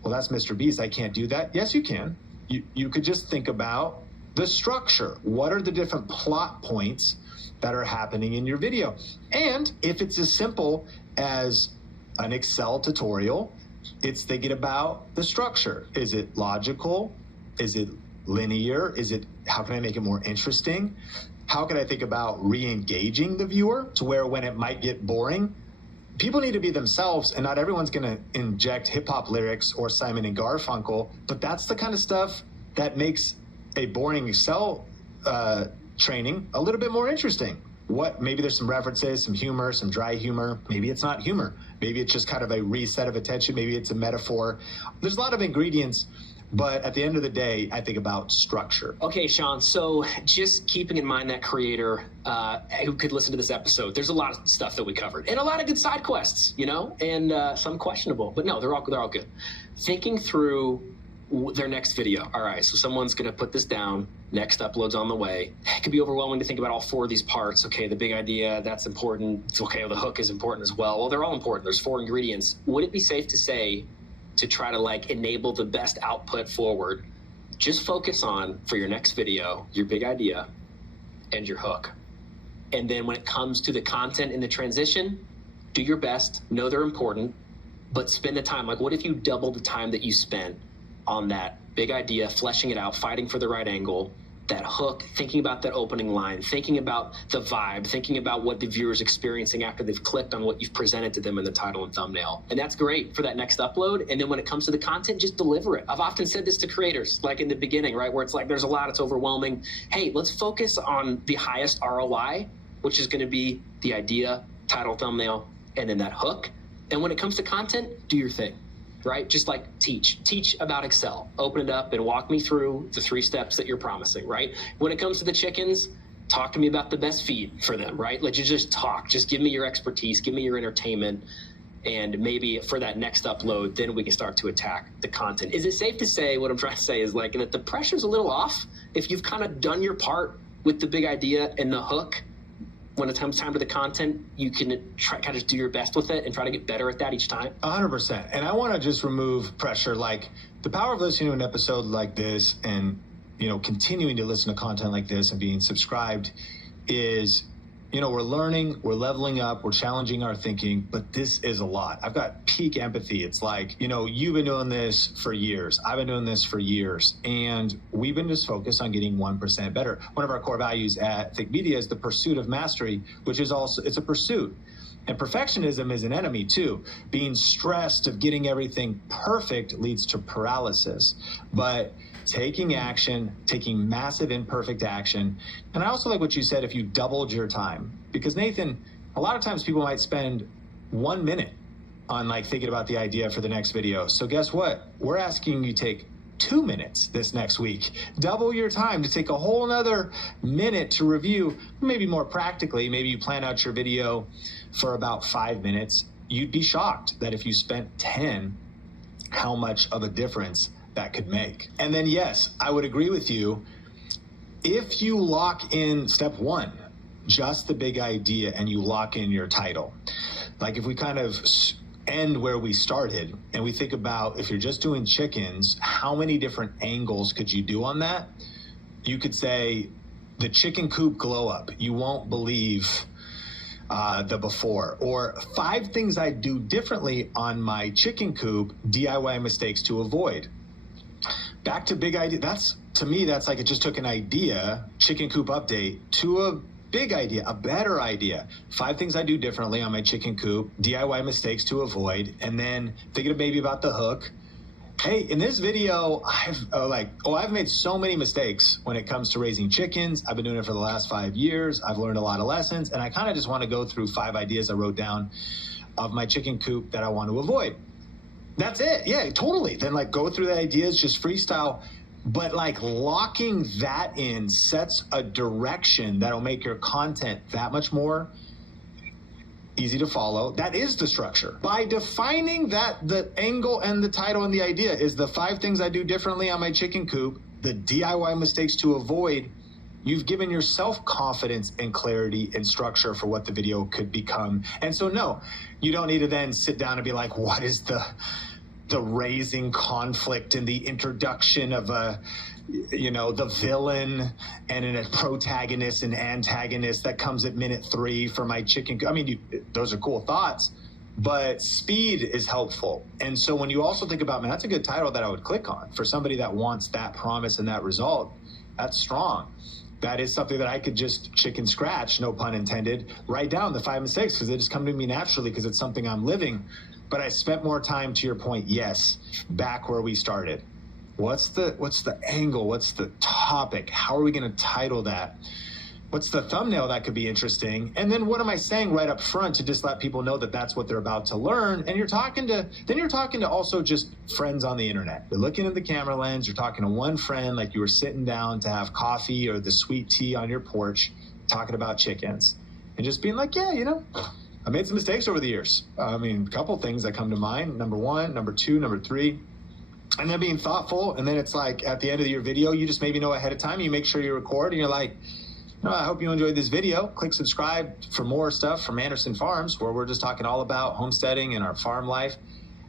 well, that's Mr. Beast, I can't do that. Yes, you can. You could just think about the structure. What are the different plot points that are happening in your video? And if it's as simple as an Excel tutorial, it's thinking about the structure. Is it logical? Is it linear? How can I make it more interesting? How can I think about re-engaging the viewer to where when it might get boring, people need to be themselves, and not everyone's going to inject hip-hop lyrics or Simon and Garfunkel, but that's the kind of stuff that makes a boring Excel training a little bit more interesting. Maybe there's some references, some humor, some dry humor. Maybe it's not humor. Maybe it's just kind of a reset of attention. Maybe it's a metaphor. There's a lot of ingredients, but at the end of the day, I think about structure. Okay, Sean, so just keeping in mind that creator who could listen to this episode, there's a lot of stuff that we covered and a lot of good side quests, and some questionable, but no, they're all good. Thinking through their next video. All right, so someone's going to put this down. Next upload's on the way. It could be overwhelming to think about all 4 of these parts. Okay, the big idea, that's important. It's okay, the hook is important as well. Well, they're all important. There's 4 ingredients. Would it be safe to say, to try to enable the best output forward, just focus on, for your next video, your big idea and your hook. And then when it comes to the content and the transition, do your best, know they're important, but spend the time. What if you double the time that you spent on that big idea, fleshing it out, fighting for the right angle, that hook, thinking about that opening line, thinking about the vibe, thinking about what the viewer's experiencing after they've clicked on what you've presented to them in the title and thumbnail. And that's great for that next upload. And then when it comes to the content, just deliver it. I've often said this to creators, in the beginning, right, where it's there's a lot, it's overwhelming. Hey, let's focus on the highest ROI, which is going to be the idea, title, thumbnail, and then that hook. And when it comes to content, do your thing. Right? Just teach about Excel, open it up and walk me through the 3 steps that you're promising, right? When it comes to the chickens, talk to me about the best feed for them, right? Let you just talk, just give me your expertise, give me your entertainment. And maybe for that next upload, then we can start to attack the content. Is it safe to say, what I'm trying to say is that the pressure's a little off if you've kind of done your part with the big idea and the hook? When it comes time to the content, you can try kind of do your best with it and try to get better at that each time. 100%. And I want to just remove pressure. The power of listening to an episode like this and, continuing to listen to content like this and being subscribed is, we're learning, we're leveling up, we're challenging our thinking, but this is a lot. I've got peak empathy. It's you've been doing this for years. I've been doing this for years. And we've been just focused on getting 1% better. One of our core values at Think Media is the pursuit of mastery, which is also, it's a pursuit. And perfectionism is an enemy too. Being stressed of getting everything perfect leads to paralysis. But taking action, taking massive imperfect action. And I also like what you said, if you doubled your time, because Nathan, a lot of times people might spend 1 minute on thinking about the idea for the next video. So guess what? We're asking you take 2 minutes this next week. Double your time to take a whole nother minute to review, maybe more practically, maybe you plan out your video for about 5 minutes. You'd be shocked that if you spent 10, how much of a difference that could make. And then, yes, I would agree with you. If you lock in step 1, just the big idea, and you lock in your title, if we kind of end where we started and we think about, if you're just doing chickens, how many different angles could you do on that? You could say the chicken coop glow up. You won't believe the before, or 5 things I do differently on my chicken coop, DIY mistakes to avoid. Back to big idea. To me, that's it just took an idea, chicken coop update, to a big idea, a better idea. 5 things I do differently on my chicken coop, DIY mistakes to avoid, and then thinking maybe about the hook. Hey, in this video, I've made so many mistakes when it comes to raising chickens. I've been doing it for the last 5 years. I've learned a lot of lessons, and I kind of just want to go through 5 ideas I wrote down of my chicken coop that I want to avoid. That's it. Yeah, totally. Then go through the ideas, just freestyle. But locking that in sets a direction that'll make your content that much more easy to follow. That is the structure. By defining that the angle and the title and the idea is the 5 things I do differently on my chicken coop, the DIY mistakes to avoid, you've given yourself confidence and clarity and structure for what the video could become. And so, no, you don't need to then sit down and be like, what is the raising conflict and the introduction of the villain and a protagonist and antagonist that comes at minute 3 for my chicken. I mean, those are cool thoughts, but speed is helpful. And so when you also think about, man, that's a good title that I would click on for somebody that wants that promise and that result, that's strong. That is something that I could just chicken scratch, no pun intended, write down the 5 mistakes because they just come to me naturally because it's something I'm living. But I spent more time, to your point, yes, back where we started. What's the angle? What's the topic? How are we going to title that? What's the thumbnail that could be interesting? And then what am I saying right up front to just let people know that that's what they're about to learn? And you're talking to also just friends on the internet. You're looking at the camera lens. You're talking to one friend like you were sitting down to have coffee or the sweet tea on your porch, talking about chickens, and just being like, yeah, I made some mistakes over the years. I mean, a couple things that come to mind. Number 1, number 2, number 3. And then being thoughtful. And then it's like at the end of your video, you just maybe know ahead of time. You make sure you record and you're like, I hope you enjoyed this video. Click subscribe for more stuff from Anderson Farms, where we're just talking all about homesteading and our farm life.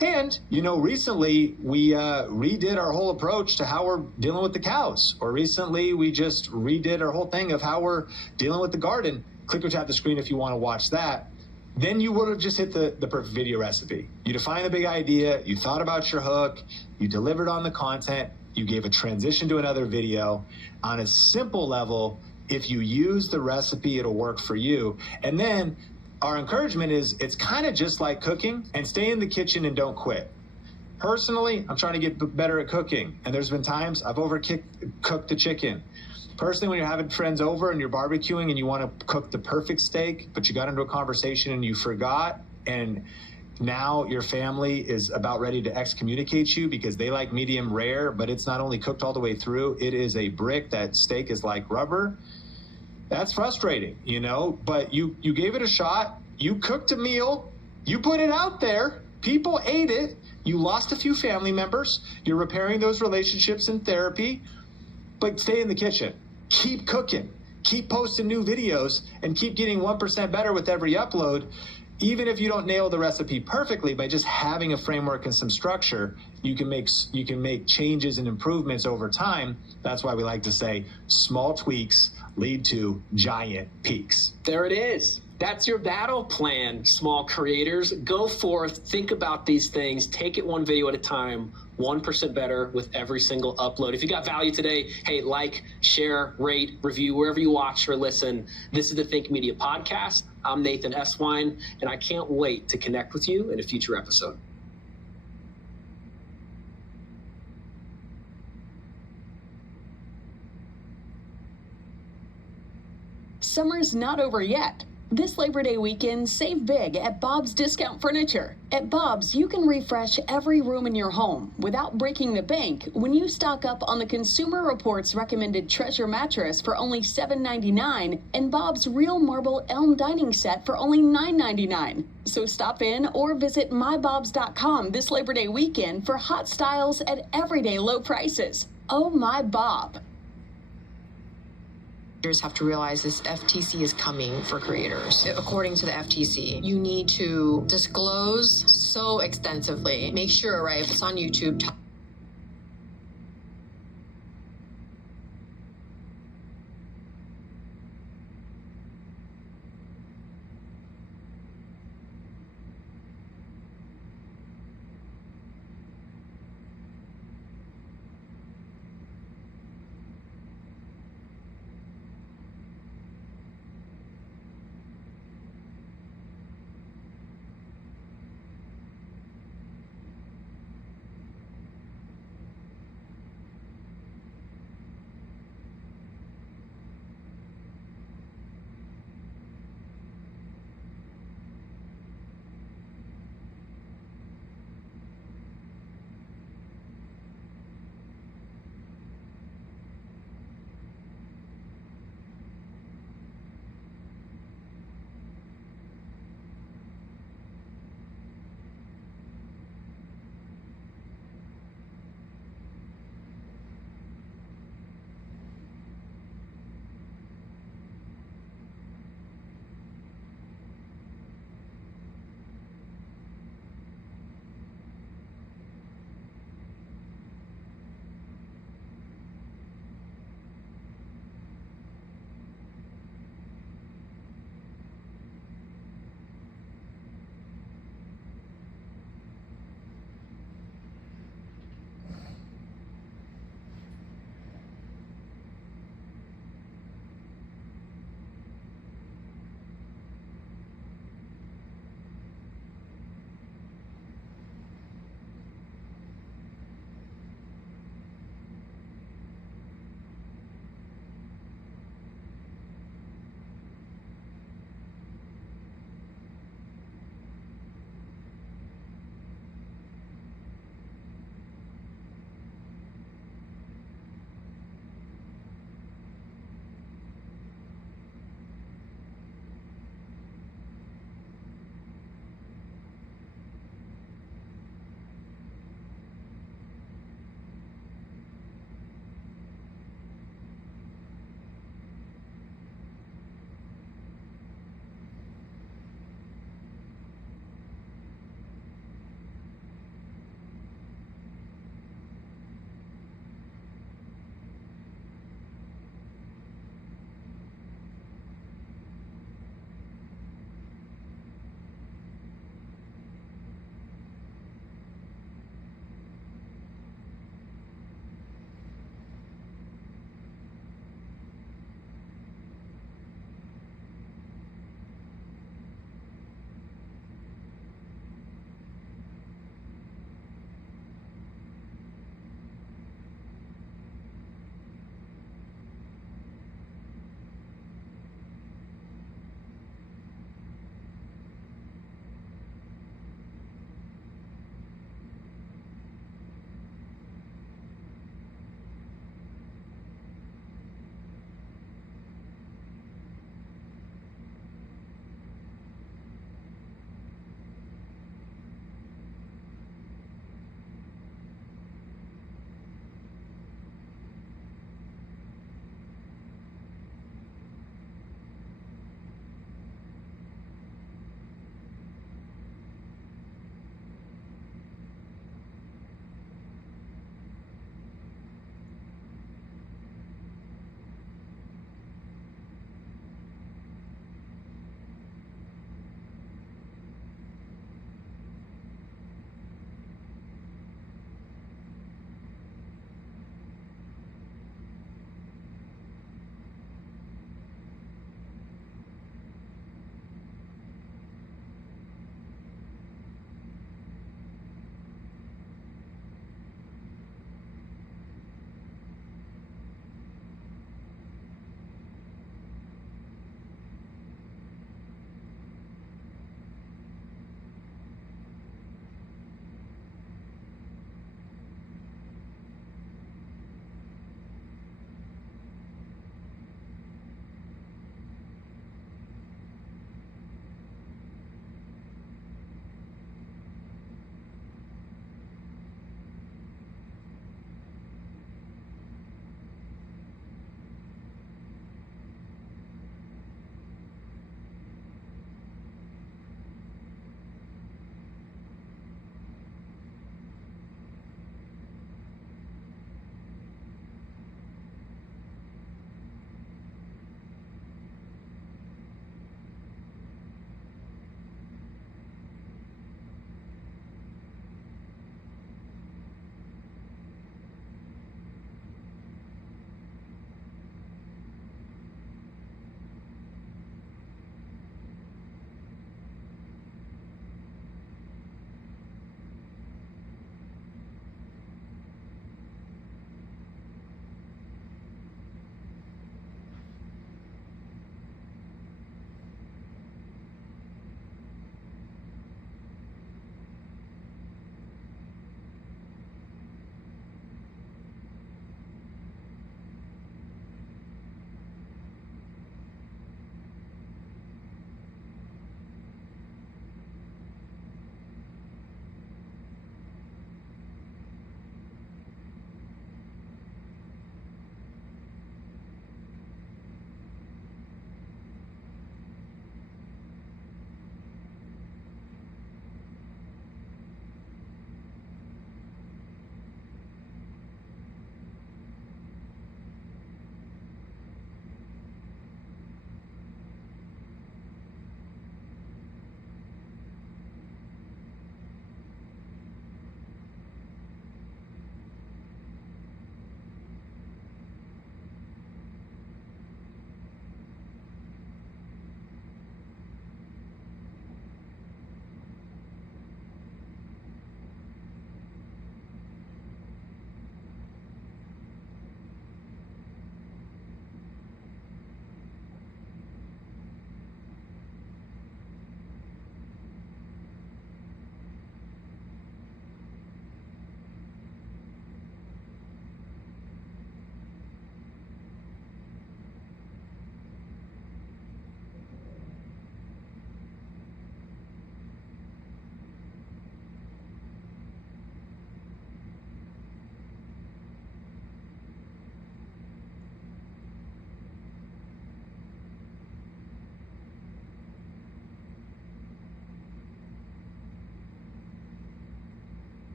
And, recently we redid our whole approach to how we're dealing with the cows. Or recently we just redid our whole thing of how we're dealing with the garden. Click or tap the screen if you want to watch that. Then you would have just hit the perfect video recipe. You defined the big idea, you thought about your hook, you delivered on the content, you gave a transition to another video. On a simple level, if you use the recipe, it'll work for you. And then our encouragement is it's kind of just like cooking, and stay in the kitchen and don't quit. Personally, I'm trying to get better at cooking, and there's been times I've cooked the chicken. Personally, when you're having friends over and you're barbecuing and you want to cook the perfect steak, but you got into a conversation and you forgot, and now your family is about ready to excommunicate you because they like medium rare, but it's not only cooked all the way through, it is a brick. That steak is like rubber. That's frustrating, but you gave it a shot. You cooked a meal. You put it out there. People ate it. You lost a few family members. You're repairing those relationships in therapy, but stay in the kitchen. Keep cooking, keep posting new videos, and keep getting 1% better with every upload. Even if you don't nail the recipe perfectly, by just having a framework and some structure, you can make changes and improvements over time. That's why we like to say small tweaks lead to giant peaks. There it is. That's your battle plan, small creators. Go forth, think about these things, take it one video at a time, 1% better with every single upload. If you got value today, hey, like, share, rate, review, wherever you watch or listen. This is the Think Media Podcast. I'm Nathan Eswine, and I can't wait to connect with you in a future episode. Summer's not over yet. This Labor Day weekend, save big at Bob's Discount Furniture. At Bob's, you can refresh every room in your home without breaking the bank when you stock up on the Consumer Reports recommended Treasure mattress for only $7.99 and Bob's Real Marble Elm Dining Set for only $9.99. So stop in or visit mybobs.com this Labor Day weekend for hot styles at everyday low prices. Oh my Bob. Creators have to realize this FTC is coming for creators. According to the FTC, you need to disclose so extensively. Make sure, right, if it's on YouTube,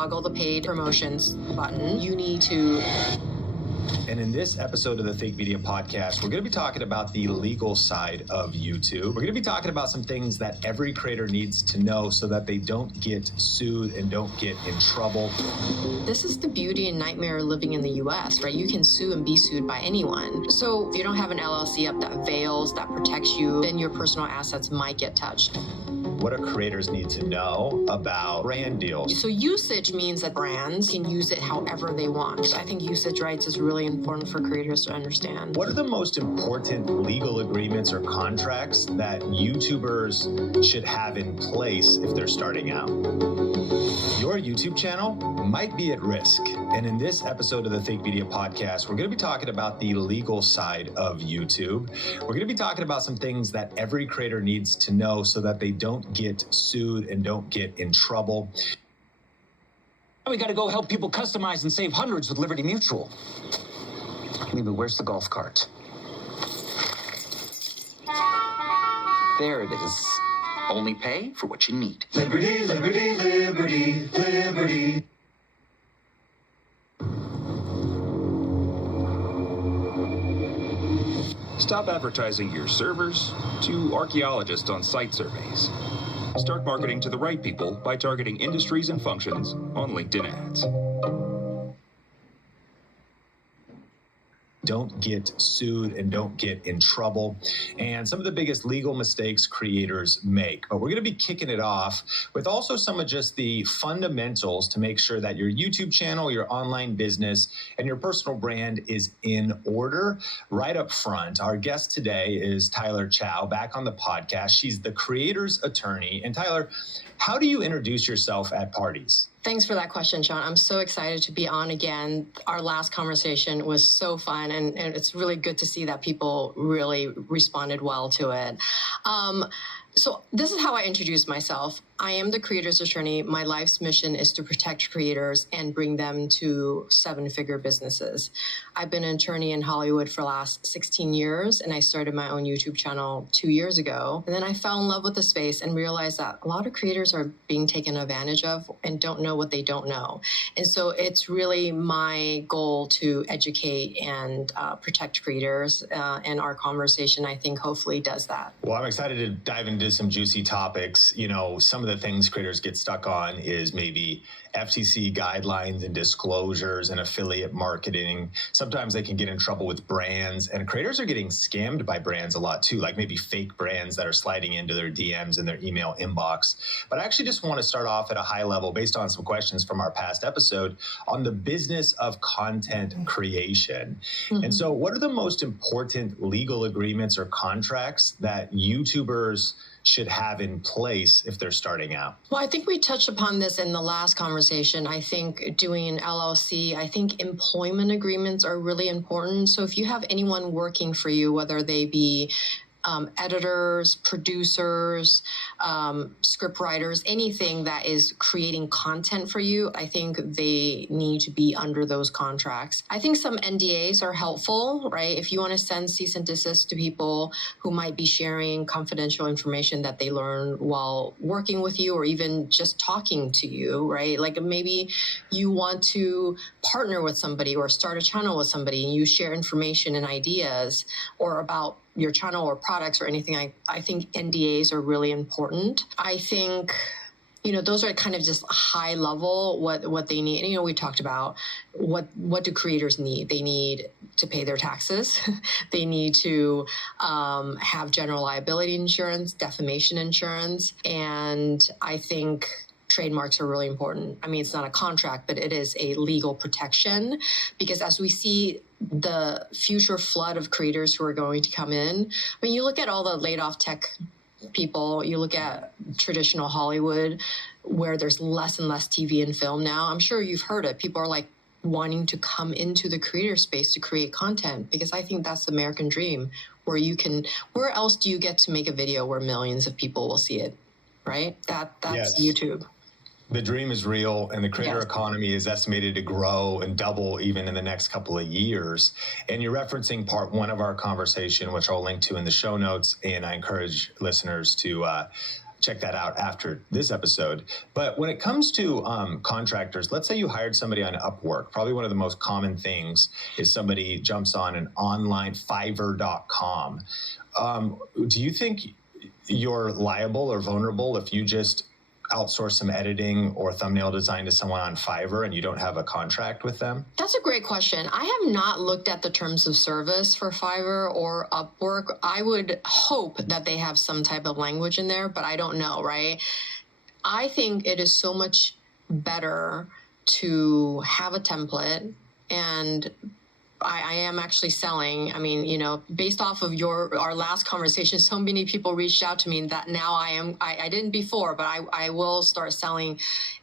toggle the paid promotions button. You need to. And in this episode of the Think Media Podcast, we're going to be talking about the legal side of YouTube. We're going to be talking about some things that every creator needs to know so that they don't get sued and don't get in trouble. This is the beauty and nightmare of living in the US, right? You can sue and be sued by anyone. So if you don't have an LLC up that veils, that protects you, then your personal assets might get touched. What do creators need to know about brand deals? So usage means that brands can use it however they want. I think usage rights is really important for creators to understand. What are the most important legal agreements or contracts that YouTubers should have in place if they're starting out? Your YouTube channel might be at risk. And in this episode of the Think Media Podcast, we're going to be talking about the legal side of YouTube. We're going to be talking about some things that every creator needs to know so that they don't get sued and don't get in trouble. We got to go help people customize and save hundreds with Liberty Mutual. Maybe where's the golf cart? There it is. Only pay for what you need. Liberty, liberty, liberty, liberty. Stop advertising your servers to archaeologists on site surveys. Start marketing to the right people by targeting industries and functions on LinkedIn ads. Don't get sued and don't get in trouble, and some of the biggest legal mistakes creators make. But we're going to be kicking it off with also some of just the fundamentals to make sure that your YouTube channel, your online business, and your personal brand is in order. Right up front, our guest today is Tyler Chow, back on the podcast. She's the creator's attorney. And Tyler, how do you introduce yourself at parties? Thanks for that question, Sean. I'm so excited to be on again. Our last conversation was so fun, and it's really good to see that people really responded well to it. So this is how I introduce myself. I am the creator's attorney. My life's mission is to protect creators and bring them to seven-figure businesses. I've been an attorney in Hollywood for the last 16 years, and I started my own YouTube channel 2 years ago. And then I fell in love with the space and realized that a lot of creators are being taken advantage of and don't know what they don't know. And so it's really my goal to educate and protect creators, and our conversation, I think, hopefully does that. Well, I'm excited to dive into some juicy topics. You know, some of the things creators get stuck on is maybe FTC guidelines and disclosures and affiliate marketing. Sometimes they can get in trouble with brands, and creators are getting scammed by brands a lot too, like maybe fake brands that are sliding into their DMs and their email inbox. But I actually just want to start off at a high level based on some questions from our past episode on the business of content creation. Mm-hmm. And so what are the most important legal agreements or contracts that YouTubers should have in place if they're starting out? Well, I think we touched upon this in the last conversation. I think doing an LLC, I think employment agreements are really important. So if you have anyone working for you, whether they be editors, producers, script writers, anything that is creating content for you, I think they need to be under those contracts. I think some NDAs are helpful, right? If you want to send cease and desist to people who might be sharing confidential information that they learn while working with you or even just talking to you, right? Like maybe you want to partner with somebody or start a channel with somebody and you share information and ideas or about your channel or products or anything. I think NDAs are really important. I think, you know, those are kind of just high level what they need. And, you know, we talked about what do creators need? They need to pay their taxes. They need to have general liability insurance, defamation insurance. And I think trademarks are really important. I mean, it's not a contract, but it is a legal protection, because as we see the future flood of creators who are going to come in, I mean, you look at all the laid off tech people, you look at traditional Hollywood where there's less and less TV and film now. I'm sure you've heard it. People are like wanting to come into the creator space to create content, because I think that's the American dream, where you can, where else do you get to make a video where millions of people will see it, right? That's yes. YouTube. The dream is real, and the creator economy is estimated to grow and double even in the next couple of years. And you're referencing part one of our conversation, which I'll link to in the show notes. And I encourage listeners to check that out after this episode. But when it comes to contractors, let's say you hired somebody on Upwork. Probably one of the most common things is somebody jumps on an online Fiverr.com. Do you think you're liable or vulnerable if you just outsource some editing or thumbnail design to someone on Fiverr and you don't have a contract with them? That's a great question. I have not looked at the terms of service for Fiverr or Upwork. I would hope that they have some type of language in there, but I don't know, right? I think it is so much better to have a template, and I am actually selling. I mean, you know, based off of our last conversation, so many people reached out to me that now I didn't before, but I will start selling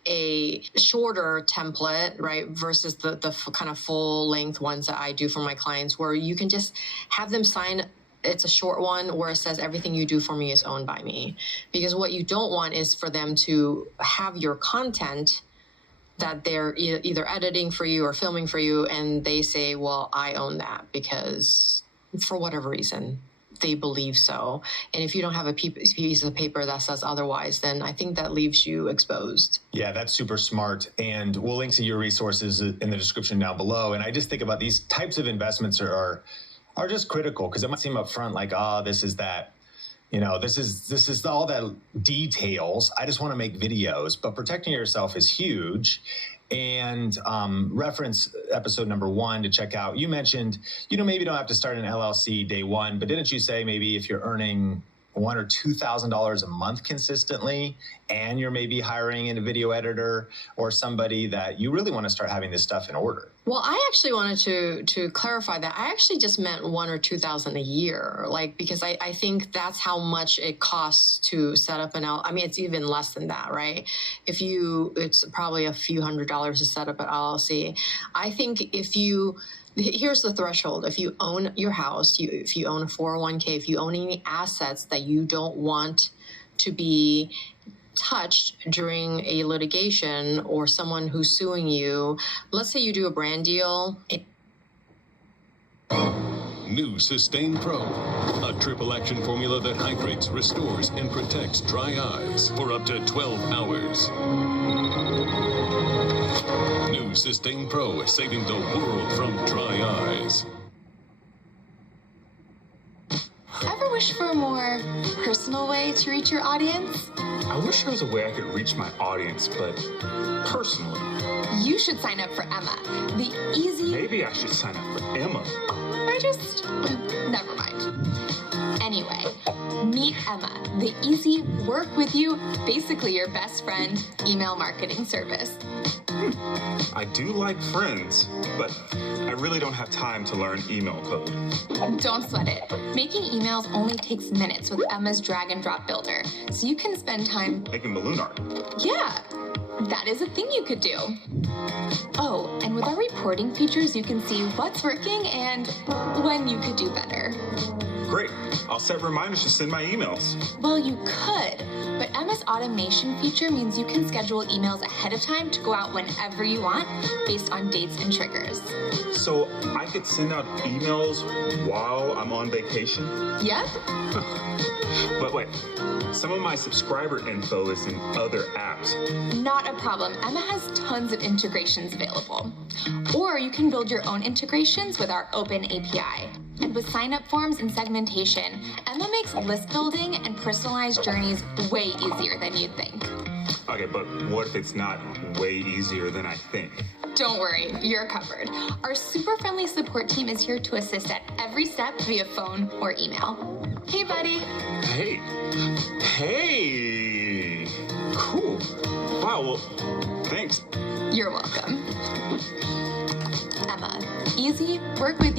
a shorter template, right, versus the kind of full length ones that I do for my clients, where you can just have them sign. It's a short one where it says everything you do for me is owned by me. Because what you don't want is for them to have your content that they're either editing for you or filming for you, and they say, well, I own that because for whatever reason, they believe so. And if you don't have a piece of paper that says otherwise, then I think that leaves you exposed. Yeah, that's super smart. And we'll link to your resources in the description down below. And I just think about these types of investments are just critical, because it might seem up front like, this is that. You know, this is all the details. I just want to make videos, but protecting yourself is huge. And reference episode number 1 to check out. You mentioned, maybe you don't have to start an LLC day one, but didn't you say maybe if you're earning $1,000 or $2,000 a month consistently, and you're maybe hiring in a video editor or somebody, that you really want to start having this stuff in order? Well, I actually wanted to clarify that. I actually just meant $1,000 or $2,000 a year, because I think that's how much it costs to set up an LLC. I mean, it's even less than that, right? It's probably a few $100s to set up an LLC. I think here's the threshold. If you own your house, if you own a 401k, if you own any assets that you don't want to be touched during a litigation or someone who's suing you, let's say you do a brand deal. New Sustain Pro, a triple action formula that hydrates, restores, and protects dry eyes for up to 12 hours. New Sustain Pro, saving the world from dry eyes. Ever wish for a more personal way to reach your audience? I wish there was a way I could reach my audience, but personally. You should sign up for Emma, the easy... Maybe I should sign up for Emma. Never mind. Anyway, meet Emma, the easy, work with you, basically your best friend, email marketing service. I do like friends, but I really don't have time to learn email code. Don't sweat it. Making emails only takes minutes with Emma's drag and drop builder, so you can spend time making balloon art. Yeah, that is a thing you could do. Oh, and with our reporting features, you can see what's working and when you could do better. Great. I'll set reminders to send my emails. Well, you could, but Emma's automation feature means you can schedule emails ahead of time to go out whenever you want, based on dates and triggers. So I could send out emails while I'm on vacation? Yep. But wait, some of my subscriber info is in other apps. Not a problem. Emma has tons of integrations available. Or you can build your own integrations with our open API. And with sign-up forms and segmentation, Emma makes list building and personalized journeys way easier than you'd think. Okay, but what if it's not way easier than I think? Don't worry, you're covered. Our super friendly support team is here to assist at every step via phone or email. Hey, buddy. Hey. Cool. Wow, well, thanks. You're welcome. Emma, easy, work with you.